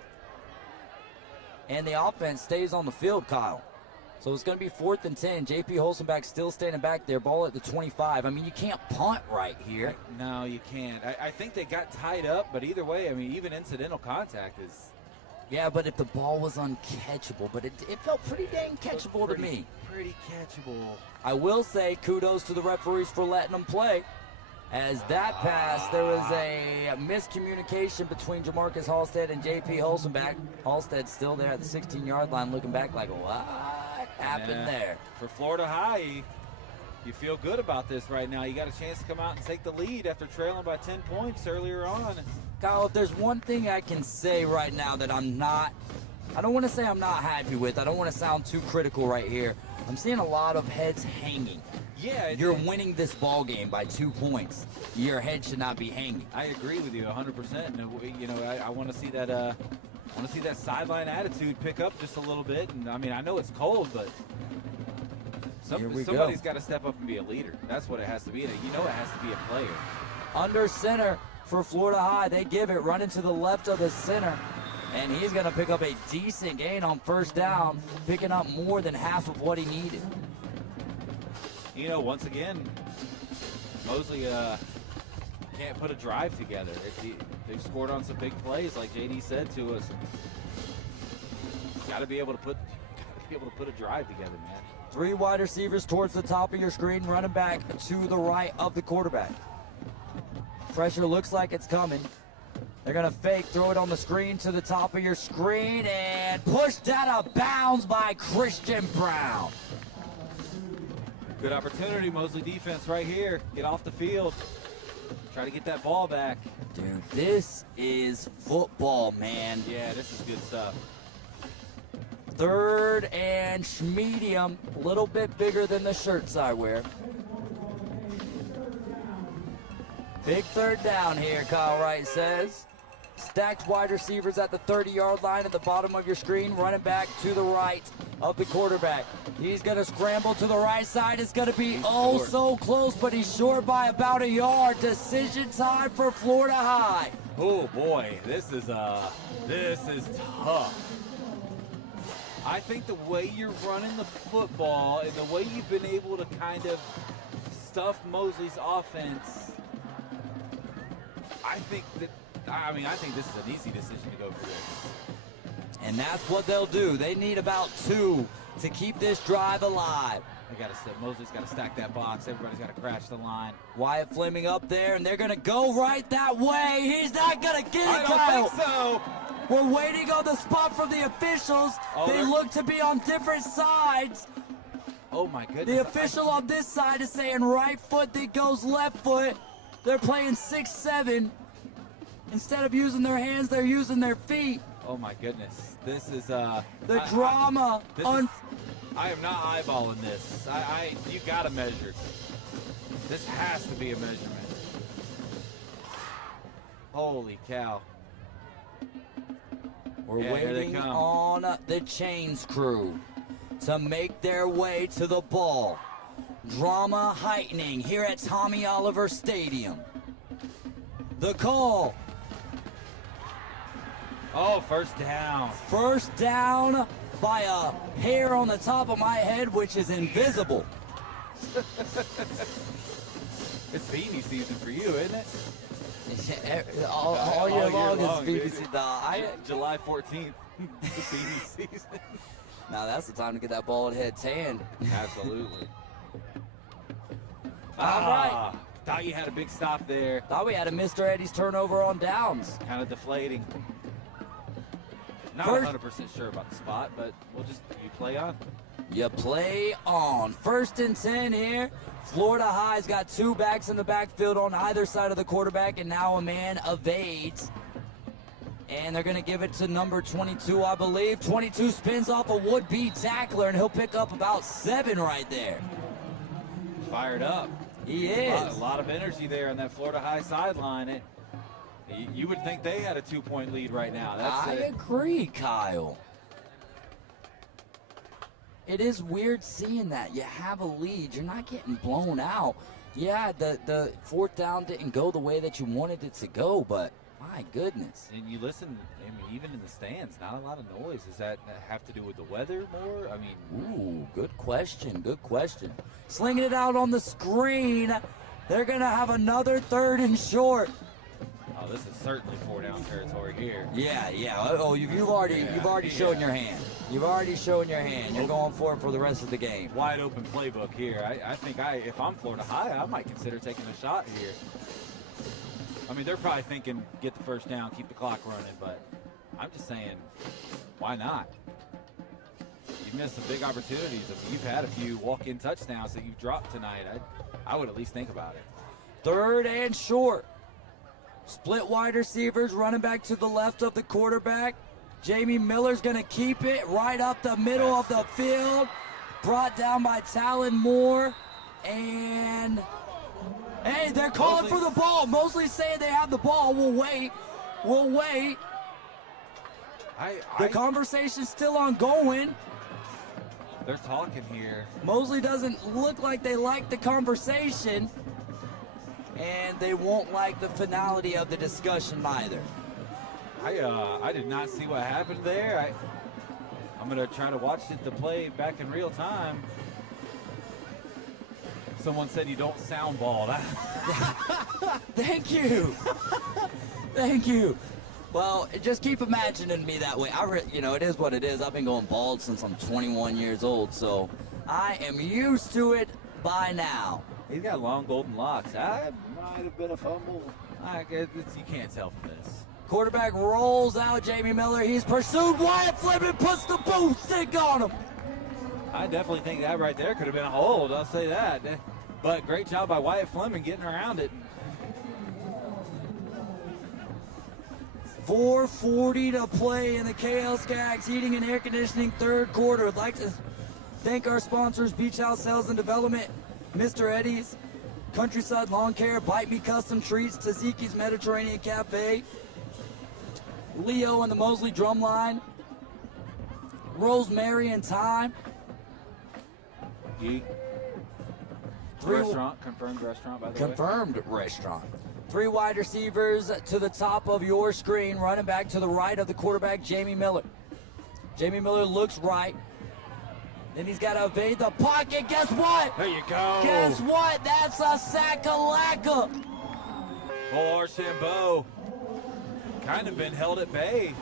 And the offense stays on the field, Kyle. So it's going to be 4th and 10. JP Holstenbach still standing back there, ball at the 25. I mean, you can't punt right here. No, you can't. I think they got tied up, but either way, I mean, even incidental contact is... Yeah, but if the ball was uncatchable, but it felt pretty dang catchable to me. Pretty catchable. I will say kudos to the referees for letting them play. As that pass, there was a miscommunication between Jamarcus Halstead and JP Holstenbach. Halstead still there at the 16-yard line looking back like, what happened there? For Florida High, you feel good about this right now. You got a chance to come out and take the lead after trailing by 10 points earlier on. Kyle, if there's one thing I can say right now that I don't want to say I'm not happy with. I don't want to sound too critical right here. I'm seeing a lot of heads hanging. Yeah, you're winning this ball game by 2 points. Your head should not be hanging. I agree with you 100%. You know, I want to see that. I want to see that sideline attitude pick up just a little bit. And I mean, I know it's cold, but somebody's got to step up and be a leader. That's what it has to be. You know, it has to be a player. Under center for Florida High, they give it running to the left of the center. And he's going to pick up a decent gain on first down, picking up more than half of what he needed. You know, once again, Mosley can't put a drive together. They've scored on some big plays, like JD said to us. Got to be able to put a drive together, man. 3 wide receivers towards the top of your screen, running back to the right of the quarterback. Pressure looks like it's coming. They're going to fake, throw it on the screen to the top of your screen, and pushed out of bounds by Christian Brown. Good opportunity, Mosley defense right here. Get off the field. Try to get that ball back. Dude, this is football, man. Yeah, this is good stuff. 3rd and medium, a little bit bigger than the shirts I wear. Big 3rd down here, Kyle Wright says. stacked wide receivers at the 30-yard line at the bottom of your screen, running back to the right of the quarterback. He's going to scramble to the right side. It's going to be so close, but he's short by about a yard. Decision time for Florida High. Oh boy, this is tough. I think the way you're running the football and the way you've been able to kind of stuff Mosley's offense, I think this is an easy decision to go for this. And that's what they'll do. They need about 2 to keep this drive alive. Mosley's got to stack that box. Everybody's got to crash the line. Wyatt Fleming up there, and they're going to go right that way. He's not going to get it, I Kyle. don't think so. We're waiting on the spot from the officials. They look to be on different sides. Oh my goodness. The official on this side is saying right foot that goes left foot. They're playing 6-7. Instead of using their hands, they're using their feet. Oh my goodness. This is the drama. I am not eyeballing this. You gotta measure. This has to be a measurement. Holy cow. We're waiting on the Chains crew to make their way to the ball. Drama heightening here at Tommy Oliver Stadium. The call. Oh, first down. First down by a hair on the top of my head, which is invisible. It's beanie season for you, isn't it? all year long is BBC. July 14th, the beanie season. Now that's the time to get that bald head tanned. Absolutely. All right. Thought you had a big stop there. Thought we had a Mr. Eddie's turnover on downs. Kind of deflating. Not 100% sure about the spot, but you play on. You play on. 1st and 10 here. Florida High's got 2 backs in the backfield on either side of the quarterback, and now a man evades. And they're going to give it to number 22, I believe. 22 spins off a would-be tackler, and he'll pick up about 7 right there. Fired up. He is. A lot of energy there on that Florida High sideline. You would think they had a 2-point lead right now. I agree, Kyle. It is weird seeing that. You have a lead. You're not getting blown out. Yeah, the 4th down didn't go the way that you wanted it to go, but my goodness. And you listen, even in the stands, not a lot of noise. Does that have to do with the weather more? Ooh, good question, good question. Slinging it out on the screen. They're going to have another 3rd and short. Oh, this is certainly 4-down territory here. Yeah. Oh, you've already shown your hand. You've already shown your hand. You're going for it for the rest of the game. Wide open playbook here. I think if I'm Florida High, I might consider taking a shot here. They're probably thinking get the 1st down, keep the clock running, but I'm just saying, why not? You've missed some big opportunities. You've had a few walk-in touchdowns that you've dropped tonight. I would at least think about it. 3rd and short. Split wide receivers, running back to the left of the quarterback. Jamie Miller's going to keep it right up the middle of the field. Brought down by Talon Moore. And, hey, they're calling for the ball. Mosley's saying they have the ball. We'll wait. The conversation's still ongoing. They're talking here. Mosley doesn't look like they like the conversation. And they won't like the finality of the discussion either. I did not see what happened there. I'm going to try to watch the play back in real time. Someone said you don't sound bald. Thank you. Thank you. Well, just keep imagining me that way. It is what it is. I've been going bald since I'm 21 years old, so I am used to it by now. He's got long golden locks. That might have been a fumble. You can't tell from this. Quarterback rolls out Jamie Miller. He's pursued. Wyatt Fleming puts the boot stick on him. I definitely think that right there could have been a hold. I'll say that. But great job by Wyatt Fleming getting around it. 4:40 to play in the KL Skaggs Heating and Air Conditioning 3rd quarter. I'd like to thank our sponsors, Beach House Sales and Development, Mr. Eddie's, Countryside Lawn Care, Bite Me Custom Treats, Taziki's Mediterranean Cafe, Leo and the Mosley drum line. Rosemary and Time. Yeet. Three- Restaurant, confirmed restaurant, by the way. Confirmed restaurant. 3 wide receivers to the top of your screen, running back to the right of the quarterback, Jamie Miller. Jamie Miller looks right. Then he's got to evade the pocket. Guess what? There you go. Guess what? That's a sack-a-lacka. Well, Archambault kind of been held at bay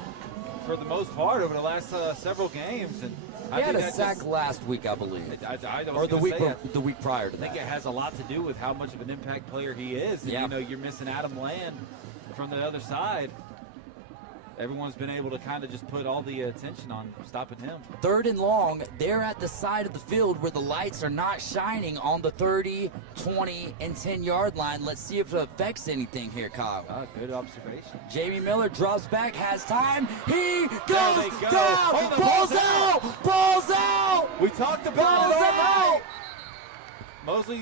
for the most part over the last several games, and He I had think a that sack just, last week, I believe. I Or the week, I the week prior to think that. it has a lot to do with how much of an impact player he is. And, Yeah. you know, you're missing Adam Land from the other side. Everyone's been able to kind of just put all the attention on stopping him. 3rd and long, they're at the side of the field where the lights are not shining on the 30, 20, and 10-yard line. Let's see if it affects anything here, Kyle. Good observation. Jamie Miller drops back, has time. He There goes they go. down. Oh, the Balls ball's out. out. Balls out. We talked about Balls it all out. night. Mosley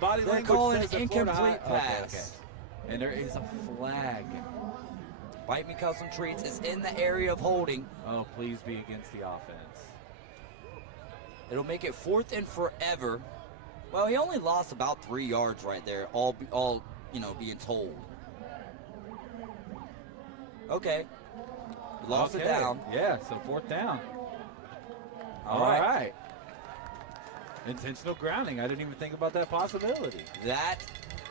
body They're language calling says that incomplete Florida High- pass. Okay. And there is a flag. Bite Me Custom Treats is in the area of holding. Oh, please be against the offense. It'll make it 4th and forever. Well, he only lost about 3 yards right there, all being told. Okay. Lost it Okay. down. Yeah, so 4th down. All All right. right. Intentional grounding. I didn't even think about that possibility. That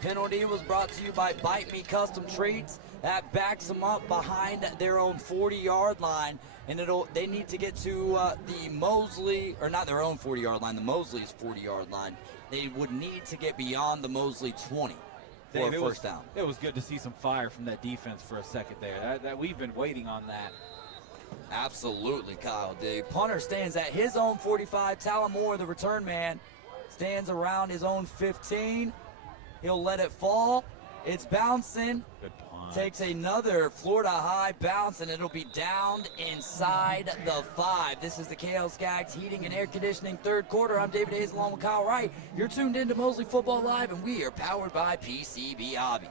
penalty was brought to you by Bite Me Custom Treats. That backs them up behind their own 40-yard line, and they need to get to the Mosley, or not their own 40-yard line, the Mosley's 40-yard line. They would need to get beyond the Mosley 20 for Dave, a first down. It was good to see some fire from that defense for a second there. That we've been waiting on that. Absolutely, Kyle. The punter stands at his own 45. Talon Moore, the return man, stands around his own 15. He'll let it fall. It's bouncing. Good punt. Takes another Florida high bounce, and it'll be down inside the 5. This is the KL Skaggs Heating and Air Conditioning 3rd quarter. I'm David Hayes along with Kyle Wright. You're tuned into Mosley Football Live, and we are powered by PCB Hobby.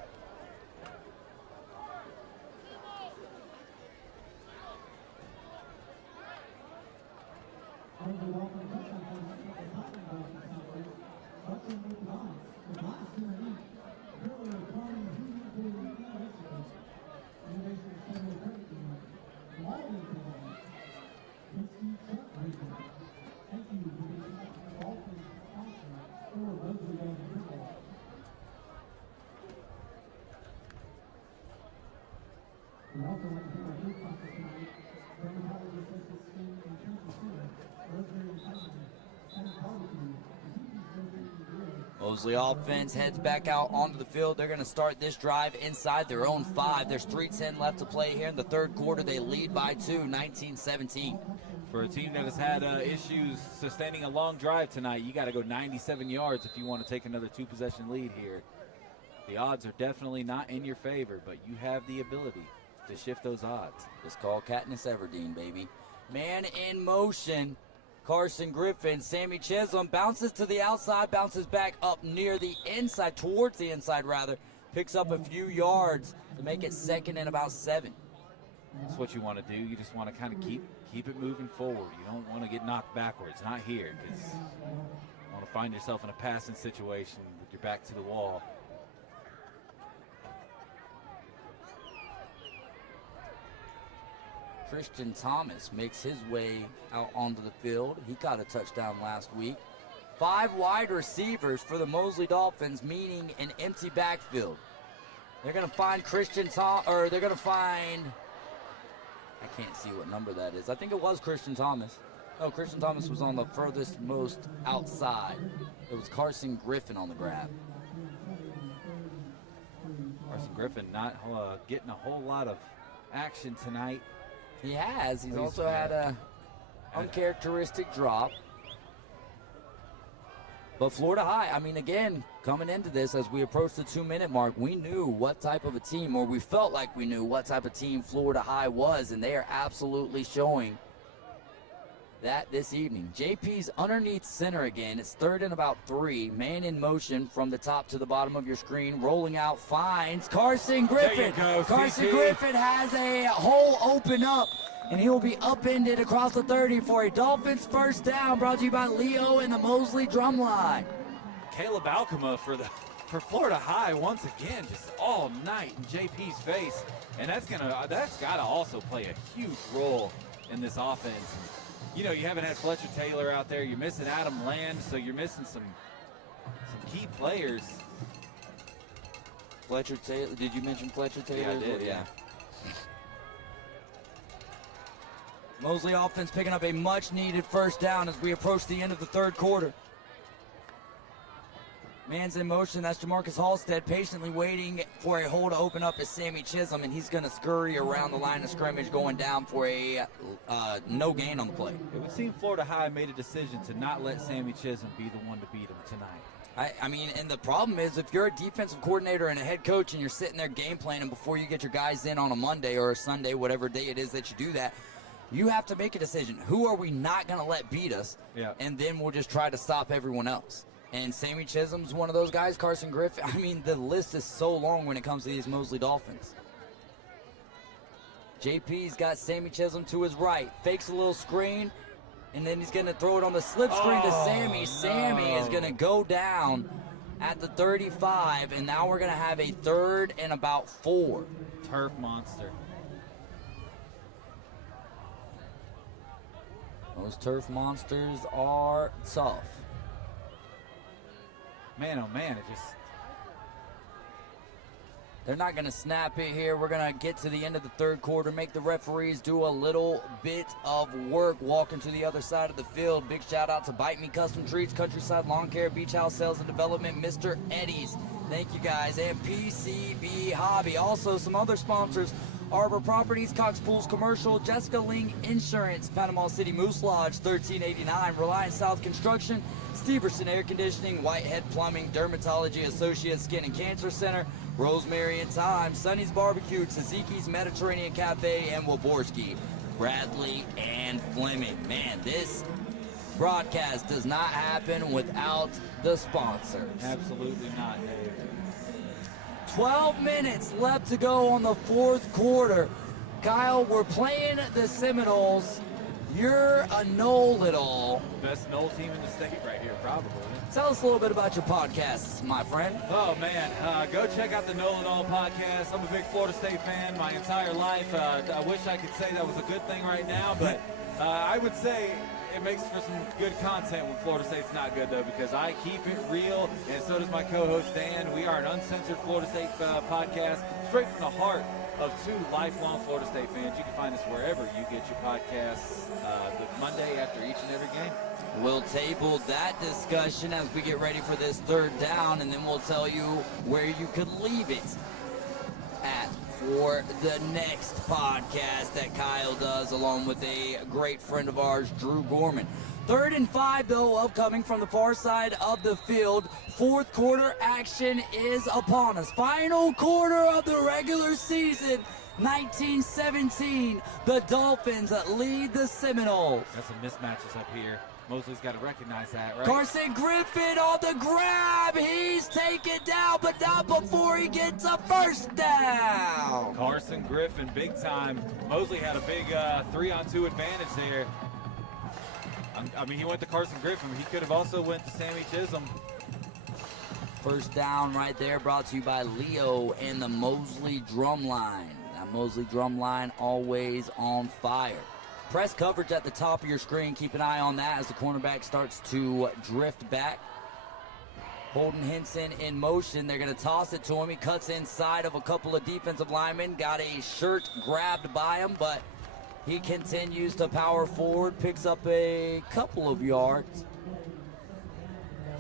Mosley offense heads back out onto the field. They're going to start this drive inside their own 5. There's 3:10 left to play here in the 3rd quarter. They lead by 2, 19-17. For a team that has had issues sustaining a long drive tonight, you got to go 97 yards if you want to take another 2-possession lead here. The odds are definitely not in your favor, but you have the ability to shift those odds. It's called Katniss Everdeen, baby. Man in motion. Carson Griffin, Sammy Chisholm bounces to the outside, bounces back up near the inside, towards the inside rather, picks up a few yards to make it 2nd and about 7. That's what you want to do. You just want to kind of keep it moving forward. You don't want to get knocked backwards. Not here, because you want to find yourself in a passing situation with your back to the wall. Christian Thomas makes his way out onto the field. He got a touchdown last week. 5 wide receivers for the Mosley Dolphins, meaning an empty backfield. They're going to find they're going to find, I can't see what number that is. I think it was Christian Thomas. No, Christian Thomas was on the furthest most outside. It was Carson Griffin on the grab. Carson Griffin not getting a whole lot of action tonight. He has. He's also had a uncharacteristic drop. But Florida High, I mean, again, coming into this, as we approach the 2-minute mark, we knew what type of a team, or we felt like we knew what type of team Florida High was, and they are absolutely showing that this evening. JP's underneath center again. It's 3rd and about 3. Man in motion from the top to the bottom of your screen. Rolling out, finds Carson Griffin. There you go, Carson CT. Griffin has a hole open up, and he'll be upended across the 30 for a Dolphins first down, brought to you by Leo and the Mosley Drumline. Caleb Alcama for Florida High once again, just all night in JP's face, and that's got to also play a huge role in this offense. You know, you haven't had Fletcher Taylor out there. You're missing Adam Land, so you're missing some key players. Fletcher Taylor, did you mention Fletcher Taylor? Yeah, I did, yeah. Mosley offense picking up a much-needed first down as we approach the end of the 3rd quarter. Man's in motion. That's Jamarcus Halstead patiently waiting for a hole to open up as Sammy Chisholm, and he's going to scurry around the line of scrimmage going down for a no gain on the play. It would seem Florida High made a decision to not let Sammy Chisholm be the one to beat him tonight. I mean, and the problem is if you're a defensive coordinator and a head coach and you're sitting there game planning before you get your guys in on a Monday or a Sunday, whatever day it is that you do that, you have to make a decision. Who are we not going to let beat us? Yeah. And then we'll just try to stop everyone else. And Sammy Chisholm's one of those guys, Carson Griffin. I mean, the list is so long when it comes to these Mosley Dolphins. JP's got Sammy Chisholm to his right. Fakes a little screen, and then he's going to throw it on the slip screen to Sammy. No. Sammy is going to go down at the 35, and now we're going to have a 3rd and about 4. Turf monster. Those turf monsters are tough. Man, oh man, They're not going to snap it here. We're going to get to the end of the 3rd quarter, make the referees do a little bit of work walking to the other side of the field. Big shout out to Bite Me Custom Treats, Countryside Lawn Care, Beach House Sales and Development, Mr. Eddie's. Thank you guys. And PCB Hobby. Also some other sponsors: Arbor Properties, Cox Pools Commercial, Jessica Ling Insurance, Panama City Moose Lodge, 1389, Reliance South Construction, Steverson Air Conditioning, Whitehead Plumbing, Dermatology Associates Skin and Cancer Center, Rosemary and Thyme, Sonny's Barbecue, Tzatziki's Mediterranean Cafe, and Waborski, Bradley and Fleming. Man, this broadcast does not happen without the sponsors. absolutely not, Dave. 12 minutes left to go on the 4th quarter. Kyle, we're playing the Seminoles. You're a know-it-all. Best Knoll team in the state right here, probably. Tell us a little bit about your podcasts, my friend. Oh man, go check out the Know It All podcast. I'm a big Florida State fan my entire life. I wish I could say that was a good thing right now, but I would say it makes for some good content when Florida State's not good, though, because I keep it real, and so does my co-host Dan. We are an uncensored Florida State podcast, straight from the heart of 2 lifelong Florida State fans. You can find us wherever you get your podcasts the Monday after each and every game. We'll table that discussion as we get ready for this 3rd down, and then we'll tell you where you could leave it at for the next podcast that Kyle does along with a great friend of ours, Drew Gorman. 3rd and 5, though, upcoming from the far side of the field. 4th quarter action is upon us. Final quarter of the regular season. 19-17, the Dolphins lead the Seminoles. That's some mismatches up here. Mosley's got to recognize that, right? Carson Griffin on the grab. He's taken down, but not before he gets a first down. Carson Griffin, big time. Mosley had a big 3-on-2 advantage there. I mean, he went to Carson Griffin. He could have also went to Sammy Chisholm. First down right there, brought to you by Leo and the Mosley Drumline. That Mosley Drumline always on fire. Press coverage at the top of your screen. Keep an eye on that as the cornerback starts to drift back. Holden Henson in motion. They're going to toss it to him. He cuts inside of a couple of defensive linemen. Got a shirt grabbed by him, but he continues to power forward. Picks up a couple of yards.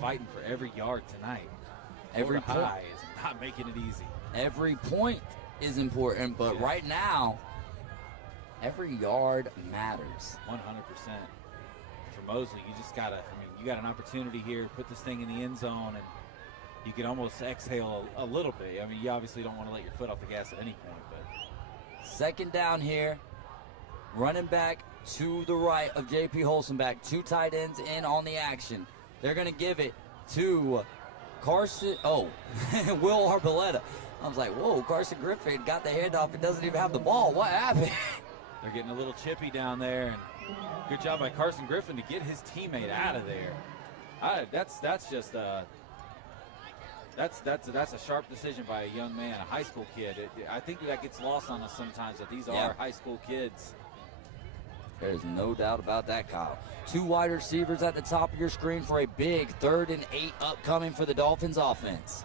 Fighting for every yard tonight. Every Florida point. High is not making it easy. Every point is important, but right now, every yard matters. 100%. For Mosley, you just got to, you got an opportunity here to put this thing in the end zone, and you can almost exhale a little bit. You obviously don't want to let your foot off the gas at any point, but. 2nd down here. running back to the right of J.P. Holzenbeck. 2 tight ends in on the action. They're going to give it to Carson. Oh, Will Arboleta. I was like, whoa, Carson Griffin got the handoff and doesn't even have the ball. What happened? They're getting a little chippy down there, and good job by Carson Griffin to get his teammate out of there. That's a sharp decision by a young man, a high school kid. I think that gets lost on us sometimes that these are high school kids. There's no doubt about that, Kyle. 2 wide receivers at the top of your screen for a big 3rd and 8 upcoming for the Dolphins offense.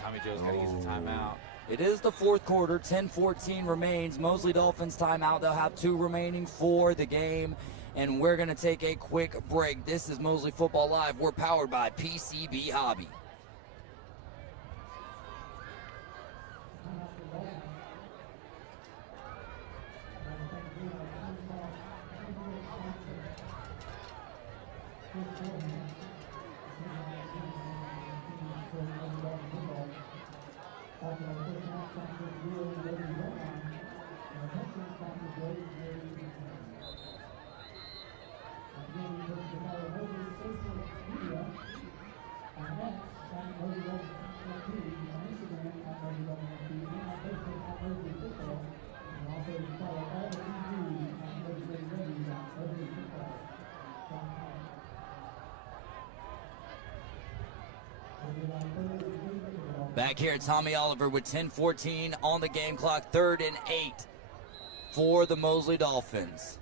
Tommy Joe's got to use a timeout. It is the 4th quarter. 10-14 remains. Mosley Dolphins timeout. They'll have 2 remaining for the game. And we're going to take a quick break. This is Mosley Football Live. We're powered by PCB Hobby. Back here at Tommy Oliver with 10-14 on the game clock, 3rd and 8 for the Mosley Dolphins.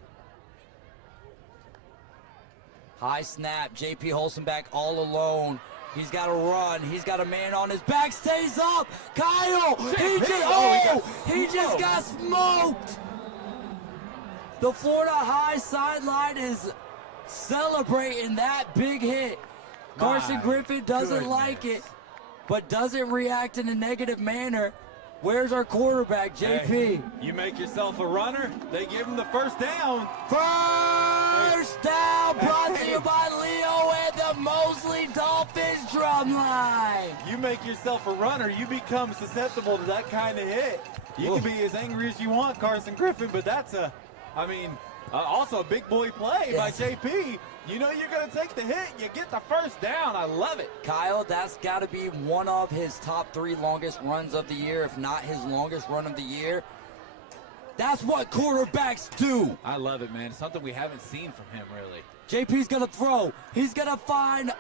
High snap, J.P. Holzenbeck all alone. He's got to run. He's got a man on his back. Stays up. Kyle, he just got smoked. The Florida High sideline is celebrating that big hit. Carson Griffin doesn't like it, but doesn't react in a negative manner. Where's our quarterback, JP? Hey, you make yourself a runner, they give him the first down. First down brought to you by Leo and the Mosley Dolphins drum line. You make yourself a runner, you become susceptible to that kind of hit. You can be as angry as you want, Carson Griffin, but that's also a big boy play by JP. You know you're going to take the hit, you get the first down. I love it. Kyle, that's got to be one of his top 3 longest runs of the year, if not his longest run of the year. That's what quarterbacks do. I love it, man. It's something we haven't seen from him, really. JP's going to throw. He's going to find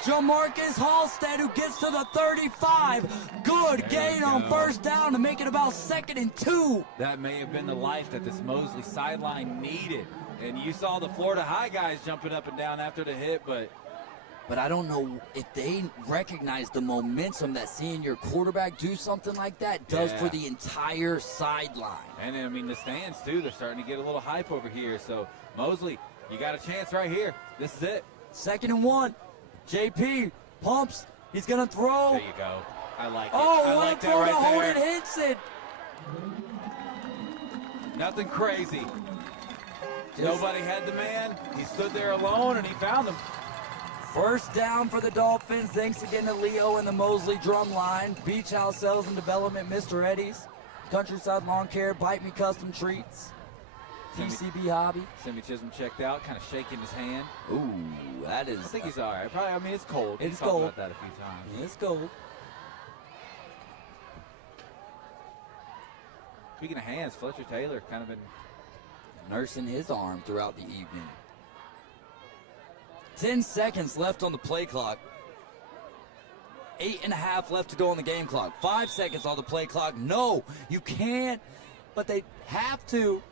Jamarcus Halstead, who gets to the 35. Good gain on first down to make it about 2nd and 2. That may have been the life that this Mosley sideline needed. And you saw the Florida High guys jumping up and down after the hit, but I don't know if they recognize the momentum that seeing your quarterback do something like that does for the entire sideline. And I mean, the stands too, they're starting to get a little hype over here. So Mosley, you got a chance right here. This is it. 2nd and 1. JP pumps. He's going to throw. There you go. I like it. Oh, I what like a that throw right to hold there. it, hits it. Nothing crazy. Nobody had the man. He stood there alone, and he found him. First down for the Dolphins. Thanks again to Leo and the Mosley drum line. Beach House Sales and Development, Mr. Eddie's. Countryside Lawn Care, Bite Me Custom Treats. TCB Hobby. Sammy Chisholm checked out, kind of shaking his hand. Ooh, that is. I think he's all right. Probably, I mean, it's cold. It's We've talked cold. about that a few times. Let's go. Speaking of hands, Fletcher Taylor kind of been Nursing his arm throughout the evening. 10 seconds left on the play clock. 8.5 left to go on the game clock. 5 seconds on the play clock. No, you can't, but they have to.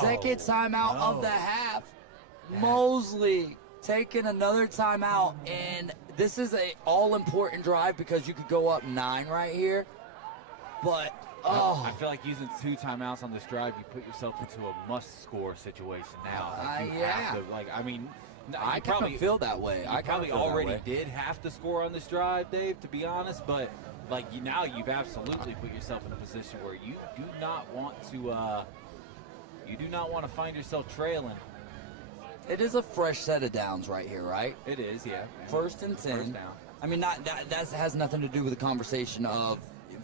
Second timeout of the half. Mosley taking another timeout, and this is a all-important drive because you could go up 9 right here. But I feel like using 2 timeouts on this drive, you put yourself into a must-score situation now. Like you have to, like, I mean, I kind of feel that way. I probably already did have to score on this drive, Dave, to be honest. But like now, you've absolutely put yourself in a position where you do not want to find yourself trailing. It is a fresh set of downs right here, right? It is, yeah. 1st and 10. First down. I mean, not that has nothing to do with the conversation of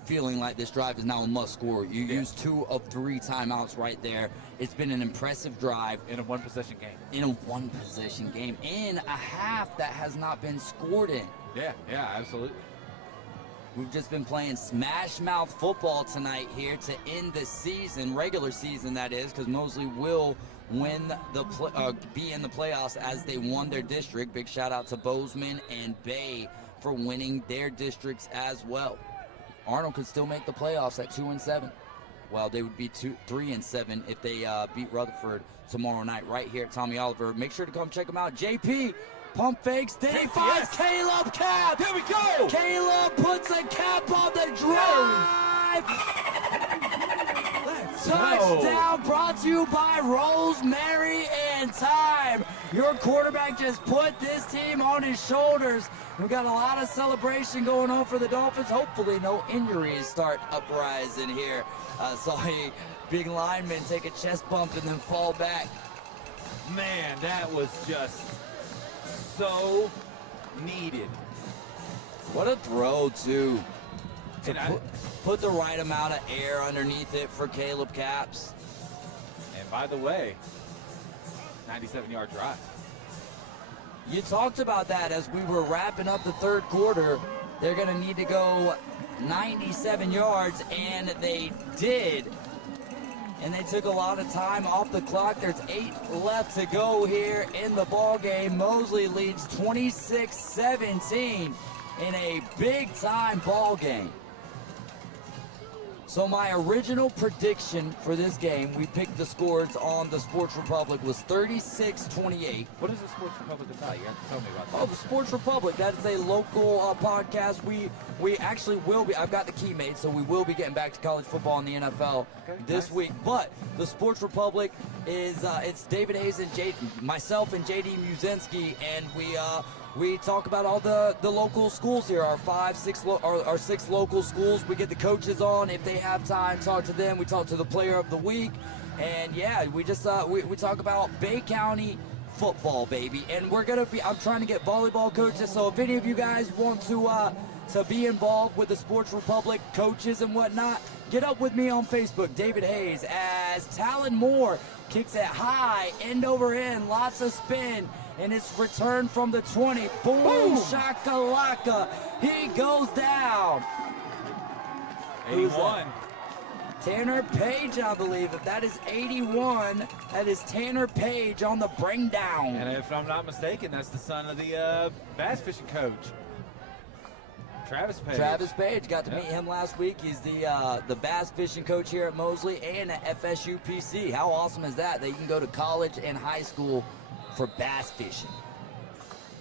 feeling like this drive is now a must score. You used 2 of 3 timeouts right there. It's been an impressive drive. In a one-possession game. In a one-possession game. In a half that has not been scored in. Yeah, absolutely. We've just been playing smash mouth football tonight here to end the season, regular season that is, because Mosley will win be in the playoffs as they won their district. Big shout out to Bozeman and Bay for winning their districts as well. Arnold could still make the playoffs at 2-7. Well, they would be 3-7 if they beat Rutherford tomorrow night right here at Tommy Oliver. Make sure to come check them out. JP. Pump fakes, then he finds Caleb Cap. Here we go. Caleb puts a cap on the drive. Touchdown brought to you by Rosemary and Time. Your quarterback just put this team on his shoulders. We've got a lot of celebration going on for the Dolphins. Hopefully no injuries start uprising here. Saw a big lineman take a chest bump and then fall back. Man, that was just so needed. What a throw, too. And Put the right amount of air underneath it for Caleb Caps. And by the way, 97-yard drive. You talked about that as we were wrapping up the third quarter. They're going to need to go 97 yards, and they did. And they took a lot of time off the clock. There's 8 left to go here in the ball game. Mosley leads 26-17 in a big-time ball game. So my original prediction for this game, we picked the scores on the Sports Republic, was 36-28. What is the Sports Republic about? You have to tell me about that. Oh, the Sports Republic. That is a local podcast. We actually will be. I've got the key made, so we will be getting back to college football in the NFL this week. But the Sports Republic is it's David Hayes and myself and JD Muzinski, and we talk about all the local schools here. Our 6 local schools. We get the coaches on if they have time. Talk to them. We talk to the player of the week, and yeah, we just we talk about Bay County football, baby. And I'm trying to get volleyball coaches. So if any of you guys want to be involved with the Sports Republic coaches and whatnot, get up with me on Facebook, David Hayes, as Talon Moore kicks it high, end over end, lots of spin, and it's returned from the 20. Boom, shakalaka. He goes down. 81. Tanner Page, I believe. If that is 81, that is Tanner Page on the bring down. And if I'm not mistaken, that's the son of the bass fishing coach, Travis Page. Travis Page, got to meet him last week. He's the bass fishing coach here at Mosley and at FSU PC. How awesome is that? That you can go to college and high school for bass fishing.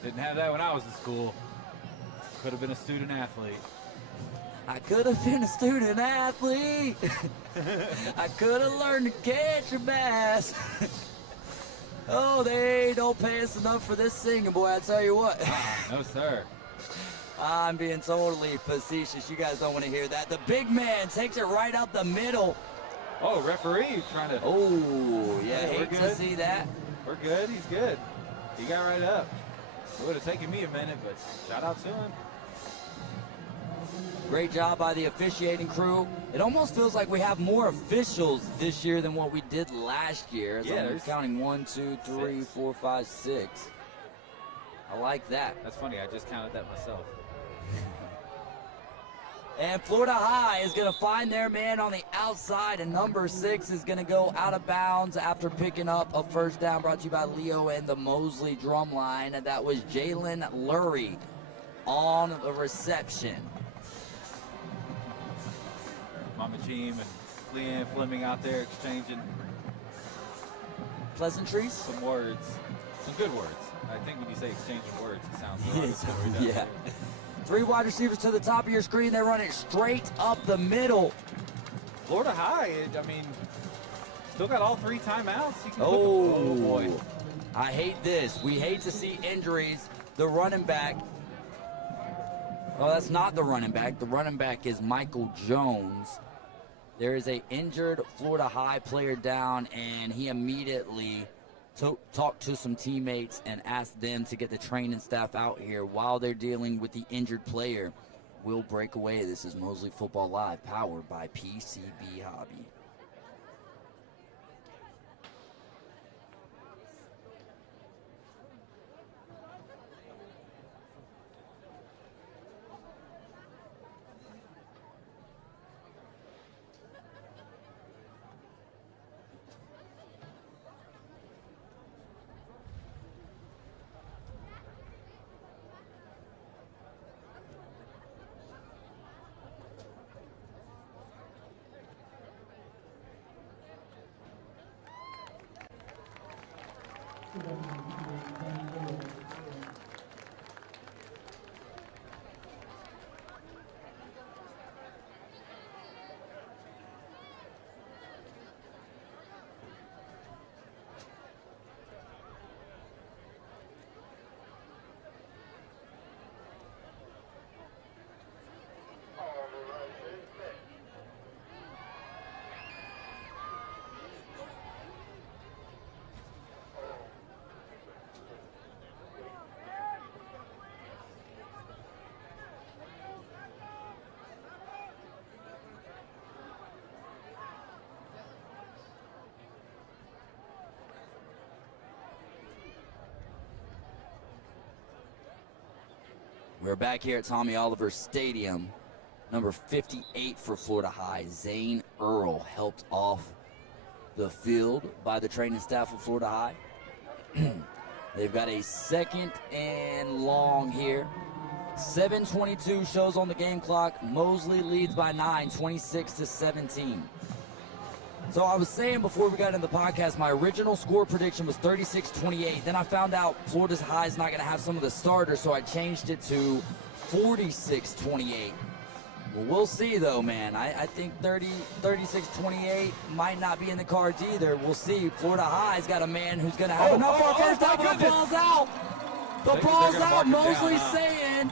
Didn't have that when I was in school. Could have been a student athlete. I could have been a student athlete. I could have learned to catch a bass. Oh, they don't pay us enough for this singing, boy, I tell you what. No, sir. I'm being totally facetious. You guys don't want to hear that. The big man takes it right up the middle. Oh, referee trying to... Oh, yeah, Hey, we're hate to good. see that. We're good. He's good. He got right up. It would have taken me a minute, but shout out to him. Great job by the officiating crew. It almost feels like we have more officials this year than what we did last year. As Yeah, I'm there's counting 1, 2, 3, 6. 4, 5, 6. I like that. That's funny. I just counted that myself. And Florida High is going to find their man on the outside, and number 6 is going to go out of bounds after picking up a first down, brought to you by Leo and the Mosley drum line, and that was Jalen Lurie on the reception. Mama Cheem and Leanne Fleming out there exchanging Pleasantries? some words, some good words. I think when you say exchanging words, it sounds derogatory. Yeah. 3 wide receivers to the top of your screen. They run it straight up the middle. Florida High, I mean, still got all 3 timeouts. You can Oh, boy. I hate this. We hate to see injuries. The running back. Oh, that's not the running back. The running back is Michael Jones. There is a injured Florida High player down, and he immediately talked to some teammates and asked them to get the training staff out here while they're dealing with the injured player. will break away. This is Mosley Football Live, powered by PCB Hobby. We're back here at Tommy Oliver Stadium. Number 58 for Florida High, Zane Earl, helped off the field by the training staff of Florida High. They've got a 2nd and long here. 7:22 shows on the game clock. Mosley leads by 9, 26-17. So I was saying before we got into the podcast, my original score prediction was 36-28. Then I found out Florida High is not going to have some of the starters, so I changed it to 46-28. Well, we'll see, though, man. I think 36-28 might not be in the cards either. We'll see. Florida High's got a man who's going to have enough for a first down, but the ball's out. The ball's out. Mosley's saying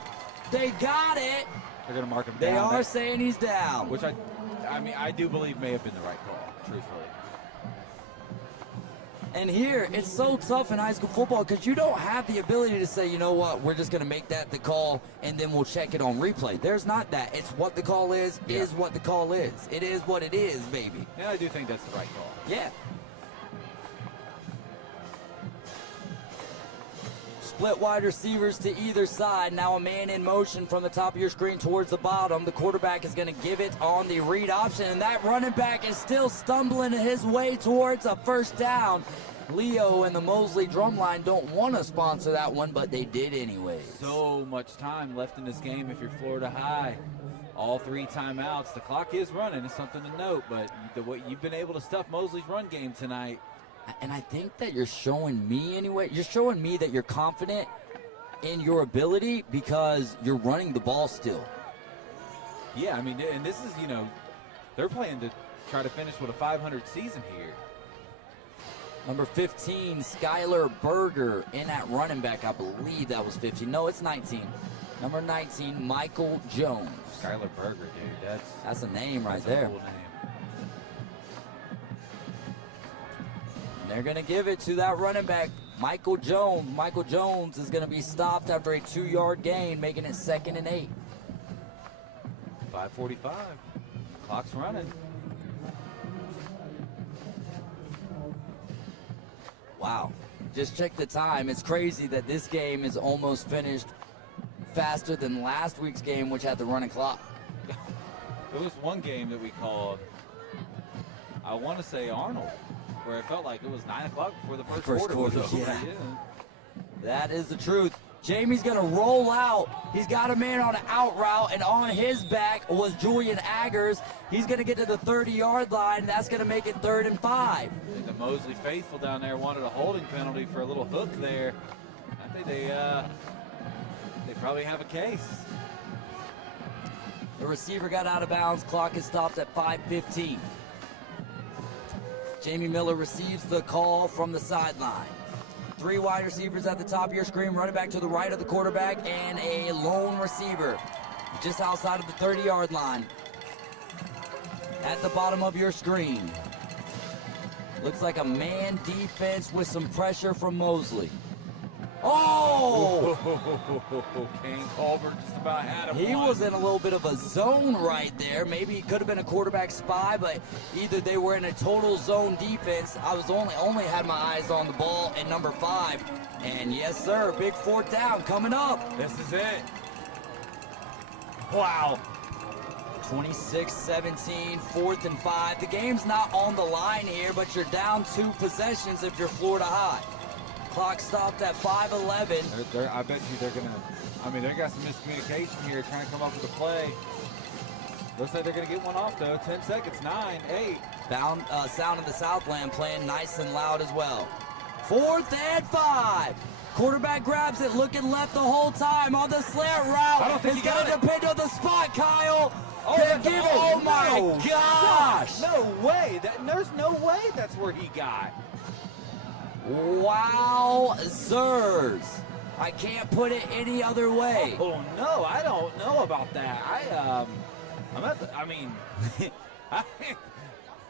they got it. They're going to mark him down. They are saying he's down. Which I do believe may have been the right call, truthfully. And here, it's so tough in high school football because you don't have the ability to say, you know what, we're just going to make that the call and then we'll check it on replay. There's not that. It's what the call is what the call is. It is what it is, baby. Yeah, I do think that's the right call. Yeah. Split wide receivers to either side. Now a man in motion from the top of your screen towards the bottom. The quarterback is going to give it on the read option, and that running back is still stumbling his way towards a first down. Leo and the Mosley Drumline don't want to sponsor that one, but they did anyways. So much time left in this game if you're Florida High. All 3 timeouts. The clock is running. It's something to note, but you've been able to stuff Mosley's run game tonight. And I think that you're showing me anyway. You're showing me that you're confident in your ability because you're running the ball still. Yeah, I mean, and this is, they're playing to try to finish with a 500 season here. Number 15, Skylar Berger in at running back. I believe that was 15. No, it's 19. Number 19, Michael Jones. Skylar Berger, dude. That's a name right that's there. A cool name. They're going to give it to that running back, Michael Jones. Michael Jones is going to be stopped after a 2-yard gain, making it 2nd and 8. 5:45. Clock's running. Wow. Just check the time. It's crazy that this game is almost finished faster than last week's game, which had the running clock. There was one game that we called, I want to say Arnold, where it felt like it was 9 o'clock before the first quarter was over. Yeah. That is the truth. Jamie's going to roll out. He's got a man on an out route, and on his back was Julian Aggers. He's going to get to the 30-yard line. That's going to make it 3rd and 5. I think the Mosley faithful down there wanted a holding penalty for a little hook there. I think they probably have a case. The receiver got out of bounds. Clock is stopped at 5:15. Jamie Miller receives the call from the sideline. 3 wide receivers at the top of your screen, running back to the right of the quarterback, and a lone receiver just outside of the 30-yard line. At the bottom of your screen. Looks like a man defense with some pressure from Mosley. Oh! Kane Colbert just about had him. He one. was in a little bit of a zone right there. Maybe he could have been a quarterback spy, but either they were in a total zone defense. I was only had my eyes on the ball at number 5. And yes, sir, big 4th down coming up. This is it. Wow. 26-17, 4th and 5. The game's not on the line here, but you're down 2 possessions if you're Florida High. Clock stopped at 5:11. I bet you they're gonna. I mean, they got some miscommunication here, trying to come up with a play. Looks like they're gonna get one off though. 10 seconds. 9, 8. Sound of the Southland playing nice and loud as well. 4th and 5. Quarterback grabs it, looking left the whole time on the slant route. I don't think He's he got gonna it. depend on the spot, Kyle. Oh, They that's- give it. Oh my no. gosh! No way. There's no way that's where he got. Wowzers! I can't put it any other way. Oh no, I don't know about that.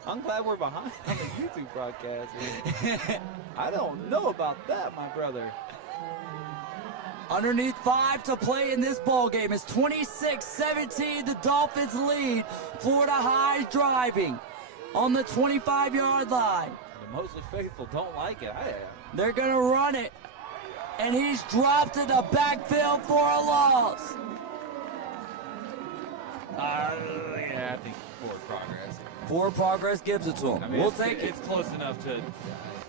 I'm glad we're behind on the YouTube broadcast. I don't know about that, my brother. Underneath 5 to play in this ball game. It's 26-17. The Dolphins lead. Florida High driving on the 25-yard line. The Mosley faithful don't like it. They're going to run it. And he's dropped in the backfield for a loss. Yeah, I think forward progress. Forward progress gives it to him. I mean, We'll it's, take it. it's close enough to,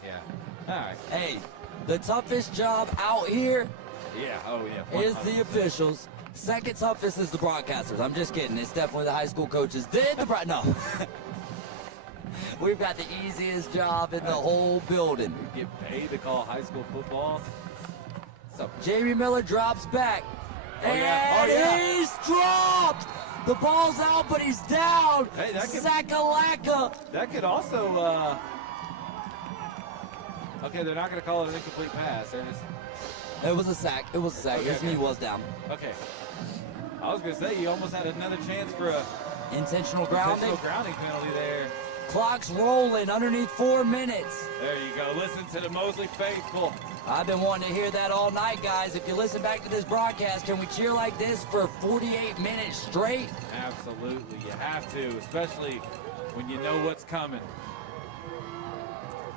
yeah. All right. Hey, the toughest job out here Yeah, oh yeah. is the officials. Second toughest is the broadcasters. I'm just kidding. It's definitely the high school coaches. No. We've got the easiest job in the whole building. Get paid to call high school football. So, Jamie Miller drops back. Oh, yeah. Oh, yeah. He's dropped! The ball's out, but he's down. Hey, that could- Sakalaka. that could also, okay, they're not going to call it an incomplete pass. They're just, It was a sack. It was a sack. Okay, His knee okay. was down. okay. I was going to say, you almost had another chance for a Intentional grounding. intentional grounding penalty there. Clock's rolling underneath 4 minutes. There you go. Listen to the Mosley faithful. I've been wanting to hear that all night, guys. If you listen back to this broadcast, can we cheer like this for 48 minutes straight? Absolutely. You have to, especially when you know what's coming.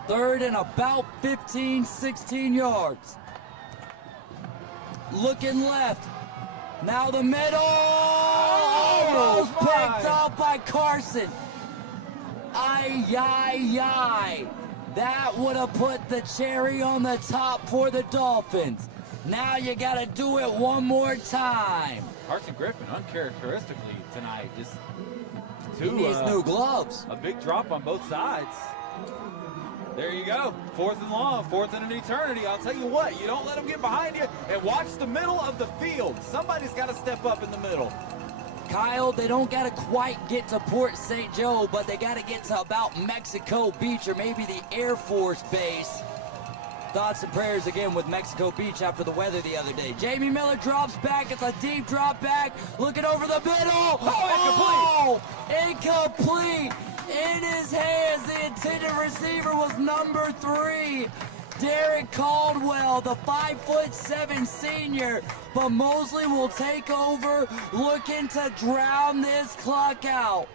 3rd and about 15, 16 yards. Looking left. Now the middle. Almost my. picked up by Carson. Ay, ay, ay. That would have put the cherry on the top for the Dolphins. Now you got to do it one more time. Carson Griffin, uncharacteristically tonight, just He needs new gloves. a big drop on both sides. There you go. 4th and long, 4th and an eternity. I'll tell you what, you don't let them get behind you and watch the middle of the field. Somebody's got to step up in the middle. Kyle, they don't got to quite get to Port St. Joe, but they got to get to about Mexico Beach or maybe the Air Force Base. Thoughts and prayers again with Mexico Beach after the weather the other day. Jamie Miller drops back. It's a deep drop back. Looking over the middle. Oh, Incomplete. In his hands, the intended receiver was number 3. Derek Caldwell, the 5'7" senior, but Mosley will take over, looking to drown this clock out.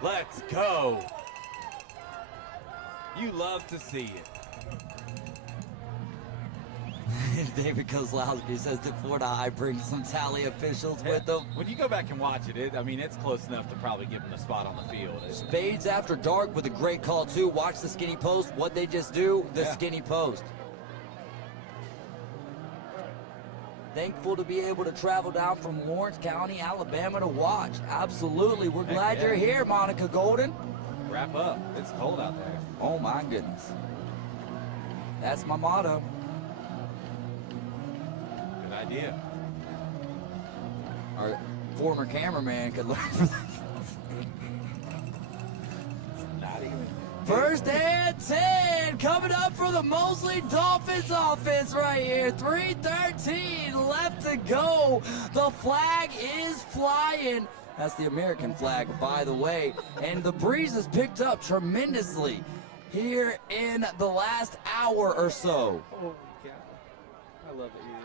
Let's go. You love to see it. David Kozlowski says that Florida High brings some tally officials with them. When you go back and watch it, it's close enough to probably give them a spot on the field. Spades after dark with a great call too. Watch the skinny post. What they just do, the Yeah. skinny post. Thankful to be able to travel down from Lawrence County, Alabama to watch. Absolutely. We're Heck glad yeah. you're here, Monica Golden. Wrap up. It's cold out there. Oh my goodness. That's my motto. Good idea. Our former cameraman could learn from that. Not even. 1st and 10 coming up for the Mosley Dolphins offense right here. 3:13 left to go. The flag is flying. That's the American flag, by the way. And the breeze has picked up tremendously here in the last hour or so. Oh, God. love it here.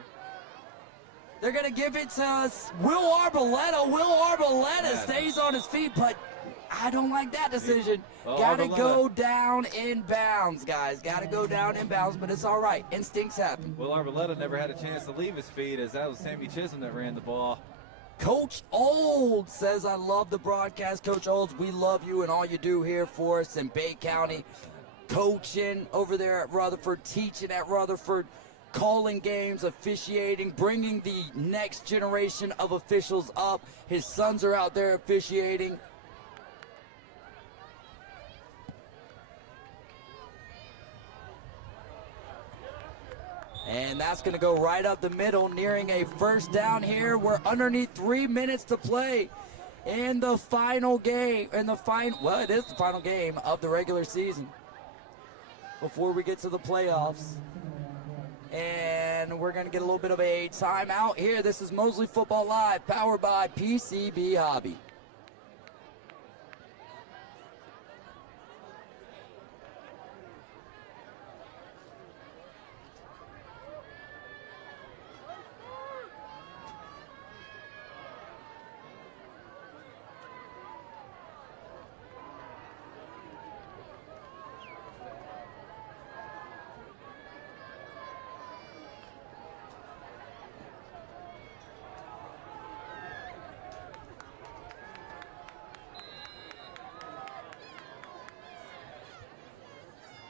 They're going to give it to Will Arboleta. Will Arboleta Yeah. stays on his feet, but I don't like that decision. Well, Got to Arboleta- go down in bounds, guys. Got to go down in bounds, but it's all right. Instincts happen. Well, Arboleta never had a chance to leave his feet, as that was Sammy Chisholm that ran the ball. Coach Olds says, I love the broadcast. Coach Olds, we love you and all you do here for us in Bay County. Coaching over there at Rutherford, teaching at Rutherford, calling games, officiating, bringing the next generation of officials up. His sons are out there officiating. And that's going to go right up the middle, nearing a first down here. We're underneath 3 minutes to play in the final game. Well, it is the final game of the regular season before we get to the playoffs. And we're going to get a little bit of a timeout here. This is Mosley Football Live, powered by PCB Hobby.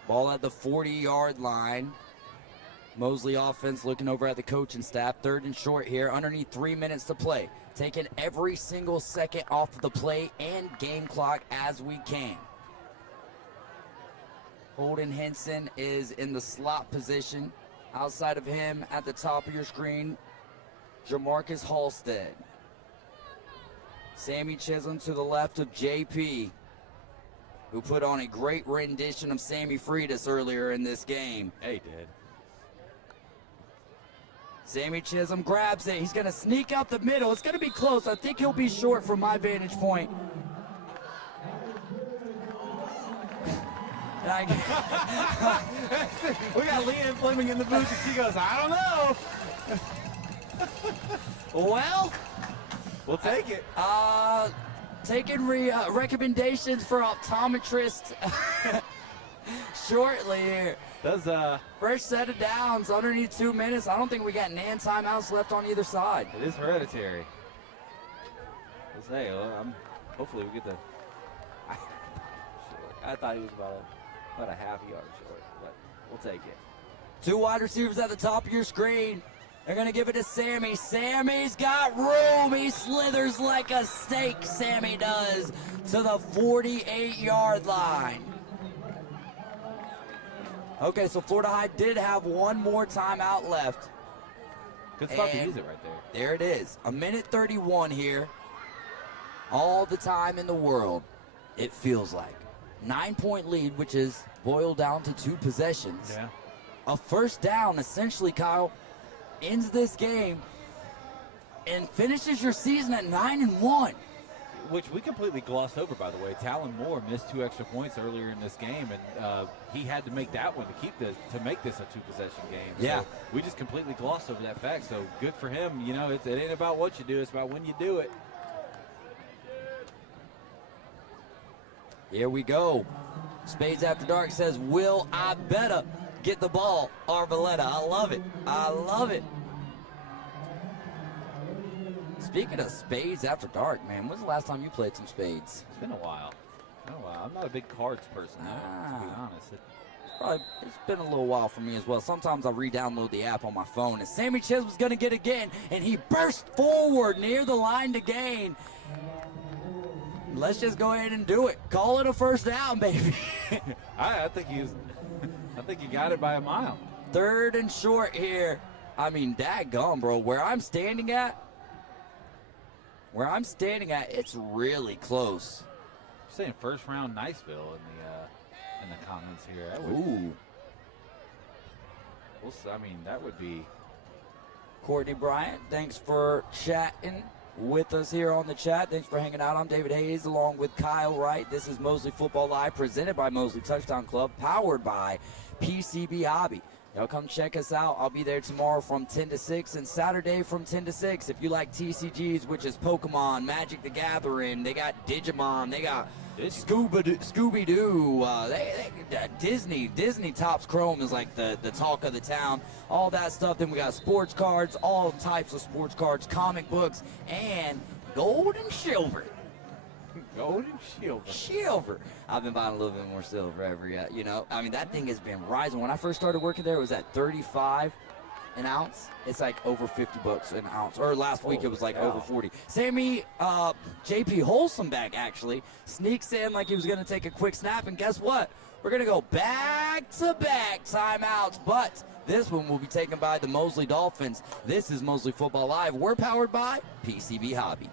Ball at the 40-yard line. Mosley offense looking over at the coaching staff. 3rd and short here, underneath 3 minutes to play. Taking every single second off of the play and game clock as we can. Holden Henson is in the slot position. Outside of him at the top of your screen, Jamarcus Halstead. Sammy Chisholm to the left of JP, who put on a great rendition of Sammy Freitas earlier in this game. Yeah, he did. Sammy Chisholm grabs it. He's going to sneak out the middle. It's going to be close. I think he'll be short from my vantage point. We got Leanne Fleming in the booth, and she goes, I don't know. Well, We'll take it. taking recommendations for optometrist shortly here. Does First set of downs, underneath 2 minutes. I don't think we got nan timeouts left on either side. it is hereditary. Let's say, hopefully we get the. I thought he was about a half yard short, but we'll take it. 2 wide receivers at the top of your screen. They're going to give it to Sammy. Sammy's got room. He slithers like a snake, Sammy does, to the 48-yard line. Okay, so Florida High did have one more timeout left. Good spot to And use it right there. There it is. 1:31 here. All the time in the world, it feels like. 9-point lead, which is boiled down to 2 possessions. Yeah. A first down, essentially, Kyle, ends this game and finishes your season at 9-1. Which we completely glossed over, by the way. Talon Moore missed 2 extra points earlier in this game, and he had to make that one to make this a 2-possession game. Yeah. So we just completely glossed over that fact. So good for him. You know, it ain't about what you do; it's about when you do it. Here we go. Spades After Dark says, "Will I better get the ball, Arboleta?" I love it. I love it. Speaking of Spades After Dark, man, when's the last time you played some spades? It's been a while. I'm not a big cards person, though, to be honest. It's been a little while for me as well. Sometimes I re-download the app on my phone. And Sammy Chisholm's going to get again, and he burst forward near the line to gain. Let's just go ahead and do it. Call it a first down, baby. I think he got it by a mile. 3rd and short here. I mean, daggum, bro. Where I'm standing at, it's really close. I'm saying first round Niceville in the comments here. That would, Ooh. that would be. Courtney Bryant, thanks for chatting with us here on the chat. Thanks for hanging out. I'm David Hayes along with Kyle Wright. This is Mosley Football Live, presented by Mosley Touchdown Club, powered by PCB Hobby. Y'all come check us out. I'll be there tomorrow from 10 to 6 and Saturday from 10 to 6. If you like TCGs, which is Pokemon, Magic the Gathering, they got Digimon, they got Scooby-Doo, Disney Topps Chrome is like the talk of the town, all that stuff. Then we got sports cards, all types of sports cards, comic books, and gold and silver. Gold and silver. Silver. I've been buying a little bit more silver every, I mean, that thing has been rising. When I first started working there, it was at 35 an ounce. It's like over $50 an ounce. Or last week it was like over 40. Sammy, JP Wholesomeback actually sneaks in like he was going to take a quick snap, and guess what? We're going to go back-to-back timeouts, but this one will be taken by the Mosley Dolphins. This is Mosley Football Live. We're powered by PCB Hobby.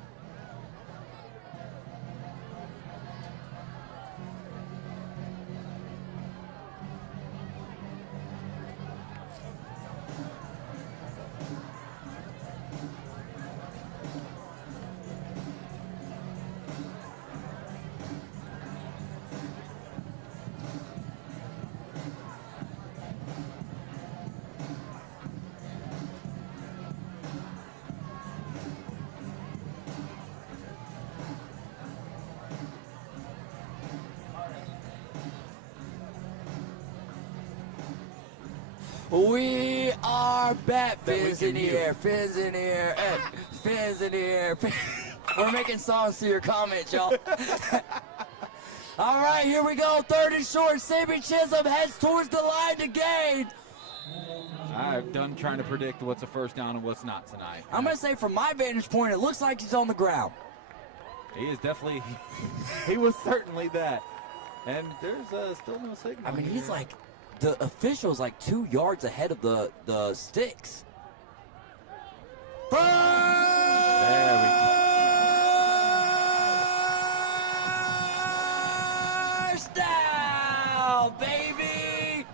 We are back. Fins in the air, fins in the air, fins in the air. We're making songs to your comments, y'all. All right, here we go. Third and short. Sammy Chisholm heads towards the line to gain. I'm done trying to predict what's a first down and what's not tonight. I'm going to say from my vantage point, it looks like he's on the ground. He is definitely, he was certainly that. And there's still no signal. I mean, he's here. like, the official's like 2 yards ahead of the sticks. There we go. First down, baby!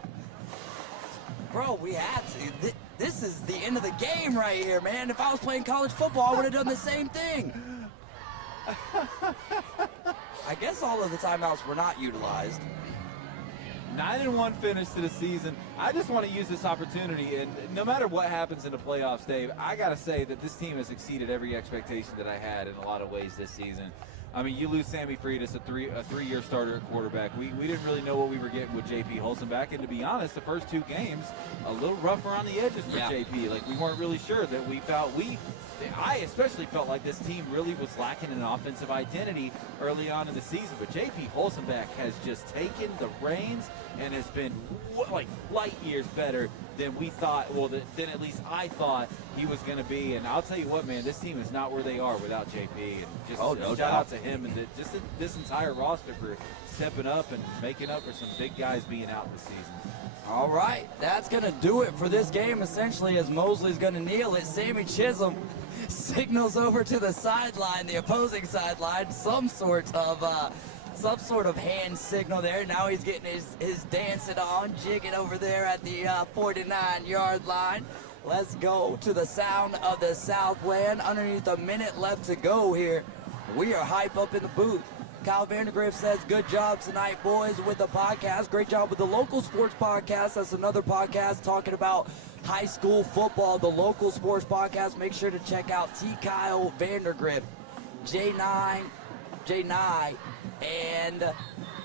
Bro, we had to. This is the end of the game right here, man. If I was playing college football, I would have done the same thing. I guess all of the timeouts were not utilized. 9-1 finish to the season. I just want to use this opportunity, and no matter what happens in the playoffs, Dave, I got to say that this team has exceeded every expectation that I had in a lot of ways this season. I mean, you lose Sammy Freitas, a three-year starter at quarterback. We didn't really know what we were getting with JP Wholesomeback, and to be honest, the first 2 games, a little rough around the edges for JP. Like, we weren't really sure that I especially felt like this team really was lacking an offensive identity early on in the season, but JP Wholesomeback has just taken the reins and has been like light years better than we thought, well, than at least I thought he was going to be. And I'll tell you what, man, this team is not where they are without JP. And just shout out to him and this entire roster for stepping up and making up for some big guys being out this season. All right, that's going to do it for this game, essentially, as Mosley's going to kneel it. Sammy Chisholm signals over to the sideline, the opposing sideline, some sort of hand signal there. Now he's getting his dancing on, jigging over there at the 49-yard line. Let's go to the sound of the Southland. Underneath a minute left to go here. We are hype up in the booth. Kyle Vandergriff says, good job tonight, boys, with the podcast. Great job with the local sports podcast. That's another podcast talking about high school football, the local sports podcast. Make sure to check out T. Kyle Vandergriff, J9, and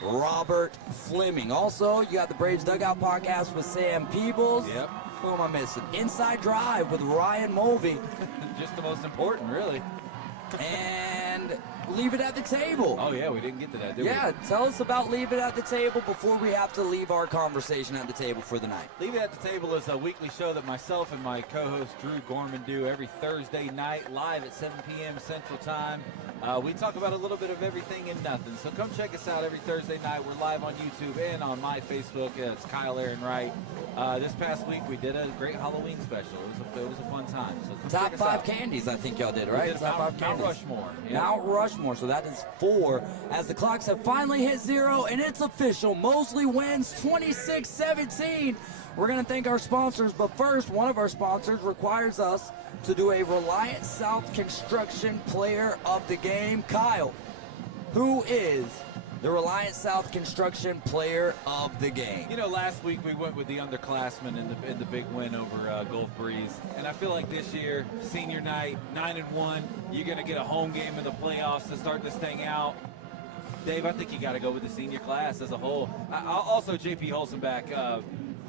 Robert Fleming. Also, you got the Braves Dugout podcast with Sam Peebles. Yep. Who am I missing? Inside Drive with Ryan Mulvey. Just the most important, really. And Leave It at the Table. Oh, yeah, we didn't get to that, did we? Yeah, tell us about Leave It at the Table before we have to leave our conversation at the table for the night. Leave It at the Table is a weekly show that myself and my co-host Drew Gorman do every Thursday night, live at 7 p.m. Central Time. We talk about a little bit of everything and nothing. So come check us out every Thursday night. We're live on YouTube and on my Facebook. It's Kyle Aaron Wright. This past week we did a great Halloween special. It was a fun time. So come Top check us 5 out. candies, I think y'all did, right? We did Top 5 Mount candies. Rushmore. Yeah. Mount Rushmore, so that is 4 as the clocks have finally hit 0, and it's official. Mosley wins 26-17. We're going to thank our sponsors, but first, one of our sponsors requires us to do a Reliant South Construction Player of the Game. Kyle, who is the Reliance South Construction Player of the Game. You know, last week we went with the underclassmen in the big win over Gulf Breeze, and I feel like this year, senior night, 9-1, you're going to get a home game in the playoffs to start this thing out. Dave, I think you got to go with the senior class as a whole. Also, J.P. Holzenbach,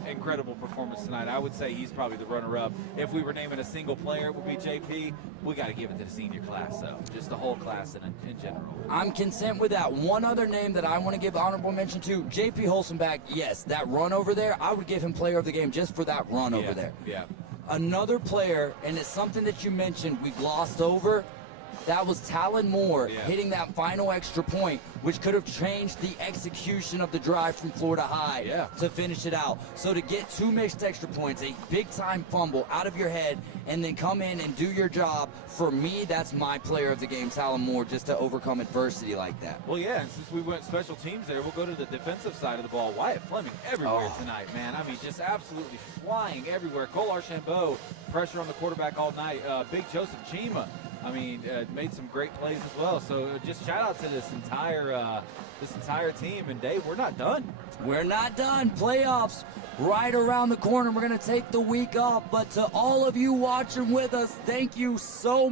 incredible performance tonight. I would say he's probably the runner-up. If we were naming a single player, it would be J.P. We got to give it to the senior class, though. Just the whole class in general. I'm content with that. One other name that I want to give honorable mention to, J.P. Holzenbach. Yes, that run over there, I would give him player of the game just for that run over there. Yeah. Another player, and it's something that you mentioned we glossed over, that was Talon Moore hitting that final extra point, which could have changed the execution of the drive from Florida High to finish it out. So to get 2 mixed extra points, a big-time fumble out of your head, and then come in and do your job, for me, that's my player of the game, Talon Moore, just to overcome adversity like that. Well, yeah, and since we went special teams there, we'll go to the defensive side of the ball. Wyatt Fleming everywhere tonight, man. I mean, just absolutely flying everywhere. Cole Archambault, pressure on the quarterback all night. Big Joseph Chima, I mean, made some great plays as well. So just shout out to this entire team. And Dave, we're not done. We're not done. Playoffs right around the corner. We're going to take the week off. But to all of you watching with us, thank you so much.